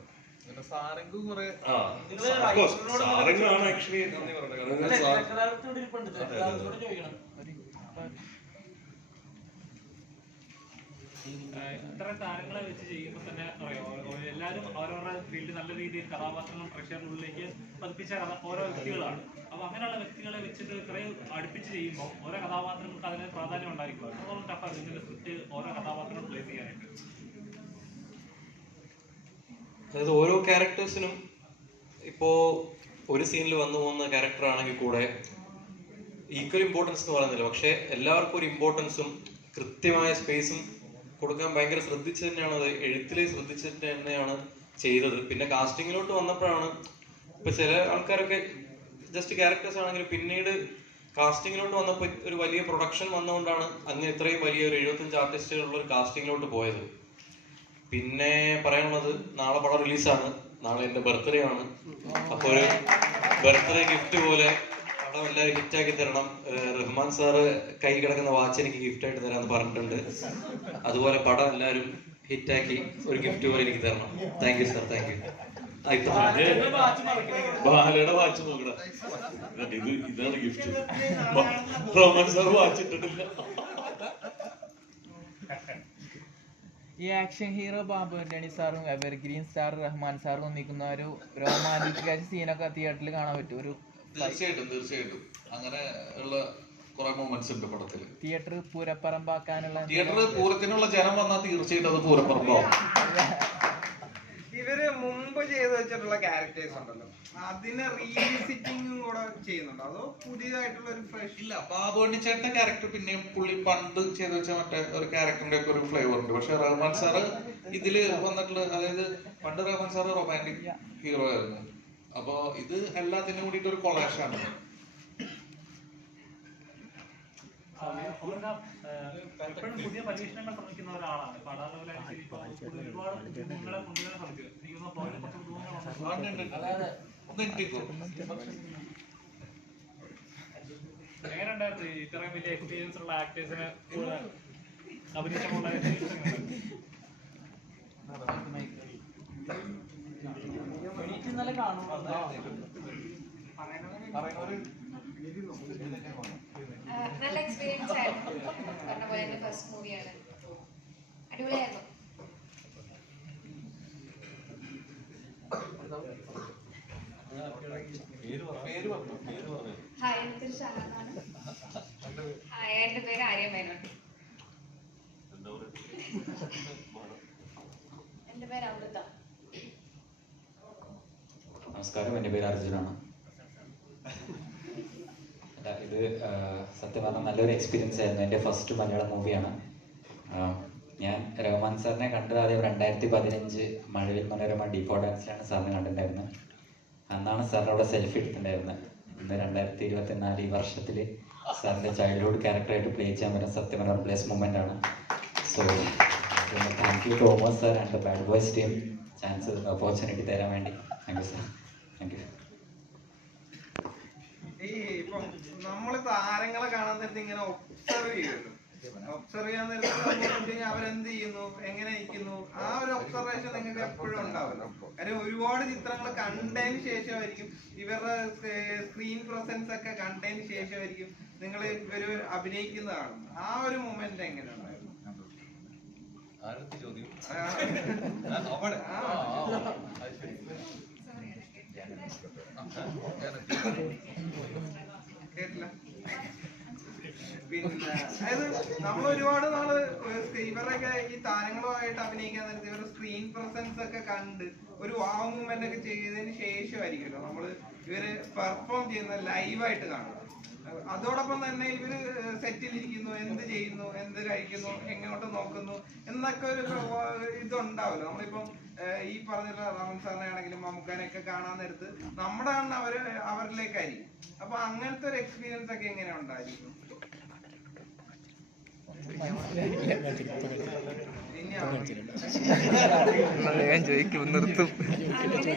സാരംഗാണ് ആക്ച്വലി നന്ദി പറഞ്ഞത്. ഇത്തരം താരങ്ങളെ വെച്ച് ചെയ്യുമ്പോൾ തന്നെ എല്ലാവരും ഓരോരോ ഫീൽഡ് നല്ല രീതിയിൽ കഥാപാത്രങ്ങൾ പ്രേക്ഷകരുടെ പതിപ്പിച്ച ഓരോ വ്യക്തികളാണ്. അപ്പൊ അങ്ങനെയുള്ള വ്യക്തികളെ വെച്ചിട്ട് ഇത്രയും അടുപ്പിച്ച് ചെയ്യുമ്പോൾ ഓരോ കഥാപാത്രങ്ങൾക്ക് അതിന് പ്രാധാന്യം ഉണ്ടായിരിക്കും. അതുപോലെ ടഫാണ് ഇതിന്റെ സ്ക്രിപ്റ്റ് ഓരോ കഥാപാത്രങ്ങൾ പ്ലേസ് ചെയ്യാനായിട്ട്. അതായത് ഓരോ ക്യാരക്ടേഴ്സിനും ഇപ്പോൾ ഒരു സീനിൽ വന്നു പോകുന്ന ക്യാരക്ടർ ആണെങ്കിൽ കൂടെ ഈക്വൽ ഇമ്പോർട്ടൻസ് എന്ന് പറയുന്നില്ല, പക്ഷെ എല്ലാവർക്കും ഒരു ഇമ്പോർട്ടൻസും കൃത്യമായ സ്പേസും കൊടുക്കാൻ ഭയങ്കര ശ്രദ്ധിച്ച് തന്നെയാണ്, അത് എഴുത്തിൽ ശ്രദ്ധിച്ചിട്ട് തന്നെയാണ് ചെയ്തത്. പിന്നെ കാസ്റ്റിങ്ങിലോട്ട് വന്നപ്പോഴാണ് ഇപ്പൊ ചില ആൾക്കാരൊക്കെ ജസ്റ്റ് ക്യാരക്ടേഴ്സ് ആണെങ്കിൽ പിന്നീട് കാസ്റ്റിങ്ങിലോട്ട് വന്നപ്പോൾ ഒരു വലിയ പ്രൊഡക്ഷൻ വന്നുകൊണ്ടാണ് അങ്ങ് ഇത്രയും വലിയ ഒരു 75 ആർട്ടിസ്റ്റുകളുള്ള ഒരു കാസ്റ്റിങ്ങിലോട്ട് പോയത്. പിന്നെ പറയാനുള്ളത്, നാളെ പടം റിലീസാണ്, നാളെ എൻ്റെ ബർത്ത്ഡേ ആണ്. അപ്പോൾ ഒരു ബർത്ത്ഡേ ഗിഫ്റ്റ് പോലെ പടം എല്ലാവരും ഹിറ്റാക്കി തരണം. റഹ്മാൻ സാറ് കൈ കിടക്കുന്ന വാച്ച് എനിക്ക് ഗിഫ്റ്റായിട്ട് തരാമെന്ന് പറഞ്ഞിട്ടുണ്ട്. അതുപോലെ പടം എല്ലാവരും ഹിറ്റാക്കി ഒരു ഗിഫ്റ്റ് പോലെ എനിക്ക് തരണം. Thank you sir, thank you. ബാലയുടെ വാച്ച് നോക്കടാ. ഇതാണ് ഗിഫ്റ്റ്. റോമൻ സാർ വാച്ച് ഇട്ടിട്ടില്ല. ഈ ആക്ഷൻ ഹീറോ ബാബു ആന്റണി സാറും എവർഗ്രീൻ സ്റ്റാർ റഹ്മാൻ സാറും ഒന്നിക്കുന്ന ഒരു റൊമാൻറ്റിക് സീനൊക്കെ തിയേറ്ററിൽ കാണാൻ പറ്റും. ഒരു തീർച്ചയായിട്ടും അങ്ങനെ ഉള്ള കുറെ മൊമെന്റ്സ് ഉണ്ട് പടത്തില്. തിയേറ്റർ പൂരപ്പറമ്പാക്കാനുള്ള തിയേറ്റർ പൂരത്തിനുള്ള ജനം വന്നാൽ തീർച്ചയായിട്ടും അത് പൂരപ്പറമ്പാവും. ഇവര് മുമ്പ് ചെയ്തു വെച്ചിട്ടുള്ള ക്യാരക്ടേഴ്സ് ഉണ്ടല്ലോ, അതിനെ റീവിസിറ്റിംഗും കൂടെ ചെയ്യുന്നുണ്ടോ അതോ പുതിയതായിട്ടുള്ള ഒരു ഫ്രഷ്? ഇല്ല, ബാബുണ്ണി ചേട്ടന്റെ ക്യാരക്ടർ പിന്നെയും പുള്ളി പണ്ട് ചെയ്തു വെച്ച മറ്റേ ഒരു ക്യാരക്ടറിന്റെ ഒക്കെ ഒരു ഫ്ലേവർ ഉണ്ട്. പക്ഷെ റഹ്മാൻ സാറ് ഇതില് വന്നിട്ടുള്ള, അതായത് പണ്ട് റഹ്മാൻ സാറ് റൊമാൻറ്റിക് ഹീറോ ആയിരുന്നു. അപ്പൊ ഇത് എല്ലാത്തിനും കൂടിയിട്ട് ഒരു കൊളാഷാണ്. എപ്പോഴും പുതിയ പരീക്ഷണങ്ങൾ ശ്രമിക്കുന്ന ഒരാളാണ്. ഒരുപാട് നിങ്ങളെ കൊണ്ടുവരാൻ ശ്രമിച്ചു. എങ്ങനെയുണ്ടായിരുന്നു ഇത്രയും വലിയ എക്സ്പീരിയൻസ് ഉള്ള ആക്ടേഴ്സിന് അഭിനയിച്ചുള്ള നല്ല എക്സ്പീരിയൻസ് ആയിരുന്നു. പറഞ്ഞ പോലെ എന്റെ ഫസ്റ്റ് മൂവിയാണ്. അടിപൊളിയായിരുന്നു. ഹായ്, എന്റെ പേര് ഷഹാനാണ്. ഹായ്, എന്റെ പേര് ആര്യ മേനോൻ. എന്റെ പേര് അമൃത. നമസ്കാരം, എൻ്റെ പേര് അർജുനാണ്. ഇത് സത്യം പറഞ്ഞാൽ നല്ലൊരു എക്സ്പീരിയൻസ് ആയിരുന്നു. എൻ്റെ ഫസ്റ്റ് മലയാളം മൂവിയാണ്. ഞാൻ റഹ്മാൻ സാറിനെ കണ്ടത് ആദ്യം 2015 മഴവിൽ മനോരമ ഡീഫോ ഡാൻസിലാണ് സാറിനെ കണ്ടിട്ടുണ്ടായിരുന്നത്. അന്നാണ് സാറിൻ്റെ അവിടെ സെൽഫി എടുത്തിട്ടുണ്ടായിരുന്നത്. ഇന്ന് 2024 ഈ വർഷത്തിൽ സാറിൻ്റെ ചൈൽഡ്ഹുഡ് ക്യാരക്ടറായിട്ട് പ്ലേ ചെയ്യാൻ പറ്റുന്ന സത്യം പറഞ്ഞ പ്ലേസ് മൂമെൻ്റ് ആണ്. So thank you Thomas sir and the bad boys team chance opportunity തരാൻ വേണ്ടി. Thank you sir. Thank U. ഈ ഇപ്പം നമ്മള് താരങ്ങളെ കാണാൻ നേരത്തെ ഇങ്ങനെ ഒബ്സർവ് ചെയ്യുമല്ലോ. ഒബ്സർവ് ചെയ്യാൻ നേരത്തെ അവരെന്ത് ചെയ്യുന്നു, എങ്ങനെ ഇരിക്കുന്നു, ആ ഒരു ഒബ്സർവേഷൻ നിങ്ങൾക്ക് എപ്പോഴും ഉണ്ടാവില്ല. കാര്യം ഒരുപാട് ചിത്രങ്ങൾ കണ്ടതിന് ശേഷമായിരിക്കും, ഇവരുടെ സ്ക്രീൻ പ്രസൻസ് ഒക്കെ കണ്ടതിന് ശേഷമായിരിക്കും നിങ്ങൾ ഇവര് അഭിനയിക്കുന്നതാണ്. ആ ഒരു മൊമെന്റ് എങ്ങനെ ഉണ്ടായിരുന്നു? കേട്ടില്ല. പിന്നെ അതായത് നമ്മൾ ഒരുപാട് നാള് ഇവരൊക്കെ ഈ താരങ്ങളുമായിട്ട് അഭിനയിക്കാൻ നേരത്തെ ഇവരുടെ സ്ക്രീൻ പ്രസൻസ് ഒക്കെ കണ്ട് ഒരു വാവ് മൂവ്മെന്റ് ഒക്കെ ചെയ്തതിന് ശേഷമായിരിക്കുമല്ലോ നമ്മള് ഇവര് പെർഫോം ചെയ്യുന്ന ലൈവായിട്ട് കാണുക. അതോടൊപ്പം തന്നെ ഇവര് സെറ്റിലിരിക്കുന്നു, എന്ത് ചെയ്യുന്നു, എന്ത് കഴിക്കുന്നു, എങ്ങോട്ട് നോക്കുന്നു എന്നൊക്കെ ഒരു ഇതുണ്ടാവല്ലോ. നമ്മളിപ്പം ഈ പറഞ്ഞിട്ടുള്ള റഹ്മാൻ സാറിനെ ആണെങ്കിലും മമ്മൂക്കാനെയൊക്കെ കാണാൻ നേരത്ത് നമ്മുടെ കണ്ണ് അവരിലേക്കായിരിക്കും. അപ്പൊ അങ്ങനത്തെ ഒരു എക്സ്പീരിയൻസ് ഒക്കെ എങ്ങനെ ഉണ്ടായിരിക്കും? അങ്ങനെ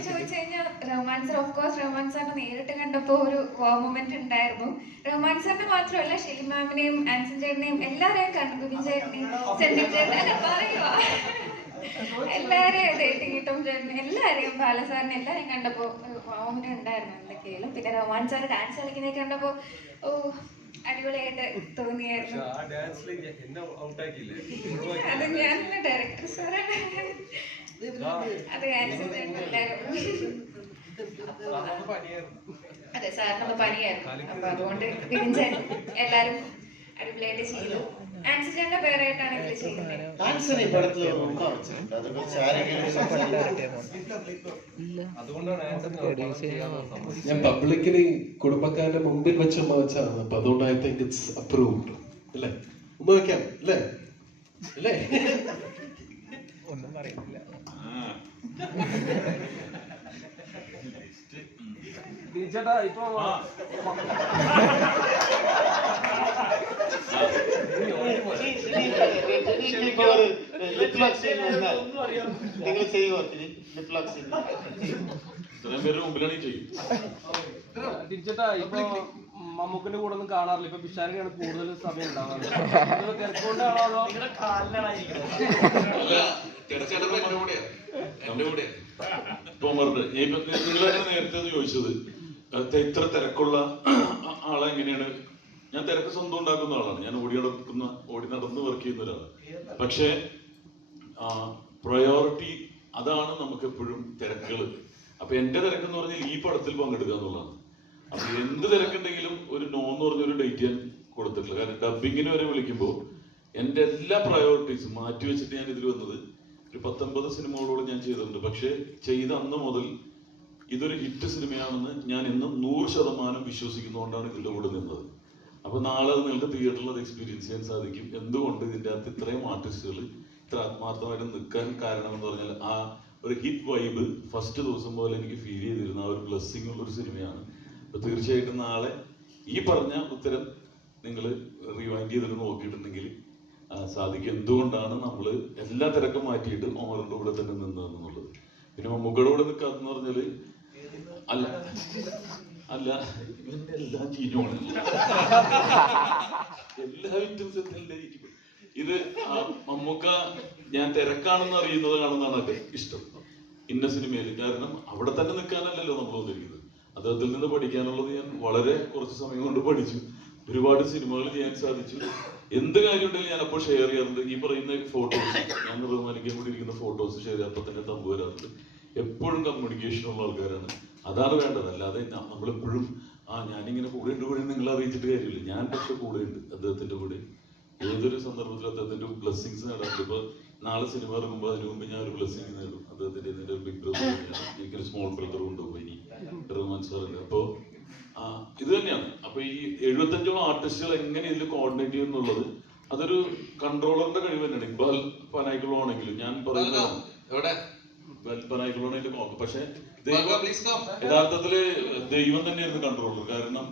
ചോദിച്ചു കഴിഞ്ഞാൽ Rahman sir, of course Rahman സാറിനെ നേരിട്ട് കണ്ടപ്പോ ഒരു വാ മൊമെന്റ് ഉണ്ടായിരുന്നു. റഹ്മാൻ സാറിന് മാത്രമല്ല, ഷെലി മാമിനെയും ആൻസൺ ചേട്ടനെയും എല്ലാരെയും കണ്ടു. ബിബിൻ ചേട്ടനെയും സെന്തിൽ ചേട്ടനെ പറയുവാ, എല്ലാരെയും ടീട്ടം ചേട്ടനെ എല്ലാരെയും, ബാലസാറിനെ എല്ലാരെയും കണ്ടപ്പോ വാ മൊമെന്റ് ഉണ്ടായിരുന്നു എന്തൊക്കെയാലും. പിന്നെ റഹ്മാൻ സാർ ഡാൻസ് കളിക്കുന്നതൊക്കെ കണ്ടപ്പോ ഓ അടിപൊളിയായിട്ട് തോന്നിയായിരുന്നു. അത് ഞാൻ ഡയറക്ടർ സാറാണ്, അത് ആൻസൺ ചേട്ടൻ എല്ലാവരും. അതെ, സാറിനൊന്ന് പനിയായിരുന്നു. അപ്പൊ അതുകൊണ്ട് ബിബിൻ ചേട്ടൻ എല്ലാരും അടിപൊളിയായിട്ട് ചെയ്തു. ആൻസൺ ചേട്ടന്റെ പേരായിട്ടാണ് ഇതിൽ ചെയ്യുന്നത്. ഞാൻ പബ്ലിക്കലി കുടുംബക്കാരുടെ മുമ്പിൽ വെച്ച് ഉമ്മ വെച്ചാണ്. അപ്പൊ അതുകൊണ്ട് ഐ തിങ്ക് ഇറ്റ്സ് അപ്രൂവ്ഡ് അല്ലേ? ഉമ്മ വെക്കാം അല്ലേ? അല്ലേ? ഒന്നും പറയുന്നില്ല. ചേട്ടാ ഇപ്പൊ തിരിച്ചേട്ടാ ഇപ്പൊ മമ്മൂക്കിന്റെ കൂടെ ഒന്നും കാണാറില്ല. ഇപ്പൊ പിഷാരടിയാണ് കൂടുതൽ സമയം ഉണ്ടാവാറ്. തിരക്കൊണ്ടാണോ അതോ ബോമറിന്റെ നിങ്ങളാണ് നേരത്തെ ചോദിച്ചത് ഇത്ര തിരക്കുള്ള ആളെ എങ്ങനെയാണ്. ഞാൻ തിരക്ക് സ്വന്തം ഉണ്ടാക്കുന്ന ആളാണ്. ഞാൻ ഓടി നടന്ന് വർക്ക് ചെയ്യുന്ന ഒരാളാണ്. പക്ഷേ പ്രയോറിറ്റി അതാണ് നമുക്ക് എപ്പോഴും തിരക്കുകൾ. അപ്പൊ എന്റെ തിരക്കെന്ന് പറഞ്ഞാൽ ഈ പടത്തിൽ പങ്കെടുക്കുക എന്നുള്ളതാണ്. അപ്പൊ എന്ത് തിരക്കുണ്ടെങ്കിലും ഒരു നോ എന്ന് പറഞ്ഞൊരു ഡേറ്റ് ഞാൻ കൊടുത്തിട്ടില്ല. കാരണം ഡബിങ്ങിന് വരെ വിളിക്കുമ്പോൾ എന്റെ എല്ലാ പ്രയോറിറ്റീസും മാറ്റി വെച്ചിട്ട് ഞാൻ ഇതിൽ വന്നത്. ഒരു 19 സിനിമകളോട് ഞാൻ ചെയ്തിട്ടുണ്ട്. പക്ഷെ ചെയ്ത അന്ന് മുതൽ ഇതൊരു ഹിറ്റ് സിനിമയാണെന്ന് ഞാൻ ഇന്നും 100% വിശ്വസിക്കുന്നതുകൊണ്ടാണ് ഇതിന്റെ കൂടെ നിന്നത്. അപ്പൊ നാളെ നിങ്ങൾക്ക് തിയേറ്ററിൽ അത് എക്സ്പീരിയൻസ് ചെയ്യാൻ സാധിക്കും. എന്തുകൊണ്ട് ഇതിന്റെ അകത്ത് ഇത്രയും ആർട്ടിസ്റ്റുകൾ ഇത്ര ആത്മാർത്ഥമായിട്ട് നിൽക്കാൻ കാരണം എന്ന് പറഞ്ഞാൽ ആ ഒരു ഹിറ്റ് വൈബ് ഫസ്റ്റ് ദിവസം പോലെ എനിക്ക് ഫീൽ ചെയ്തിരുന്ന ആ ഒരു ബ്ലെസ്സിങ് ഉള്ള ഒരു സിനിമയാണ്. അപ്പൊ തീർച്ചയായിട്ടും നാളെ ഈ പറഞ്ഞ ഉത്തരം നിങ്ങൾ റിവൈൻഡ് ചെയ്തിട്ട് നോക്കിയിട്ടുണ്ടെങ്കിൽ സാധിക്കും എന്തുകൊണ്ടാണ് നമ്മൾ എല്ലാ തിരക്കും മാറ്റിയിട്ട് ഓമറിന്റെ കൂടെ തന്നെ നിന്നതെന്നുള്ളത്. പിന്നെ മമ്മൂക്കയുടെ കൂടെ നിൽക്കാന്ന് പറഞ്ഞാല് അല്ല ഇവന്റെ എല്ലാം ചീഞ്ഞോണ് എല്ലാ ഐറ്റംസും ഇത് മമ്മൂക്ക ഞാൻ തിരക്കാണെന്ന് അറിയുന്നത് കാണുന്നതാണ് എന്റെ ഇഷ്ടം ഇന്ന സിനിമയിൽ. കാരണം അവിടെ തന്നെ നിൽക്കാനല്ലല്ലോ നമ്മൾ വന്നിരിക്കുന്നത്. അദ്ദേഹത്തിൽ നിന്ന് പഠിക്കാനുള്ളത് ഞാൻ വളരെ കുറച്ച് സമയം കൊണ്ട് പഠിച്ചു. ഒരുപാട് സിനിമകൾ ചെയ്യാൻ സാധിച്ചു. എന്ത് കാര്യം ഉണ്ടെങ്കിലും ഞാൻ അപ്പോൾ ഷെയർ ചെയ്യാറുണ്ട്. ഈ പറയുന്ന ഫോട്ടോസ് ഞാൻ നിർമ്മാനിക്കാൻ കൂടി ഇരിക്കുന്ന ഫോട്ടോസ് ഷെയർ ചെയ്യാൻ അപ്പൊ തന്നെ തമ്പ് വരാറുണ്ട്. എപ്പോഴും കമ്മ്യൂണിക്കേഷൻ ഉള്ള ആൾക്കാരാണ്. അതാണ് വേണ്ടത്. അല്ലാതെ നമ്മളെപ്പോഴും ഞാനിങ്ങനെ കൂടെ ഉണ്ട് നിങ്ങളെ അറിയിച്ചിട്ട് കാര്യമില്ല. ഞാൻ പക്ഷെ കൂടെ ഉണ്ട് അദ്ദേഹത്തിന്റെ കൂടെ. ഏതൊരു സന്ദർഭത്തിൽ അദ്ദേഹത്തിന്റെ ബ്ലെസ്സിങ്സ് നേടാറുണ്ട്. ഇപ്പൊ നാളെ സിനിമ ഇറങ്ങുമ്പോൾ അതിനു മുമ്പ് ഞാൻ ഒരു ബ്ലെസ്സിങ് നേടും അദ്ദേഹത്തിന്റെ. ഇതിന്റെ ഒരു ബിഗ് ബ്രദർ, എനിക്കൊരു സ്മോൾ ബ്രദർ ഉണ്ടാവും ഇനി റഹ്മാൻ സാറിന്റെ. അപ്പോ ഇത് തന്നെയാണ്. അപ്പൊ ഈ 75ഓളം ആർട്ടിസ്റ്റുകൾ എങ്ങനെ ഇതിൽ കോർഡിനേറ്റ് ചെയ്യുന്നുള്ളത് അതൊരു കൺട്രോളറിന്റെ കഴിവ് തന്നെയാണ്. ഇക്ബാൽ പനായിക്കുളം ആണെങ്കിലും ഞാൻ പറയുന്നത് പനായിക്കുളമായിട്ട് നോക്കും. പക്ഷെ യഥാർത്ഥത്തില് ദൈവം തന്നെയായിരുന്നു കൺട്രോളർ. കാരണം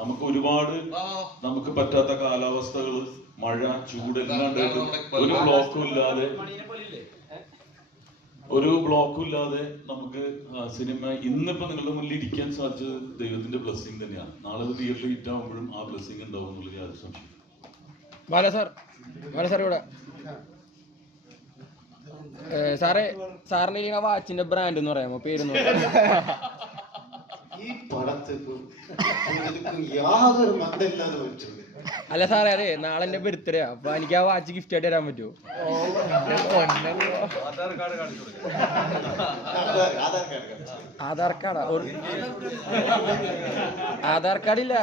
നമുക്ക് ഒരുപാട് നമുക്ക് പറ്റാത്ത കാലാവസ്ഥകൾ, മഴ, ചൂട് എല്ലാം ഉണ്ടായിട്ട് ഒരു ബ്ലോക്കും ഇല്ലാതെ നമുക്ക് സിനിമ ഇന്നിപ്പോ നിങ്ങളുടെ മുന്നിൽ ഇരിക്കാൻ സാധിച്ചത് ദൈവത്തിന്റെ ബ്ലെസ്സിങ് തന്നെയാണ്. നാളെ തിയേറ്ററിൽ ഹിറ്റ് ആകുമ്പോഴും ആ ബ്ലെസ്സിങ് ഉണ്ടാവും എന്നുള്ള യാതൊരു സംശയം. സാറിന് ഈ വാച്ചിന്റെ ബ്രാൻഡ് എന്ന് പറയാമോ, പേരെന്ന് ഈ പടത്തിനും യാതൊരു മന്ദില്ലാതെ വെച്ചു. അല്ല സാറേ, അതെ നാളെ എന്റെ ബർത്ത്ഡേ, അപ്പൊ എനിക്ക് ആ വാച്ച് ഗിഫ്റ്റ് ആയിട്ട് തരാൻ പറ്റുമോ? ആധാർ കാർഡാ? ആധാർ കാർഡ് ഇല്ല.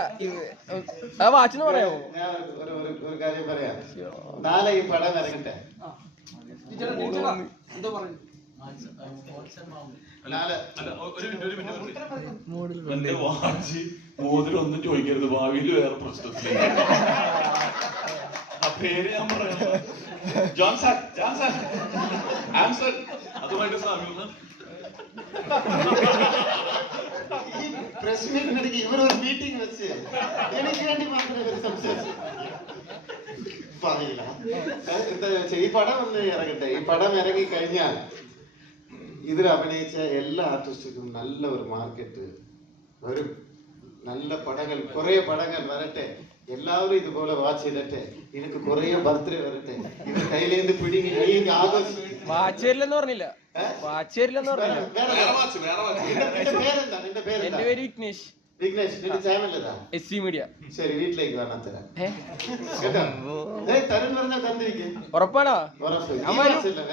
ആ വാച്ച് എന്ന് പറയാമോ? ഒരു കാര്യം പറയാം. നാളെ ഈ പടം ഇറങ്ങട്ടെ. എന്തോ പറഞ്ഞു മോതിരം ഒന്നും ചോദിക്കരുത്, ഭാവിയിൽ വേറെ പ്രശ്നത്തിലേക്ക്. ആ പേര് ഞാൻ പറയാം, ജോൺസൺ ആൻസർ അതുമായിട്ട് സാമ്യം. ഈ പ്രസ് മീറ്റിനിടയ്ക്ക് ഇവരൊരു മീറ്റിംഗ് വെച്ച് എനിക്ക് വേണ്ടി മാത്രമേ സംസാരിച്ചു. പറയില്ല. എന്താ വെച്ചാൽ ഈ പടം ഒന്ന് ഇറങ്ങട്ടെ. ഈ പടം ഇറങ്ങി കഴിഞ്ഞാൽ ഇതിൽ അഭിനയിച്ച എല്ലാ ആർട്ടിസ്റ്റുക്കും നല്ല ഒരു മാർക്കറ്റ് വരും. നല്ല പടങ്ങൾ, കുറെ പടങ്ങൾ വരട്ടെ. എല്ലാവരും ഇതുപോലെ വാച്ച് ചെയ്തിട്ടെ. എനിക്ക് കുറെ ബർത്ത്ഡേ വരട്ടെ. ഇത് കയ്യിലേന്ത് പിടിങ്ങി ആഘോഷം. വാച്ച് തരില്ലെന്ന് പറഞ്ഞില്ല. വാച്ച് തരില്ലെന്ന് പറഞ്ഞില്ല. പേരെന്താ? നിന്റെ പേര്? എന്റെ പേര് വിഘ്നേഷ്. വിഘ്നേഷ്, നിന്റെ ചാനൽ ഏതാ? SC media. ശരി, വീട്ടിലേക്ക് വരണം തരാം കേട്ടോ. തരുൺ പറഞ്ഞാൽ തന്നിരിക്കും. ഉറപ്പാണോ? ഉറപ്പ്.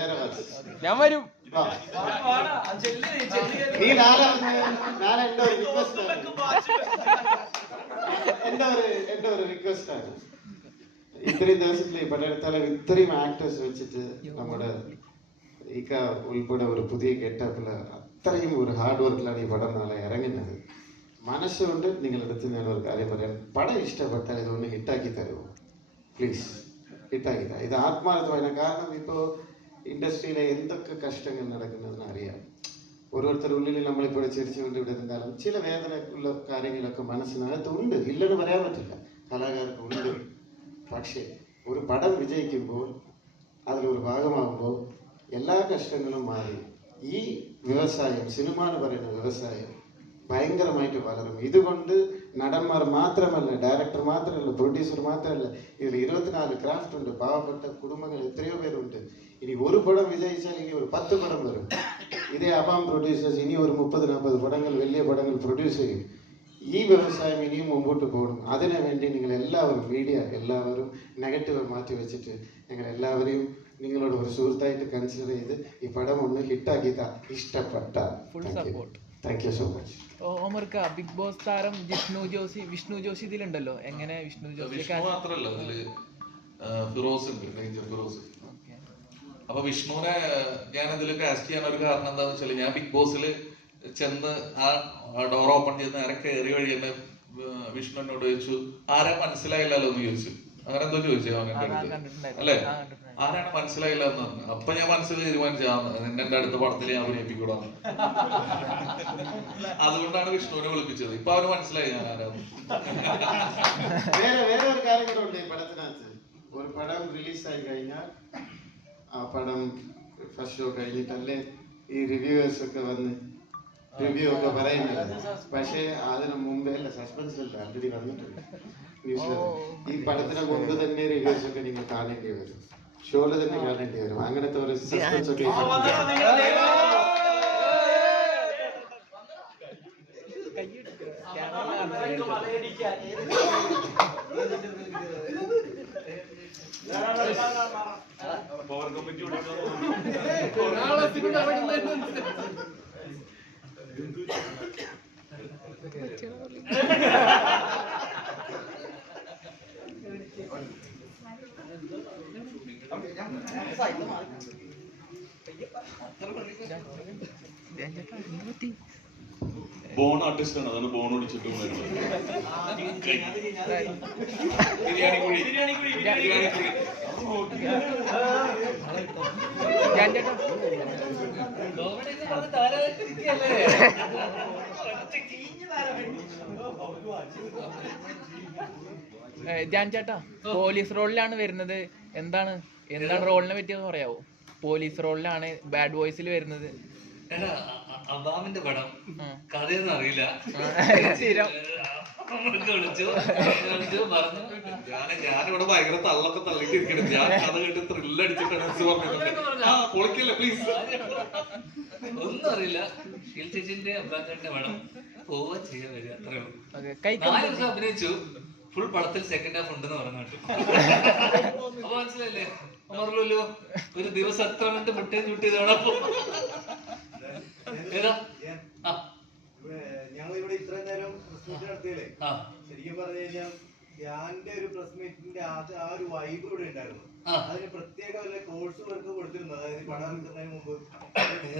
വേറെ വാച്ച് ഞാൻ വരും. നീ നാളെ എന്റെ ഒരു റിക്വസ്റ്റ് എന്റെ ഒരു റിക്വസ്റ്റ് ആണ്. ഇത്രയും ദിവസത്തിൽ ഈ പടയെടുത്താലും ഇത്രയും ആക്ടേഴ്സ് വെച്ചിട്ട് നമ്മുടെ ഇക്ക ഉൾപ്പെടെ ഒരു പുതിയ ഗെറ്റപ്പില് അത്രയും ഒരു ഹാർഡ് വർക്കിലാണ് ഈ പടം നാളെ ഇറങ്ങുന്നത്. മനസ്സുകൊണ്ട് നിങ്ങളടുത്ത് ഞാൻ ഒരു കാര്യം പറയാം. പടം ഇഷ്ടപ്പെട്ടാൽ ഇതൊന്ന് ഹിറ്റാക്കി തരുമോ പ്ലീസ്? ഹിറ്റാക്കി തരാം. ഇത് ആത്മാർത്ഥമായ. കാരണം ഇപ്പോൾ ഇൻഡസ്ട്രിയിലെ എന്തൊക്കെ കഷ്ടങ്ങൾ നടക്കുന്നതെന്ന് അറിയാം. ഓരോരുത്തരുടെ ഉള്ളിൽ നമ്മളിപ്പോൾ ചിരിച്ചുകൊണ്ട് ഇവിടെ നിന്നാലും ചില വേദന ഉള്ള കാര്യങ്ങളൊക്കെ മനസ്സിനകത്ത് ഉണ്ട്, ഇല്ലെന്ന് പറയാൻ പറ്റില്ല. കലാകാർക്ക് ഉണ്ട്. പക്ഷേ ഒരു പടം വിജയിക്കുമ്പോൾ അതിലൊരു ഭാഗമാകുമ്പോൾ എല്ലാ കഷ്ടങ്ങളും മാറി ഈ വ്യവസായം, സിനിമ എന്ന് പറയുന്ന വ്യവസായം ഭയങ്കരമായിട്ട് വളരും. ഇതുകൊണ്ട് നടന്മാർ മാത്രമല്ല, ഡയറക്ടർ മാത്രമല്ല, പ്രൊഡ്യൂസർ മാത്രമല്ല, ഇതിൽ 24 ക്രാഫ്റ്റ് ഉണ്ട്. പാവപ്പെട്ട കുടുംബങ്ങൾ എത്രയോ പേരുണ്ട്. ഇനി ഒരു പടം വിജയിച്ചാൽ ഇനി ഒരു 10 പടം വരും. ഇതേ അബാം പ്രൊഡ്യൂസേഴ്സ് ഇനി ഒരു 30-40 പടങ്ങൾ വലിയ പടങ്ങൾ പ്രൊഡ്യൂസ് ചെയ്യും. ഈ വ്യവസായം ഇനിയും മുമ്പോട്ട് പോകണം. അതിനു വേണ്ടി നിങ്ങൾ എല്ലാവരും മീഡിയ എല്ലാവരും നെഗറ്റീവ് മാറ്റി വെച്ചിട്ട് ഞങ്ങൾ എല്ലാവരെയും നിങ്ങളോട് ഒരു സുഹൃത്തായിട്ട് കൺസിഡർ ചെയ്ത് ഈ പടം ഒന്ന് ഹിറ്റാക്കിത്ത ഇഷ്ടപ്പെട്ട താങ്ക് യു സോ മച്ച്. ഓമർക്ക ബിഗ് ബോസ് താരം വിഷ്ണു ജോഷി ഇതിലുണ്ടല്ലോ, എങ്ങനെ വിഷ്ണു ജോഷി മാത്രല്ല അതില് ഫിറോസ് ഉണ്ട്, മേജർ ഫിറോസ്. അപ്പൊ വിഷ്ണുവിനെ ഞാൻ ഇതിൽ കാസ്റ്റ് ചെയ്യാൻ ഒരു കാരണം എന്താന്ന് വെച്ചാല് ഞാൻ ബിഗ് ബോസിൽ ചെന്ന് ആ ഡോർ ഓപ്പൺ ചെയ്ത് നേരെ കയറി വഴി തന്നെ വിഷ്ണു എന്നോട് ചോദിച്ചു ആരാ മനസ്സിലായില്ലല്ലോ എന്ന് ചോദിച്ചു. അങ്ങനെ എന്തോ ചോദിച്ചു അവന്റെ അടുത്ത് അല്ലെ, ആരാണ് മനസ്സിലായില്ല എന്ന് പറഞ്ഞു. അപ്പൊ ഞാൻ മനസ്സിൽ തീരുമാനിച്ചാണ് എന്റെ അടുത്ത പടത്തിൽ ഞാൻ അഭിനയിപ്പിക്കൂടാന്ന്. അതുകൊണ്ടാണ് വിഷ്ണുവിനെ വിളിപ്പിച്ചത്. ഇപ്പൊ അവന് മനസ്സിലായി ഞാൻ ആരാന്ന്. വേറെ ഒരു കാര്യം കൂടെ ഉണ്ട് ഈ പടത്തിനകത്ത്. ഒരു പടം റിലീസായി കഴിഞ്ഞാൽ ആ പടം ഫസ്റ്റ് ഷോ കഴിഞ്ഞിട്ടല്ലേ ഈ റിവ്യൂവേഴ്സ് ഒക്കെ വന്ന് റിവ്യൂ ഒക്കെ പറയുന്നത്. പക്ഷേ അതിന് മുമ്പേ അല്ല, സസ്പെൻസ് അല്ല, ആൾറെഡി വന്നിട്ടുണ്ട് ന്യൂസിൽ. ഈ പടത്തിനെ കൊണ്ട് തന്നെ റിവ്യൂസ് ഒക്കെ നിങ്ങൾ കാണേണ്ടി വരും, ഷോയില് തന്നെ കാണേണ്ടി വരും. അങ്ങനത്തെ ഒരു സസ്പെൻസ് ഒക്കെ ബോൺ ആർട്ടിസ്റ്റ് ആണ്, അതാണ് ബോൺ ഓടിച്ചിട്ട് ധ്യാൻ ചേട്ടാ പോലീസ് റോളിലാണ് വരുന്നത്, എന്താണ് റോളിനെ പറ്റിയെന്ന് പറയാവോ? പോലീസ് റോളിലാണ് ബാഡ് ബോയ്സിൽ വരുന്നത്. അബാമിന്റെ പടം കഥയൊന്നും അറിയില്ല, ഞാനിവിടെ ഭയങ്കര തള്ളൊക്കെ തള്ളിട്ടിരിക്കണം. ഞാൻ കഥ കേട്ട് ത്രില്ലടിച്ചിട്ടാണ് പറഞ്ഞത്. ആ പൊളിക്കല്ലേ പ്ലീസ്. ഒന്നും അറിയില്ല. ഷീൽ ചേച്ചിന്റെ അബ്രാന്റെ പടം പോവാ ചെയ്യാൻ വരിക, അത്രേ ഉള്ളൂ. 4 ദിവസം അഭിനയിച്ചു, ഫുൾ പടത്തിൽ സെക്കൻഡ് ഹാഫ് ഉണ്ടെന്ന് പറഞ്ഞു. അപ്പൊ മനസ്സിലല്ലേ അമർലല്ലോ ഒരു ദിവസം എത്ര മിനിറ്റ് മുട്ടയും ചൂട്ടിയതാണ്. ഞങ്ങളിവിടെ ഇത്രയും നേരം പ്രസ് മീറ്റ് നടത്തിയല്ലേ, ശരിക്കും പറഞ്ഞു കഴിഞ്ഞാൽ ഞാന്റെ ഒരു പ്രസ് മീറ്റിന്റെ ആ ഒരു വൈബ് ഇവിടെ ഉണ്ടായിരുന്നു. അതിന് പ്രത്യേക വല്ല കോഴ്സ് വർക്ക് കൊടുത്തിരുന്നു. അതായത് പണം എടുക്കുന്നതിന് മുമ്പ്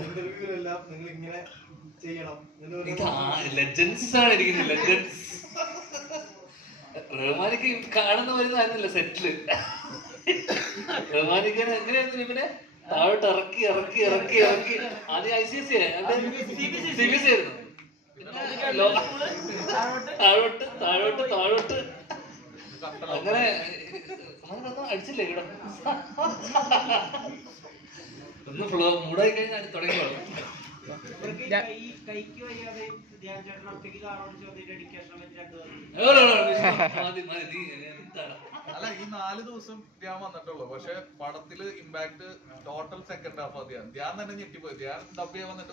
ഇന്റർവ്യൂലെല്ലാം നിങ്ങൾ ഇങ്ങനെ ചെയ്യണം. റഹ്മാനിക്ക് കാണുന്ന വരുന്നതായിരുന്നില്ല സെറ്റില്. റഹ്മാനിക്ക് എങ്ങനെയായിരുന്നു ഇവനെ താഴോട്ട് ഇറക്കി ഇറക്കി ഇറക്കി ഇറക്കി ആദ്യം ICSE CBSE ആയിരുന്നു. താഴോട്ട് താഴോട്ട് താഴോട്ട് അങ്ങനെ അടിച്ചില്ലേ ഇവിടെ ഒന്ന് ഫ്ലോ മൂടായി കഴിഞ്ഞാൽ തുടങ്ങിക്കോളും. അല്ല ഈ 4 ദിവസം ഞാൻ വന്നിട്ടുള്ളൂ, പക്ഷെ പടത്തില് ഇമ്പാക്ട് ടോട്ടൽ സെക്കൻഡ് ഹാഫ് ആദ്യം ഞാൻ തന്നെ ഞെട്ടിപ്പോയി. ഞാൻ ഡബ് ചെയ്യാൻ വന്നിട്ട്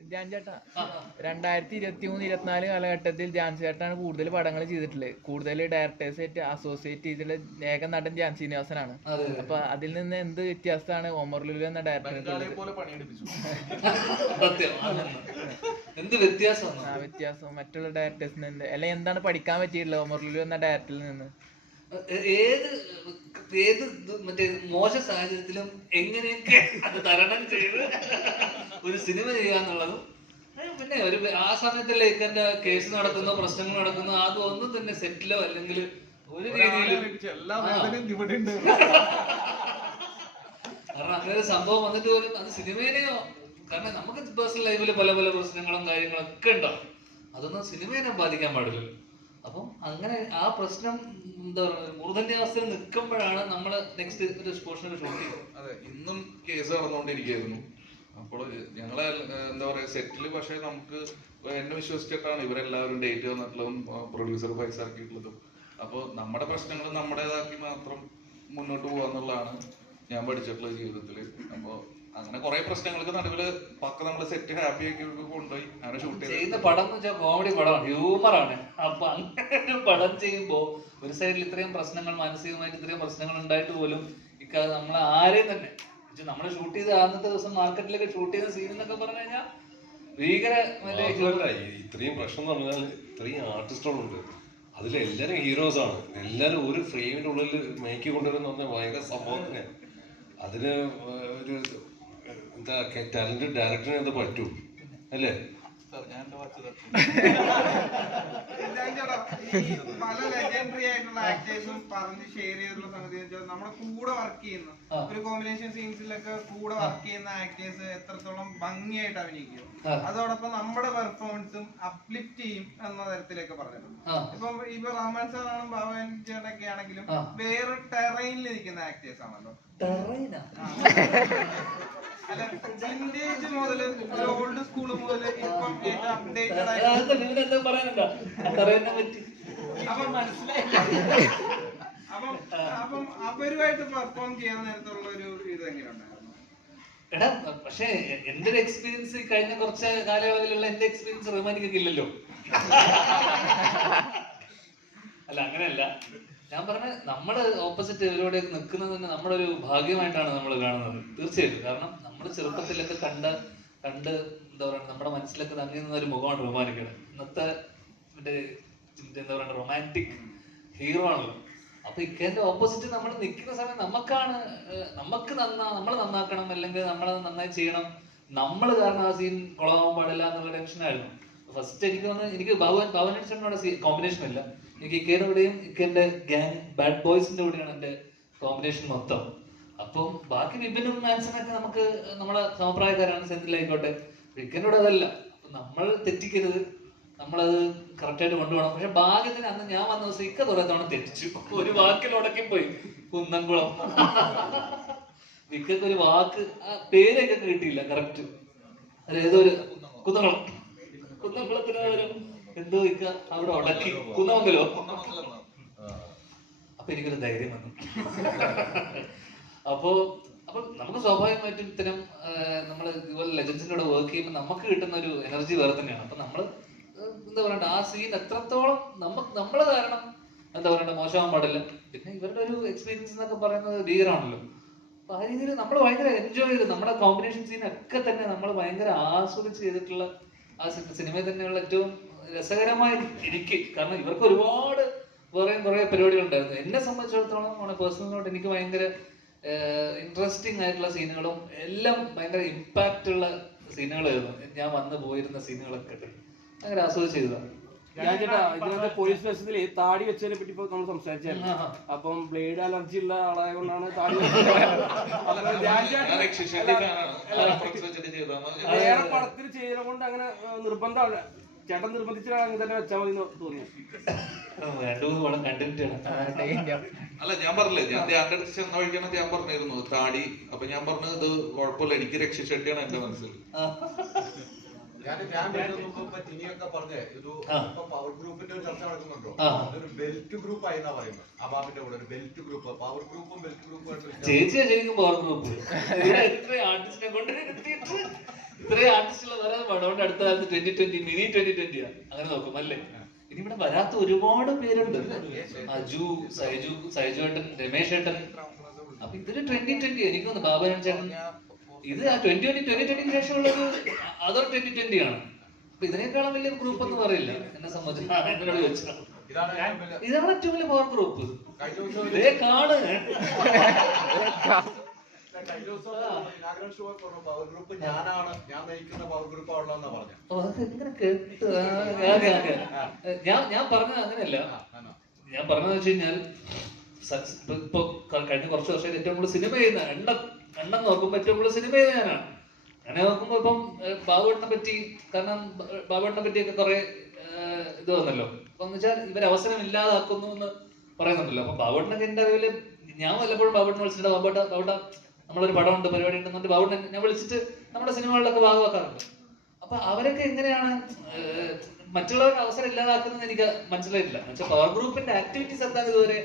ധ്യാൻ ചേട്ടാ 2023-24 കാലഘട്ടത്തിൽ ധ്യാൻ ചേട്ടാണ് കൂടുതൽ പടങ്ങൾ ചെയ്തിട്ടുള്ളത്. കൂടുതൽ ഡയറക്ടേഴ്സ് ആയിട്ട് അസോസിയേറ്റ് ചെയ്തിട്ടുള്ള ഏക നടൻ ധ്യാൻ ശ്രീനിവാസനാണ്. അപ്പൊ അതിൽ നിന്ന് എന്ത് വ്യത്യാസമാണ് ഒമർ ലുലു എന്ന ഡയറക്ടർ? വ്യത്യാസം മറ്റുള്ള ഡയറക്ടേഴ്സിൽ നിന്ന് അല്ലെ എന്താണ് പഠിക്കാൻ പറ്റിയിട്ടുള്ളത് ഒമർ ലുലു എന്ന ഡയറക്ടറിൽ നിന്ന്? ഏത് മറ്റേ മോശ സാഹചര്യത്തിലും എങ്ങനെയൊക്കെ അത് തരണം ചെയ്ത് ഒരു സിനിമ ചെയ്യാന്നുള്ളതും, പിന്നെ ഒരു ആ സമയത്തല്ലേ ഇക്കന്റെ കേസ് നടക്കുന്ന പ്രശ്നങ്ങൾ നടക്കുന്ന അതൊന്നും തന്നെ സെറ്റിലോ അല്ലെങ്കിൽ ഒരു രീതിയിലും കാരണം അങ്ങനെ ഒരു സംഭവം വന്നിട്ട് പോലും അത് സിനിമേനെയോ, കാരണം നമുക്ക് പേഴ്സണൽ ലൈഫിൽ പല പല പ്രശ്നങ്ങളും കാര്യങ്ങളൊക്കെ ഉണ്ടാവും, അതൊന്നും സിനിമേനെ ബാധിക്കാൻ പാടില്ലല്ലോ. അപ്പം അങ്ങനെ ആ പ്രശ്നം എന്താ പറയുക മൂർധന്യാവസ്ഥയിൽ നിൽക്കുമ്പോഴാണ് നമ്മൾ നെക്സ്റ്റ് ഒരു പോർഷനിൽ ഷൂട്ട് ചെയ്യുന്നത്. അതെ, ഇന്നും കേസ് നടന്നുകൊണ്ടിരിക്കുകയായിരുന്നു. അപ്പോൾ ഞങ്ങളെ എന്താ പറയാ സെറ്റില്, പക്ഷെ നമുക്ക് എന്നെ വിശ്വസിച്ചിട്ടാണ് ഇവരെല്ലാവരും ഡേറ്റ് തന്നിട്ടുള്ളതും പ്രൊഡ്യൂസർ പൈസ ഇറക്കിയിട്ടുള്ളതും. അപ്പോൾ നമ്മുടെ പ്രശ്നങ്ങൾ നമ്മുടേതാക്കി മാത്രം മുന്നോട്ട് പോകാന്നുള്ളതാണ് ഞാൻ പഠിച്ചിട്ടുള്ള ജീവിതത്തിൽ. അപ്പോൾ അങ്ങനെ കുറെ പ്രശ്നങ്ങൾക്ക് നടുവില് പക്ക നമ്മള് സെറ്റ് ഹാപ്പി ആക്കി കൊണ്ടുപോയി അങ്ങനെ ഷൂട്ട് ചെയ്യുന്ന പടം എന്ന് വെച്ചാൽ കോമഡി പടമാണ്, ഹ്യൂമറാണ്. അപ്പൊ അങ്ങനെ ഒരു പടം ചെയ്യുമ്പോ ഒരു സൈഡിൽ ഇത്രയും പ്രശ്നങ്ങൾ, മാനസികമായിട്ട് ഇത്രയും പ്രശ്നങ്ങൾ ഉണ്ടായിട്ട് പോലും നമ്മളെ ആരെയും തന്നെ നമ്മള് ഷൂട്ട് ചെയ്ത അന്നത്തെ ദിവസം മാർക്കറ്റിലൊക്കെ ഷൂട്ട് ചെയ്ത സീൻ എന്നൊക്കെ പറഞ്ഞു കഴിഞ്ഞാൽ ഭീകര ഇത്രയും പ്രശ്നം എന്ന് പറഞ്ഞാൽ ഇത്രയും ആർട്ടിസ്റ്റുകളുണ്ട്, അതിലെല്ലാരും ഹീറോസ് ആണ്. എല്ലാരും ഒരു ഫ്രെയിമിന്റെ ഉള്ളിൽ മേക്കി കൊണ്ടുവരുന്ന പറഞ്ഞാൽ ഭയങ്കര സംഭവം തന്നെ. അതിന് ഒരു എന്താ ടാലന്റഡ് ഡയറക്ടറിന് എന്താ പറ്റൂ അല്ലേ? പല ലെജൻഡറി ആയിട്ടുള്ള ആക്ടേഴ്സും പറഞ്ഞ് ഷെയർ ചെയ്തിട്ടുള്ള സംഗതി വെച്ചാൽ നമ്മുടെ കൂടെ വർക്ക് ചെയ്യുന്ന ഒരു കോമ്പിനേഷൻ സീൻസിലൊക്കെ കൂടെ വർക്ക് ചെയ്യുന്ന ആക്ടേഴ്സ് എത്രത്തോളം ഭംഗിയായിട്ട് അഭിനയിക്കും, അതോടൊപ്പം നമ്മുടെ പെർഫോമൻസും അപ്ലിഫ്റ്റ് ചെയ്യും എന്ന തരത്തിലൊക്കെ പറഞ്ഞിട്ടുണ്ട്. ഇപ്പൊ റഹ്മാൻ സാറാണ്, ബാബൻ ചേട്ടനൊക്കെ ആണെങ്കിലും വേറെ ടെറൈനിൽ ഇരിക്കുന്ന ആക്ടേഴ്സ് ആണല്ലോ. അല്ല, വിന്റേജ് മുതല് ഓൾഡ് സ്കൂൾ മുതല് ഇപ്പം ഏറ്റവും അപ്ഡേറ്റഡ് ആയിട്ട് അപ്പം മനസ്സിലായി. അപ്പം അവരുമായിട്ട് പെർഫോം ചെയ്യാൻ നേരത്തുള്ള ഒരു ഇത് എങ്ങനെയുണ്ടായിരുന്നു? എടാ, പക്ഷെ എന്റെ ഒരു എക്സ്പീരിയൻസ് കഴിഞ്ഞ കുറച്ച് കാലയളവിലുള്ള എന്റെ എക്സ്പീരിയൻസ് റഹ്മാനിക്കൊക്കെ ഇല്ലല്ലോ. അല്ല, അങ്ങനെയല്ല ഞാൻ പറഞ്ഞ, നമ്മള് ഓപ്പോസിറ്റ് ഇവരോട് നിൽക്കുന്നത് തന്നെ നമ്മുടെ ഒരു ഭാഗ്യമായിട്ടാണ് നമ്മൾ കാണുന്നത്. തീർച്ചയായിട്ടും. കാരണം നമ്മൾ ചെറുപ്പത്തിലൊക്കെ കണ്ട് എന്താ പറയുക, നമ്മുടെ മനസ്സിലൊക്കെ തങ്ങി നിന്ന ഒരു മുഖമാണ് റഹ്മാനിക്കയുടെ. ഇന്നത്തെ എന്താ പറയുക, റൊമാൻറ്റിക് ഹീറോ ആണല്ലോ. അപ്പൊ ഇക്കേന്റെ ഓപ്പോസിറ്റ് നമ്മൾ നിൽക്കുന്ന സമയം നമ്മൾ നന്നാക്കണം, അല്ലെങ്കിൽ നമ്മൾ നന്നായി ചെയ്യണം, നമ്മൾ കാരണം ആ സീൻ കൊളാവാൻ പാടില്ല എന്നുള്ള ടെൻഷനായിരുന്നു ഫസ്റ്റ്. എനിക്ക് തോന്നുന്നു എനിക്ക് ഭവനോട് കോമ്പിനേഷൻ ഇല്ല, എനിക്ക് ഇക്കയുടെ കൂടെയും ഇക്കന്റെ ഗ്യാങ് ബാഡ് ബോയ്സിന്റെ കൂടെയാണ് എന്റെ കോമ്പിനേഷൻ മൊത്തം. അപ്പം ബാക്കി വിപിനും മാൻസനൊക്കെ നമുക്ക് നമ്മളെ സമപ്രായക്കാരാണ്, സെന്തിലായിക്കോട്ടെ. ഇക്കൻ്റെ കൂടെ അതല്ല. അപ്പൊ നമ്മൾ തെറ്റിക്കരുത്, നമ്മളത് കറക്റ്റായിട്ട് കൊണ്ടുപോകണം. പക്ഷെ ഭാഗ്യത്തിന് അന്ന് ഞാൻ വന്ന ദിവസം ഇക്ക കുറെ തവണ തെറ്റിച്ചു, ഒരു വാക്കിൽ ഉടക്കി പോയി. കുന്നംകുളം ഇക്കൊക്കെ ഒരു വാക്ക്, ആ പേരൊക്കെ കിട്ടിയില്ല കറക്റ്റ്. അത് ഏതോ ഒരു കുന്നംകുളത്തിന് പകരം എന്തോ ഇക്ക അവിടെ ഉടക്കി, കുന്നമംഗലോ. അപ്പൊ എനിക്കൊരു ധൈര്യം വന്നു. അപ്പൊ നമുക്ക് സ്വാഭാവികമായിട്ടും ഇത്തരം നമ്മള് ഇതുപോലെ ലെജൻസിന്റെ കൂടെ വർക്ക് ചെയ്യുമ്പോൾ നമുക്ക് കിട്ടുന്ന ഒരു എനർജി വേറെ തന്നെയാണ്. അപ്പൊ നമ്മള് എന്താ പറയണ്ട, ആ സീൻ എത്രത്തോളം നമ്മള് കാരണം എന്താ പറയണ്ട മോശമാകാൻ പാടില്ല. പിന്നെ ഇവരുടെ ഒരു എക്സ്പീരിയൻസ് എന്നൊക്കെ പറയുന്നത് ഭീകരമാണല്ലോ. അപ്പൊ ആ രീതിയിൽ നമ്മൾ ഭയങ്കര എൻജോയ് ചെയ്ത് നമ്മുടെ കോമ്പിനേഷൻ സീനൊക്കെ തന്നെ നമ്മൾ ഭയങ്കര ആസ്വദിച്ച് ചെയ്തിട്ടുള്ള ആ സിനിമയിൽ തന്നെയുള്ള ഏറ്റവും രസകരമായി എനിക്ക്. കാരണം ഇവർക്ക് ഒരുപാട് വേറെയും കുറെ പരിപാടികൾ ഉണ്ടായിരുന്നു. എന്നെ സംബന്ധിച്ചിടത്തോളം പേഴ്സണലായിട്ട് എനിക്ക് ഭയങ്കര ഇൻട്രസ്റ്റിംഗ് ആയിട്ടുള്ള സീനുകളും എല്ലാം ഭയങ്കര ഇമ്പാക്റ്റ് ഉള്ള സീനുകളായിരുന്നു. ഞാൻ വന്ന് പോയിരുന്ന സീനുകളൊക്കെ ഭയങ്കര ആസ്വദിച്ച് ചെയ്തതാണ്. ഞാൻ ചേട്ടാ, ഇതിനകത്ത് പോലീസ് സ്റ്റേഷനിൽ താടി വെച്ചതിനെ പറ്റി ഇപ്പൊ നമ്മൾ സംസാരിച്ചായിരുന്നു. അപ്പം ബ്ലേഡ് അലർജി ഉള്ള ആളായ കൊണ്ടാണ് താടി വേറെ പടത്തിൽ ചെയ്തത് കൊണ്ട് അങ്ങനെ നിർബന്ധമാണ്. ചേട്ടൻ നിർബന്ധിച്ചാൽ അങ്ങനെ തന്നെ വെച്ചാൽ മതി എന്ന് തോന്നി. അല്ല, ഞാൻ പറഞ്ഞില്ലേ, ഞാൻ ധ്യാന്റെ അടുത്ത് ചെന്ന വഴിക്കാണ് ഞാൻ പറഞ്ഞിരുന്നു താടി. അപ്പൊ ഞാൻ പറഞ്ഞത് ഇത് കുഴപ്പമില്ല, എനിക്ക് രക്ഷിച്ചെട്ടിയാണ് എന്റെ മനസ്സിൽ. ടിനിയൊക്കെ പറഞ്ഞേ, ഒരു പവർ ഗ്രൂപ്പിന്റെ ഒരു ചർച്ച നടക്കുന്നുണ്ടോ? ഒരു ബെൽറ്റ് ഗ്രൂപ്പ് ആയി എന്നാ പറയുന്നത്. അബാബിന്റെ കൂടെ ഒരു ബെൽറ്റ് ഗ്രൂപ്പ്, പവർ ഗ്രൂപ്പും ബെൽറ്റ് ഗ്രൂപ്പും ചേച്ചിയാ ശരിക്കും പവർ ഗ്രൂപ്പ്. ഇത്രയും ആർട്ടിസ്റ്റിനെ കൊണ്ട് ഇത്രയും ആർട്ടിസ്റ്റുകൾ വരാൻ അതുകൊണ്ട് അടുത്ത കാലത്ത് 2020 മിനി 2020 അങ്ങനെ നോക്കും അല്ലേ. ഇനി ഇവിടെ വരാത്ത ഒരുപാട് പേരുണ്ട്. അജു, സൈജു ഏട്ടൻ, രമേശ് ഏട്ടൻ. അപ്പൊ ഇതൊരു 2020 എനിക്ക് തോന്നുന്നു ബാബൻ ചേട്ടൻ. ഇത് ആ 2020 ശേഷമുള്ള ഒരു അതർ 2020 ആണ്. അപ്പൊ ഇതിനേക്കാളും വലിയ ഗ്രൂപ്പ് ഒന്നും പറയില്ല എന്നെ സംബന്ധിച്ച്. എന്നോട് ചോദിച്ചാൽ ഇതാണ് ഏറ്റവും വലിയ പവർ ഗ്രൂപ്പ്. കാണ് പവർ ഗ്രൂപ്പ് ഞാനാണ്, ഞാൻ നയിക്കുന്ന പവർ ഗ്രൂപ്പ് ആണല്ലോ പറഞ്ഞു. ഞാൻ പറഞ്ഞത് അങ്ങനെയല്ല. ഞാൻ പറഞ്ഞതെന്ന് വെച്ച് കഴിഞ്ഞാൽ ഇപ്പൊ കഴിഞ്ഞ കുറച്ച് വർഷമായിട്ട് ഏറ്റവും കൂടുതൽ സിനിമ ചെയ്യുന്ന എണ്ണം നോക്കുമ്പോ ഏറ്റവും കൂടുതൽ സിനിമ ചെയ്യുന്ന ഞാനാണ്. അങ്ങനെ നോക്കുമ്പോ ഇപ്പം ബാബുവേട്ടനെ പറ്റി, കാരണം ബാബുവേട്ടനെ പറ്റിയൊക്കെ കുറെ ഇത് വന്നല്ലോ. അപ്പൊ എന്ന് വെച്ചാൽ ഇവർ അവസരം ഇല്ലാതാക്കുന്നു എന്ന് പറയുന്നുണ്ടല്ലോ. അപ്പൊ ബാബുവേട്ടനൊക്കെ എന്റെ അറിവില് ഞാൻ വല്ലപ്പോഴും ബാബുവേട്ടനെ വിളിച്ചിട്ട് ബാബുവേട്ട നമ്മളൊരു പടമുണ്ട്, പരിപാടി ഉണ്ടെന്നുണ്ട് ബാബുവേട്ടൻ ഞാൻ വിളിച്ചിട്ട് നമ്മുടെ സിനിമകളിലൊക്കെ ഭാഗമാക്കാറുണ്ട്. അപ്പൊ അവരൊക്കെ എങ്ങനെയാണ് മറ്റുള്ളവരുടെ അവസരം ഇല്ലാതാക്കുന്നത് എനിക്ക് മനസ്സിലായിട്ടില്ല. എന്നുവെച്ചാൽ പവർ ഗ്രൂപ്പിന്റെ ആക്ടിവിറ്റീസ് എന്താണ് ഇതുവരെ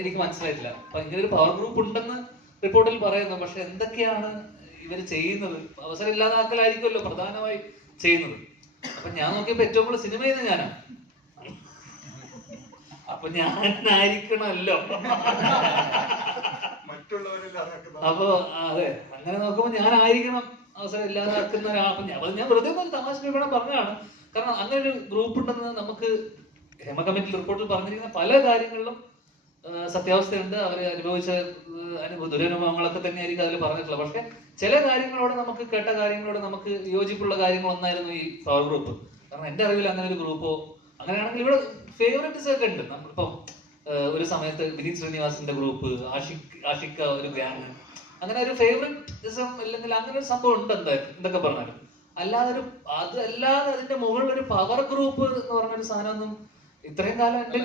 എനിക്ക് മനസ്സിലായിട്ടില്ല. അപ്പൊ ഇങ്ങനെ ഒരു പവർ ഗ്രൂപ്പ് ഉണ്ടെന്ന് റിപ്പോർട്ടിൽ പറയുന്നു. പക്ഷെ എന്തൊക്കെയാണ് ഇവർ ചെയ്യുന്നത്? അവസരം ഇല്ലാതാക്കലായിരിക്കുമല്ലോ പ്രധാനമായി ചെയ്യുന്നത്. അപ്പൊ ഞാൻ നോക്കിയപ്പോ ഏറ്റവും കൂടുതൽ സിനിമ ചെയ്യുന്നത് ഞാനാണ്. അപ്പൊ ഞാനായിരിക്കണമല്ലോ. അപ്പൊ അതെ, അങ്ങനെ നോക്കുമ്പോ ഞാനായിരിക്കണം അവസരം ഇല്ലാതാക്കുന്ന ഒരാൾ. അപ്പൊ ഞാൻ വെറുതെ ഒരു തമാശ വേണം പറഞ്ഞതാണ്. കാരണം അങ്ങനെ ഒരു ഗ്രൂപ്പ് ഉണ്ടെന്ന് നമുക്ക് ഹേമ കമ്മിറ്റി റിപ്പോർട്ടിൽ പറഞ്ഞിരിക്കുന്ന പല കാര്യങ്ങളിലും സത്യാവസ്ഥയുണ്ട്. അവർ അനുഭവിച്ച ദുരനുഭവങ്ങളൊക്കെ തന്നെയായിരിക്കും അതിൽ പറഞ്ഞിട്ടുള്ളത്. പക്ഷെ ചില കാര്യങ്ങളോട് നമുക്ക് കേട്ട കാര്യങ്ങളോട് നമുക്ക് യോജിപ്പുള്ള കാര്യങ്ങളൊന്നായിരുന്നു ഈ പവർ ഗ്രൂപ്പ്. കാരണം എന്റെ അറിവിൽ അങ്ങനെ ഒരു ഗ്രൂപ്പോ, അങ്ങനെയാണെങ്കിൽ ഇവിടെ ഫേവറേറ്റ്സ് ഒക്കെ ഉണ്ട്. നമ്മളിപ്പം ഒരു സമയത്ത് വിനീത് ശ്രീനിവാസിന്റെ ഗ്രൂപ്പ്, ആഷിക്ക ഒരു ഗ്യാങ്, അങ്ങനെ ഒരു ഫേവറേറ്റിസം അല്ലെങ്കിൽ അങ്ങനെ ഒരു സംഭവം ഉണ്ട് എന്തായാലും എന്തൊക്കെ പറഞ്ഞാലും. അല്ലാതെ അതിന്റെ മുകളിൽ ഒരു പവർ ഗ്രൂപ്പ് എന്ന് പറഞ്ഞൊരു സാധനമൊന്നും ഇത്രയും കാലം എന്റെ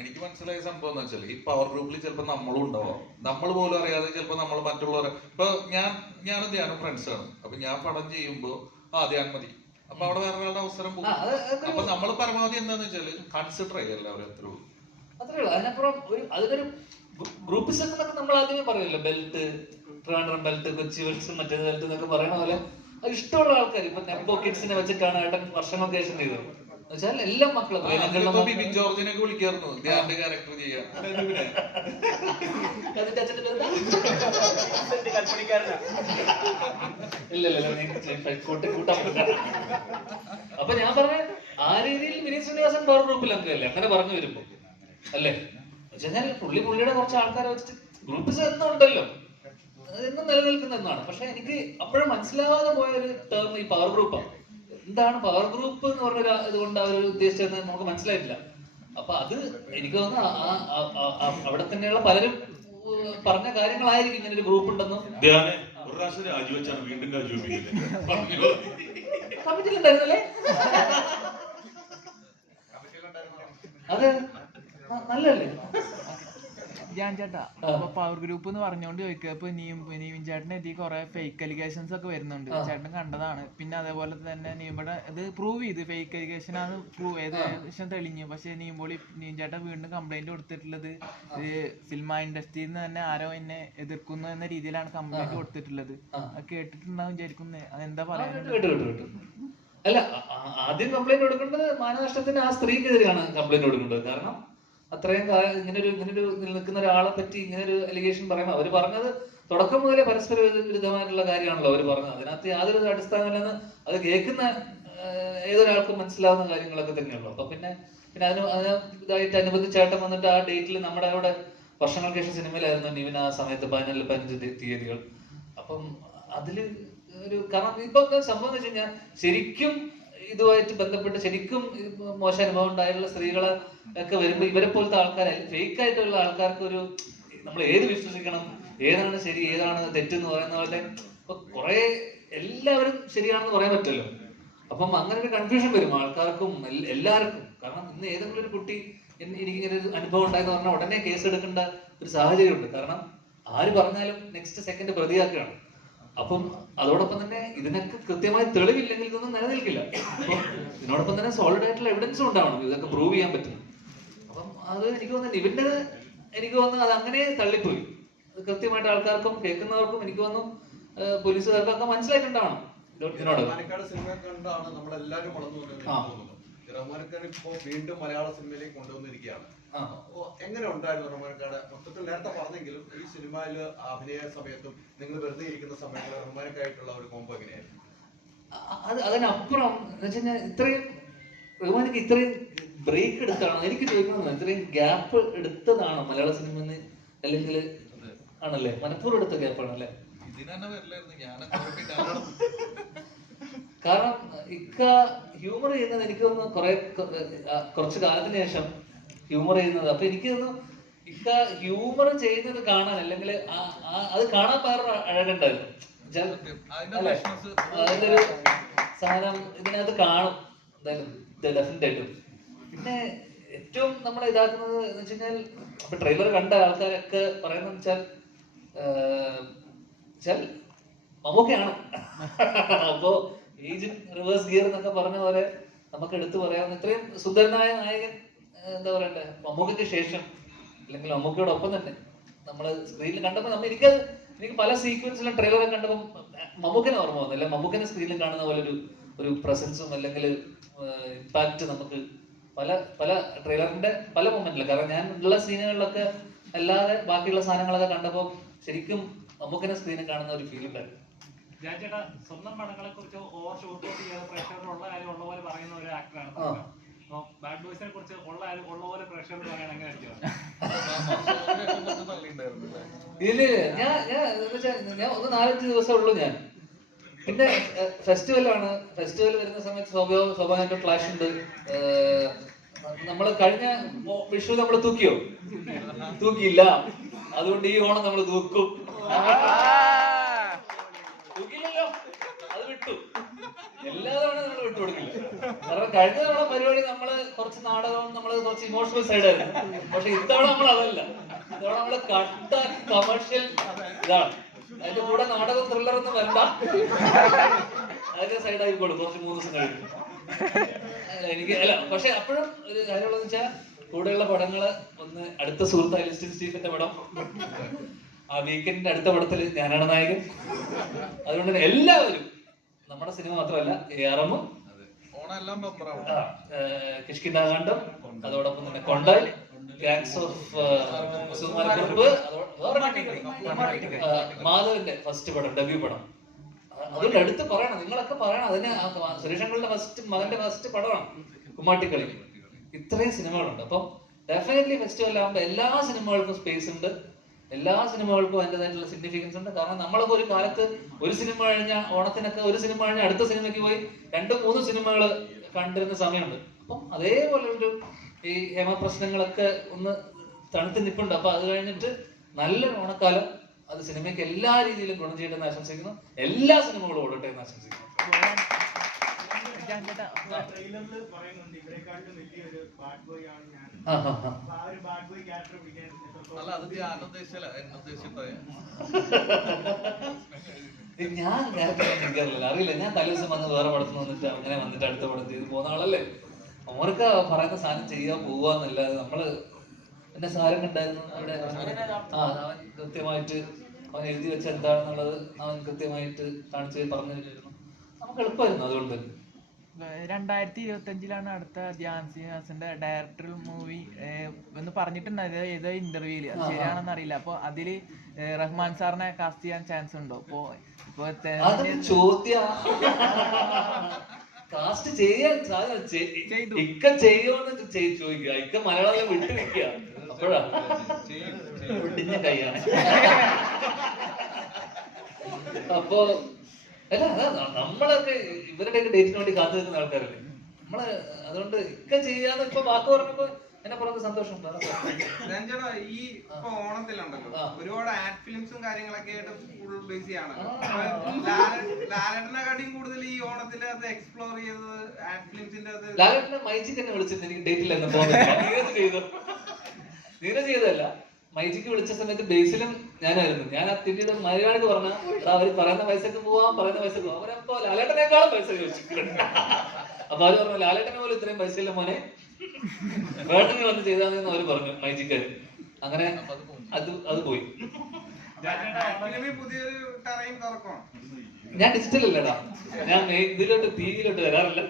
എനിക്ക് മനസ്സിലായ സംഭവം എന്ന് വെച്ചാൽ ഈ പവർ ഗ്രൂപ്പിൽ ചിലപ്പോൾ നമ്മളും ഉണ്ടാവാം. നമ്മൾ പോലും അറിയാതെ ചിലപ്പോൾ നമ്മൾ മറ്റുള്ളവരെ, ഇപ്പൊ ഞാനും ധ്യാനം ഫ്രണ്ട്സാണ്. അപ്പൊ ഞാൻ പടം ചെയ്യുമ്പോ ധ്യാനം മതി, അപ്പൊ അവിടെ വേറെ ഒരാളുടെ അവസരം പോകും. അപ്പൊ നമ്മൾ പരമാവധി എന്താന്ന് വെച്ചാല് കൺസിഡർ ചെയ്യും എല്ലാവരും. അത്രേ ഉള്ളൂ. അതിനപ്പുറം അതിനൊരു ഗ്രൂപ്പിസം എന്നൊക്കെ നമ്മൾ ആദ്യമേ പറയല്ലോ. Belt, Trivandrum belt, Kochi belt, മറ്റേത് ബെൽറ്റ് എന്നൊക്കെ പറയണ പോലെ അത് ഇഷ്ടമുള്ള ആൾക്കാർ. ഇപ്പൊ നെപ്പോ കിഡ്സിനെ വെച്ചിട്ടാണ് ഏട്ടൻ വർഷങ്ങൾക്ക് ശേഷം ചെയ്തത്. എന്നുവെച്ചാൽ എല്ലാ മക്കളും ബിബിൻ ജോർജിനൊക്കെ വിളിക്കായിരുന്നു ധ്യാന്റെ ക്യാരക്ടർ ചെയ്യാൻ. അപ്പൊ ഞാൻ പറഞ്ഞ ആ രീതിയിൽ വിനീത് ശ്രീനിവാസൻ പവർ ഗ്രൂപ്പിൽ അംഗമല്ലേ അങ്ങനെ പറഞ്ഞു വരുമ്പോ അല്ലേ? വെച്ചാൽ പുള്ളിയുടെ കുറച്ച് ആൾക്കാരെ വെച്ചിട്ട് ഗ്രൂപ്പിസ് എന്നും ഉണ്ടല്ലോ, എന്നും നിലനിൽക്കുന്ന എന്നാണ്. പക്ഷെ എനിക്ക് അപ്പോഴും മനസ്സിലാവാതെ പോയ ഒരു ടേം ഈ പവർ ഗ്രൂപ്പാണ്. എന്താണ് പവർ ഗ്രൂപ്പ് എന്ന് പറഞ്ഞ ഇതുകൊണ്ട് അവർ ഉദ്ദേശിച്ചതെന്ന് നമുക്ക് മനസ്സിലായിട്ടില്ല. അപ്പൊ അത് എനിക്ക് തോന്നുന്നു അവിടെ തന്നെയുള്ള പലരും പറഞ്ഞ കാര്യങ്ങളായിരിക്കും ഇങ്ങനെ ഒരു ഗ്രൂപ്പ് ഉണ്ടെന്നും. ഒരു പ്രാവശ്യം രാജിവെച്ചാണ് വീണ്ടും രാജിവെപ്പിക്കുന്നത്. കമ്മിറ്റിയിലുണ്ടായിരുന്നല്ലേ? അതെ, നല്ലല്ലേ ഞാൻ ചേട്ടാ. അപ്പൊ പവർ ഗ്രൂപ്പ് എന്ന് പറഞ്ഞോണ്ട് ചോദിക്കുക, ഇപ്പൊ നീവിൻ ചേട്ടനെ എത്തി കുറെ ഫേക്ക് അലിഗേഷൻസ് ഒക്കെ വരുന്നുണ്ട്. ചേട്ടൻ കണ്ടതാണ്. പിന്നെ അതേപോലെ തന്നെ നീമ്പടെ ഇത് പ്രൂവ് ചെയ്ത് ഫേക്ക് അലിഗേഷൻ ആണ് ഏകദേശം തെളിഞ്ഞു. പക്ഷെ നീം ചേട്ടൻ വീണ്ടും കംപ്ലൈന്റ് കൊടുത്തിട്ടുള്ളത് സിനിമ ഇൻഡസ്ട്രിയിൽ നിന്ന് തന്നെ ആരോ എന്നെ എതിർക്കുന്നു എന്ന രീതിയിലാണ് കംപ്ലൈന്റ് കൊടുത്തിട്ടുള്ളത്. അത് കേട്ടിട്ടുണ്ടാവും വിചാരിക്കുന്നത്. അതെന്താ പറയാനുള്ളത്? അല്ല, ആദ്യം കംപ്ലൈന്റ് കൊടുക്കേണ്ടത് മാനനഷ്ടത്തിന് ആ സ്ത്രീക്കെതിരെയാണ് കംപ്ലൈന്റ് കൊടുക്കേണ്ടത്. കാരണം അത്രയും ഇങ്ങനൊരു നിൽക്കുന്ന ഒരാളെ പറ്റി ഇങ്ങനെ ഒരു അലിഗേഷൻ പറയുമ്പോൾ അവര് പറഞ്ഞത് തുടക്കം മുതലേ പരസ്പര വിരുദ്ധമായിട്ടുള്ള കാര്യമാണല്ലോ അവർ പറഞ്ഞത്. അതിനകത്ത് യാതൊരു അടിസ്ഥാനമില്ലെന്ന് അത് കേൾക്കുന്ന ഏതൊരാൾക്കും മനസ്സിലാവുന്ന കാര്യങ്ങളൊക്കെ തന്നെയുള്ളൂ. അപ്പൊ പിന്നെ അതിന് ഇതായിട്ട് അനുബന്ധിച്ചേട്ടൻ വന്നിട്ട് ആ ഡേറ്റിൽ നമ്മുടെ അവിടെ വർഷങ്ങൾക്ക് ശേഷം സിനിമയിലായിരുന്നു നിവിൻ ആ സമയത്ത് 15 തീയതികൾ. അപ്പം അതില് ഒരു കാരണം ഇപ്പൊ സംഭവം എന്ന് വെച്ച് കഴിഞ്ഞാൽ ശരിക്കും ഇതുമായിട്ട് ബന്ധപ്പെട്ട് ശരിക്കും മോശം അനുഭവം ഉണ്ടായിട്ടുള്ള സ്ത്രീകളെ ഒക്കെ വരുമ്പോ ഇവരെ പോലത്തെ ആൾക്കാരെ ഫേക്ക് ആയിട്ടുള്ള ആൾക്കാർക്ക് ഒരു നമ്മൾ ഏത് വിശ്വസിക്കണം, ഏതാണ് ശരി ഏതാണ് തെറ്റെന്ന് പറയുന്ന പോലെ കുറെ എല്ലാവരും ശരിയാണെന്ന് പറയാൻ പറ്റുമല്ലോ. അപ്പം അങ്ങനെ ഒരു കൺഫ്യൂഷൻ വരും ആൾക്കാർക്കും എല്ലാവർക്കും. കാരണം ഇന്ന് ഏതെങ്കിലും ഒരു കുട്ടി എനിക്കിങ്ങനെ ഒരു അനുഭവം ഉണ്ടായെന്ന് പറഞ്ഞാൽ ഉടനെ കേസ് എടുക്കേണ്ട ഒരു സാഹചര്യമുണ്ട്. കാരണം ആര് പറഞ്ഞാലും നെക്സ്റ്റ് സെക്കൻഡ് പ്രതിയാക്കുകയാണ്. അപ്പം അതോടൊപ്പം തന്നെ ഇതിനൊക്കെ കൃത്യമായി തെളിവില്ലെങ്കിൽ ഇതൊന്നും നിലനിൽക്കില്ല. അപ്പം ഇതിനോടൊപ്പം തന്നെ സോളിഡ് ആയിട്ടുള്ള എവിഡൻസും ഉണ്ടാവണം ഇതൊക്കെ പ്രൂവ് ചെയ്യാൻ പറ്റും. അപ്പം അത് എനിക്ക് തോന്നുന്നു ഇവന്റെ എനിക്ക് തോന്നുന്നു അത് അങ്ങനെ തള്ളിപ്പോയി. അത് കൃത്യമായിട്ട് ആൾക്കാർക്കും കേൾക്കുന്നവർക്കും എനിക്ക് തോന്നുന്നു പോലീസുകാർക്കൊക്കെ മനസ്സിലായിട്ടുണ്ടാവണം ഇതിനോട്. സിനിമ കണ്ടാണ് നമ്മളെല്ലാരും വളർന്നു വന്നത്. റഹ്മാൻഖാൻ ഇപ്പോ വീണ്ടും മലയാള സിനിമയിലേക്ക് കൊണ്ടുവന്നിരിക്കുകയാണ്. എങ്ങനെ ഉണ്ടായിരുന്നു റഹ്മാൻഖാൻ? മൊത്തത്തിൽ നേരത്തെ പറഞ്ഞെങ്കിലും ഈ സിനിമയിൽ അഭിനയ സമയത്തും നിങ്ങൾ വെറുതെ ഇരിക്കുന്ന സമയത്ത് റഹ്മാനൊക്കെയായിട്ടുള്ള ഒരു കോംബോ എങ്ങനെയായിരുന്നു? അതിനപ്പുറം എന്ന് വെച്ച് കഴിഞ്ഞാൽ ഇത്രയും റഹ്മാനൊക്കെ ഇത്രയും ബ്രേക്ക് എടുത്താണോ എനിക്ക് ചോദിക്കണം. ഇത്രയും ഗ്യാപ്പ് എടുത്തതാണോ മലയാള സിനിമ? അല്ലെങ്കിൽ ആണല്ലേ മനഃപൂർവ്വം എടുത്ത ഗ്യാപ്പാണല്ലേ? കാരണം ഇക്ക ഹ്യൂമർ ചെയ്യുന്നത് എനിക്ക് തോന്നുന്നു കുറച്ച് കാലത്തിന് ശേഷം ഹ്യൂമർ ചെയ്യുന്നത്. അപ്പൊ എനിക്ക് തോന്നുന്നു ഇക്ക ഹ്യൂമർ ചെയ്യുന്നത് കാണാൻ അല്ലെങ്കിൽ അത് കാണാൻ വേറൊരു അഴകുണ്ടായിരുന്നു. അതിന്റെ ഒരു സാധനം ഇതിനകത്ത് കാണും എന്തായാലും ഡെഫിനറ്റ് ആയിട്ടും. പിന്നെ ഏറ്റവും നമ്മൾ ഇതാക്കുന്നത് എന്ന് വെച്ച് കഴിഞ്ഞാൽ അപ്പൊ ട്രെയിലർ കണ്ട ആൾക്കാരൊക്കെ പറയുന്നത് വെച്ചാൽ മമ്മൂക്കയാണ്. അപ്പോ ഏജ് റിവേഴ്സ് ഗിയർ എന്നൊക്കെ പറഞ്ഞ പോലെ നമുക്ക് എടുത്തു പറയാവുന്ന ഇത്രയും സുന്ദരനായ നായകൻ എന്താ പറയണ്ടേ, മമ്മൂക്കയ്ക്ക് ശേഷം അല്ലെങ്കിൽ മമ്മൂക്കയോടൊപ്പം തന്നെ നമ്മൾ സ്ക്രീനിൽ കണ്ടപ്പോൾ എനിക്ക് പല സീക്വൻസിലും ട്രെയിലറൊക്കെ കണ്ടപ്പോൾ മമ്മൂക്കനെ ഓർമ്മ വന്നു. അല്ലെ മമ്മൂക്കനെ സ്ക്രീനിൽ കാണുന്ന പോലെ ഒരു പ്രസൻസും അല്ലെങ്കിൽ ഇമ്പാക്റ്റ് നമുക്ക് പല ട്രെയിലറിന്റെ പല മൊമെന്റിലും, കാരണം ഞാൻ ഉള്ള സീനുകളിലൊക്കെ അല്ലാതെ ബാക്കിയുള്ള സാധനങ്ങളൊക്കെ കണ്ടപ്പോൾ ശരിക്കും മമ്മൂക്കനെ സ്ക്രീനിൽ കാണുന്ന ഒരു ഫീൽ ഉണ്ടായിരുന്നു. ചേട്ടാ സ്വന്തം പടങ്ങളെ കുറിച്ച് ഓവർ ഷൂട്ട് ചെയ്യാതെ പ്രേക്ഷകരുള്ള കാര്യം ഉള്ള പോലെ പറയുന്ന ഒരു ആക്ടറാണ്. അപ്പോൾ ബാഡ് ബോയ്സിനെ കുറിച്ച് ഉള്ള പോലെ പ്രേക്ഷകർ പറയാൻ എങ്ങനെ ഇതില് ഞാൻ ഒന്ന് 4-5 ദിവസമേ ഉള്ളൂ ഞാൻ. പിന്നെ ഫെസ്റ്റിവലാണ്. ഫെസ്റ്റിവൽ വരുന്ന സമയത്ത് സ്വാഭാവികമായിട്ട് ക്ലാഷ് ഉണ്ട്. നമ്മൾ കഴിഞ്ഞ വിഷു നമ്മൾ തൂക്കിയില്ല. അതുകൊണ്ട് ഈ ഓണം നമ്മൾ തൂക്കും. തൂക്കിയില്ലല്ലോ, അത് വിട്ടു. എല്ലാ തവണ നമ്മൾ വിട്ടുകൊടുക്കില്ല. കാരണം കഴിഞ്ഞ തവണ പരിപാടി നമ്മള് കുറച്ച് നാടകവും കുറച്ച് ഇമോഷണൽ സൈഡായിരുന്നു. പക്ഷെ ഇത്തവണ നമ്മൾ അതല്ല. ഇത്തവണ നമ്മള് കട്ട കമേഴ്ഷ്യൽ ഇതാണ്. അതിന്റെ കൂടെ നാടകം ത്രില്ലർ ഒന്നും വരണ്ട, അതിന്റെ സൈഡായിക്കോളും കുറച്ച് 3 ദിവസം കഴിഞ്ഞു. എനിക്ക് അല്ല, പക്ഷെ അപ്പോഴും ഒരു കാര്യമുള്ളതെന്ന് വെച്ചാൽ കൂടെയുള്ള പടങ്ങള് ഒന്ന് അടുത്ത സുഹൃത്തായ ലിസ്റ്റിൻ സ്റ്റീഫന്റെ പടം, ആ വീക്കെൻഡിന്റെ അടുത്ത പടത്തിൽ ഞാനാണ് നായകൻ. അതുകൊണ്ട് തന്നെ എല്ലാവരും നമ്മുടെ സിനിമ മാത്രമല്ല ARM, കിഷ്കിന്ധാകാന്ഡം, അതോടൊപ്പം തന്നെ കൊണ്ടാൽ, ഗാങ്സ് ഓഫ് സുകുമാരക്കുറുപ്പ്, മാധവന്റെ ഫസ്റ്റ് പടം, ഡെബ്യൂ പടം. അതുകൊണ്ട് എടുത്ത് പറയണം, നിങ്ങളൊക്കെ പറയണം. അതിന് സുരേഷങ്ങളുടെ മകന്റെ ഫസ്റ്റ് പടമാണ് കുമ്മാട്ടിക്കളി. ഇത്രയും സിനിമകളുണ്ട്. അപ്പം ഡെഫിനറ്റ്ലി ഫെസ്റ്റിവൽ ആകുമ്പോൾ എല്ലാ സിനിമകൾക്കും സ്പേസ് ഉണ്ട്, എല്ലാ സിനിമകൾക്കും അതിൻ്റെതായിട്ടുള്ള സിഗ്നിഫിക്കൻസ് ഉണ്ട്. കാരണം നമ്മളൊക്കെ ഒരു കാലത്ത് ഒരു സിനിമ കഴിഞ്ഞാൽ ഓണത്തിനൊക്കെ ഒരു സിനിമ കഴിഞ്ഞാൽ അടുത്ത സിനിമയ്ക്ക് പോയി 2-3 സിനിമകൾ കണ്ടിരുന്ന സമയമുണ്ട്. അപ്പം അതേപോലെ ഈ ഹേമപ്രശ്നങ്ങളൊക്കെ ഒന്ന് തണുത്ത് നിൽപ്പുണ്ട്. അപ്പൊ അത് കഴിഞ്ഞിട്ട് നല്ലൊരു ഓണക്കാലം അത് സിനിമയ്ക്ക് എല്ലാ രീതിയിലും ഗുണം ചെയ്യട്ടെന്ന് ആശംസിക്കുന്നു. എല്ലാ സിനിമകളും ഓടട്ടെ എന്ന് ആശംസിക്കുന്നു. ഞാൻ എനിക്കറിയില്ല, അറിയില്ല. ഞാൻ തലേദിവസം വന്ന് വേറെ പടത്തിൽ വന്നിട്ട് അങ്ങനെ വന്നിട്ട് അടുത്ത പടം ചെയ്ത് പോകുന്ന ആളല്ലേ. അവർക്ക് പറയുന്ന സാധനം ചെയ്യാൻ പോവാന്നല്ലാതെ നമ്മള് എന്റെ സാരം ഉണ്ടായിരുന്നു അവിടെ. അവൻ കൃത്യമായിട്ട് അവൻ എഴുതി വെച്ച എന്താണെന്നുള്ളത് അവൻ കൃത്യമായിട്ട് കാണിച്ച് പറഞ്ഞു തരുന്നു. നമുക്ക് എളുപ്പമായിരുന്നു. അതുകൊണ്ട് 2025 അടുത്ത ധ്യാൻ ശ്രീനിവാസന്റെ ഡയറക്ടർ മൂവി എന്ന് പറഞ്ഞിട്ടുണ്ടായത് ഏതോ ഇന്റർവ്യൂല്. അത് ശരിയാണെന്ന് അറിയില്ല. അപ്പൊ അതില് റഹ്മാൻ സാറിനെ കാസ്റ്റ് ചെയ്യാൻ ചാൻസ് ഉണ്ടോ? ചോദ്യം കാസ്റ്റ് ചെയ്യാൻ ഇക്ക ചെയ്യുമെന്ന് ചോദിക്കുക. ഇക്ക മലയാളം വിട്ടു നിൽക്കുക. അപ്പോഴാ ഒടിഞ്ഞ കൈയാണ്. അപ്പൊ അല്ല, നമ്മളൊക്കെ ഇവരുടെയൊക്കെ ഡേറ്റിന് വേണ്ടി കാത്തു നിൽക്കുന്ന ആൾക്കാരല്ലേ നമ്മള്. അതുകൊണ്ട് ഇക്ക ചെയ്യാന്ന് ഇപ്പൊ വാക്ക് പറഞ്ഞപ്പോ എന്നെ പുറത്ത് സന്തോഷം. ഈ ഇപ്പൊ ഓണത്തിലുണ്ടല്ലോ ഒരുപാട് ആഡ് ഫിലിംസും കാര്യങ്ങളൊക്കെ ആയിട്ട് ഫുൾ ബിസിയാണ്. ലാലേട്ടനെക്കാട്ടിയും കൂടുതൽ ഈ ഓണത്തിൽ അത് എക്സ്പ്ലോർ ചെയ്തത് ആഡ് ഫിലിംസിന്റെ അത്. ലാലേട്ടനെ മൈജിക്ക് തന്നെ വിളിച്ചിട്ട് എനിക്ക് ഡേറ്റിൽ എന്ന് പോകുന്നത്. നീരജ് ചെയ്തല്ല, മൈജിക്ക് വിളിച്ച സമയത്ത് ബേസിലും ഞാനായിരുന്നു. ഞാൻ ആ തിരിയുടെ മലയാളിക്ക് പറഞ്ഞ അവര് പറയുന്ന പൈസക്ക് പോവാം, പറയുന്ന പൈസക്ക് പോവാം. അവരപ്പോ ലാലേട്ടനേക്കാളും പൈസ ചോദിച്ചിട്ടുണ്ട്. അപ്പൊ അവര് പറഞ്ഞു ലാലേട്ടനെ പോലും ഇത്രയും പൈസയില്ല മോനെ, വേണമെങ്കിൽ വന്ന് ചെയ്താൽ മതി അവര് പറഞ്ഞു മൈജിക്കാര്. അങ്ങനെ അത് പോയി. ഞാൻ ഡിജിറ്റൽ അല്ലടാ, ഞാൻ ഇതിലോട്ട് ടിവിയിലോട്ട് വരാറില്ല.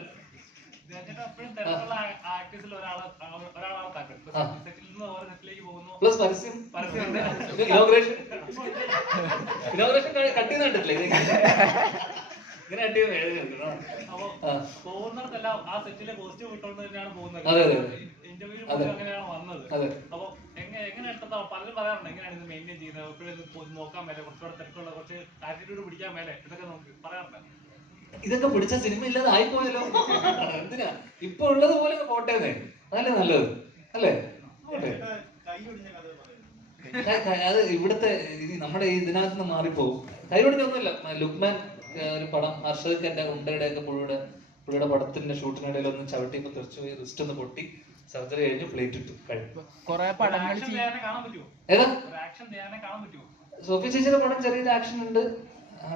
പ്ലസ് പരസ്യം ഇനോഗ്രേഷൻ കട്ട് ചെയ്ത് കണ്ടിട്ടില്ലേ? ഇങ്ങനെ കട്ട് ചെയ്ത് പോകുന്നിടത്തെല്ലാം ആ സെറ്റിലെ കോസ്റ്റ്യൂം ഇട്ടുകൊണ്ട് തന്നെയാണ് പോകുന്നത്. ഇന്റർവ്യൂ അങ്ങനെയാണ് വന്നത്. അപ്പൊ എങ്ങനെ എടുത്താ പലരും പറയാറുണ്ട് എങ്ങനെയാണ് ഇത് മെയിൻറ്റെയിൻ ചെയ്യുന്നത്, എപ്പോഴും നോക്കാൻ മേലെ, കുറച്ചുകൂടെ തിരക്കുള്ള കുറച്ച് ആറ്റിറ്റ്യൂഡ് പിടിക്കാൻ മേലെ, ഇതൊക്കെ നമുക്ക് പറയാറുണ്ട്. ഇതൊക്കെ പിടിച്ച സിനിമ ഇല്ലാതെ ആയിപ്പോയല്ലോ. എന്തിനാ ഇപ്പൊ ഉള്ളത് പോലെ പോട്ടേന്നേ, അതല്ലേ നല്ലത് അല്ലേ? അത് ഇവിടുത്തെ നമ്മുടെ ഈ ഇതിനകത്ത് നിന്ന് മാറിപ്പോകും. കൈപിടിച്ചൊന്നുമില്ല. ലുക്മാൻ ഒരു പടം ഹർഷദ് എന്റെ ഉണ്ടയുടെ ഒക്കെ പുള്ളിയുടെ പടത്തിന്റെ ഷൂട്ടിനിടയിൽ ഒന്ന് ചവിട്ടിയപ്പോ തെറിച്ചു പോയി, റിസ്റ്റ് ഒന്ന് പൊട്ടി, സർജറി കഴിഞ്ഞു, പ്ലേറ്റ് ഇട്ടു, കഴിഞ്ഞു. ഏതാ സോഫി ചേച്ചിയുടെ പടം ചെറിയൊരു ആക്ഷൻ ഉണ്ട്.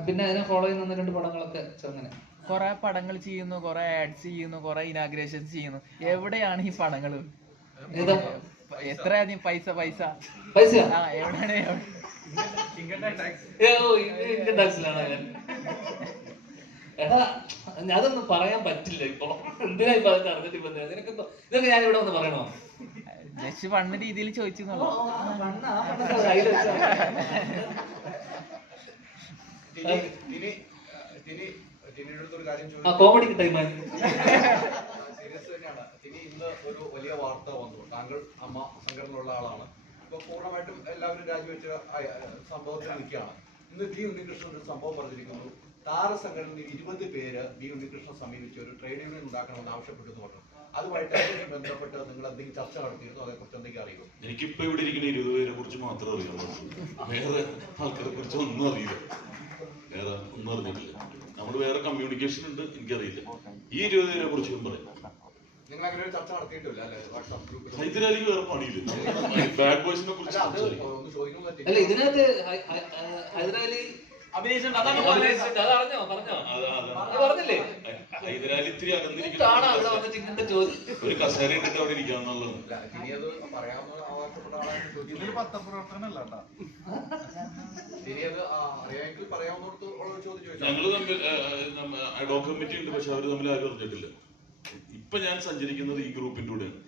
പിന്നെ അതിനെ ഫോളോ ചെയ്യുന്ന 1-2 പടങ്ങളൊക്കെ ചെറുങ്ങനെ. കുറെ പടങ്ങൾ ചെയ്യുന്നു, കുറെ ആഡ്സ് ചെയ്യുന്നു, കുറെ ഇനാഗ്രേഷൻസ് ചെയ്യുന്നു. എവിടെയാണ് ഈ പടങ്ങൾ? ഏതാ എത്രയാ പൈസ പൈസ പൈസ ആ എവിടെയാണ് ഇൻകം ടാക്സിലാണ് ഞാൻ. എടാ അതൊന്നും പറയാൻ പറ്റില്ല ഇപ്പൊ. എന്തിനാ ഇപ്പൊ അതൊക്കെ അറിഞ്ഞിട്ട് ഇപ്പൊ ഇതൊക്കെ ഞാൻ ഇവിടെ വന്ന് പറയണോ? ജസ്റ്റ് പണ്ട് രീതിയിൽ ചോദിച്ചെന്നുള്ളൂ. കോമഡിക്ക് ടൈമായി. സീരിയസ് തന്നെയാണ്. ഇനി ഇന്ന് ഒരു വലിയ വാർത്ത വന്നു. താങ്കൾ അമ്മ സംഘടനയുള്ള ആളാണ്. ഇപ്പൊ പൂർണ്ണമായിട്ടും എല്ലാവരും രാജിവെച്ച സംഭവത്തിൽ നിൽക്കുകയാണ്. ഇന്ന് ബി ഉണ്ണികൃഷ്ണൻ ഒരു സംഭവം പറഞ്ഞിരിക്കുന്നു. താരസംഘടനയിൽ 20 പേര് ബി ഉണ്ണികൃഷ്ണൻ സമീപിച്ച് ഒരു ട്രേഡ് യൂണിയൻ ഉണ്ടാക്കണമെന്ന് ആവശ്യപ്പെട്ടു പറഞ്ഞു. അതുമായിട്ട് ബന്ധപ്പെട്ട് നിങ്ങൾ എന്തെങ്കിലും ചർച്ച നടത്തിയിരുന്നു? അതേക്കുറിച്ച് എന്തെങ്കിലും അറിയുമോ? എനിക്കിപ്പോ ഇവിടെ ഇരിക്കുന്ന 20 പേരെ കുറിച്ച് മാത്രമേ അറിയാവൂ. വേറെ ആൾക്കാരെ കുറിച്ച് ഒന്നും അറിയില്ല. വേറെ ഒന്നും അറിഞ്ഞിട്ടില്ല. നമ്മൾ വേറെ കമ്മ്യൂണിക്കേഷൻ ഉണ്ട്, എനിക്കറിയില്ല. ഈ 20 പേരെ കുറിച്ച് ഞാൻ പറയാം. നിങ്ങൾ അങ്ങനെ ഒരു ചർച്ച നടത്തിയിട്ടില്ല അല്ലെ? വാട്സ്ആപ്പ് ഗ്രൂപ്പിൽ ഹൈദരാലിക്ക് വേറെ പണിയില്ല. ബാഡ് ബോയ്സിനെ കുറിച്ച് അല്ല ഇതിനകത്ത് ഹൈദരാലി അഭിനയിച്ചിട്ടുണ്ട്. അതാണ് പറഞ്ഞില്ലേ? ഹൈദരാലി ഇത്തിരി അകന്നിരിക്കുന്ന ഒരു കസേര ഇട്ടിട്ട് അവിടെ ഇരിക്കാന്നുള്ളത്. ഞങ്ങള് തമ്മിൽ അഡ്വോക്കേറ്റ് കമ്മിറ്റി ഉണ്ട്, പക്ഷെ അവര് തമ്മിൽ ആരും അറിഞ്ഞിട്ടില്ല. ഇപ്പൊ ഞാൻ സഞ്ചരിക്കുന്നത് ഈ ഗ്രൂപ്പിന്റെ കൂടെയാണ്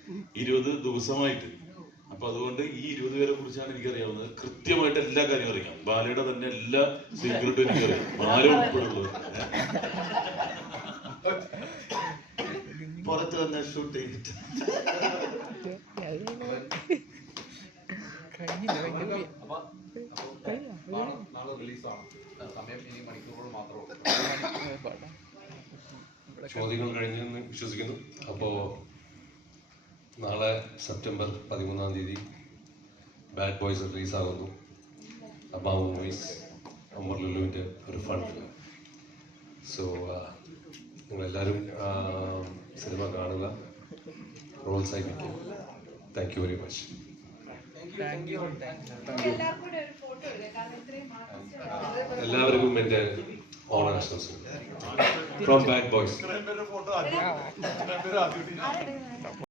20 ദിവസമായിട്ട്. അപ്പൊ അതുകൊണ്ട് ഈ 20 പേരെ കുറിച്ചാണ് എനിക്കറിയാവുന്നത്. കൃത്യമായിട്ട് എല്ലാ കാര്യവും അറിയാം. ബാലയുടെ തന്നെ എല്ലാ സീക്രട്ടും എനിക്കറിയാം, ബാല ഉൾപ്പെടുന്നത്. പുറത്ത് വന്ന ഷൂട്ട് ചെയ്തിട്ട് നാളെ റിലീസാണ്. സമയം ഇനി മണിക്കൂറുകൾ മാത്രമേ. ചോദ്യങ്ങൾ കഴിഞ്ഞെന്ന് വിശ്വസിക്കുന്നു. അപ്പോൾ നാളെ സെപ്റ്റംബർ 13-ാം തീയതി ബാഡ് ബോയ്സ് റിലീസാകുന്നു. അമ്മ മൂവീസ് അമർ ലുലുവിൻ്റെ ഒരു ഫൺ ഫിലിം. സോ നിങ്ങളെല്ലാവരും സിനിമ കാണുക, പ്രോത്സാഹിപ്പിക്കുക. Thank you very much. എല്ലാവർക്കും എൻ്റെ ഓണം ആശംസകൾ ഫ്രോം ബാഡ് ബോയ്സ്.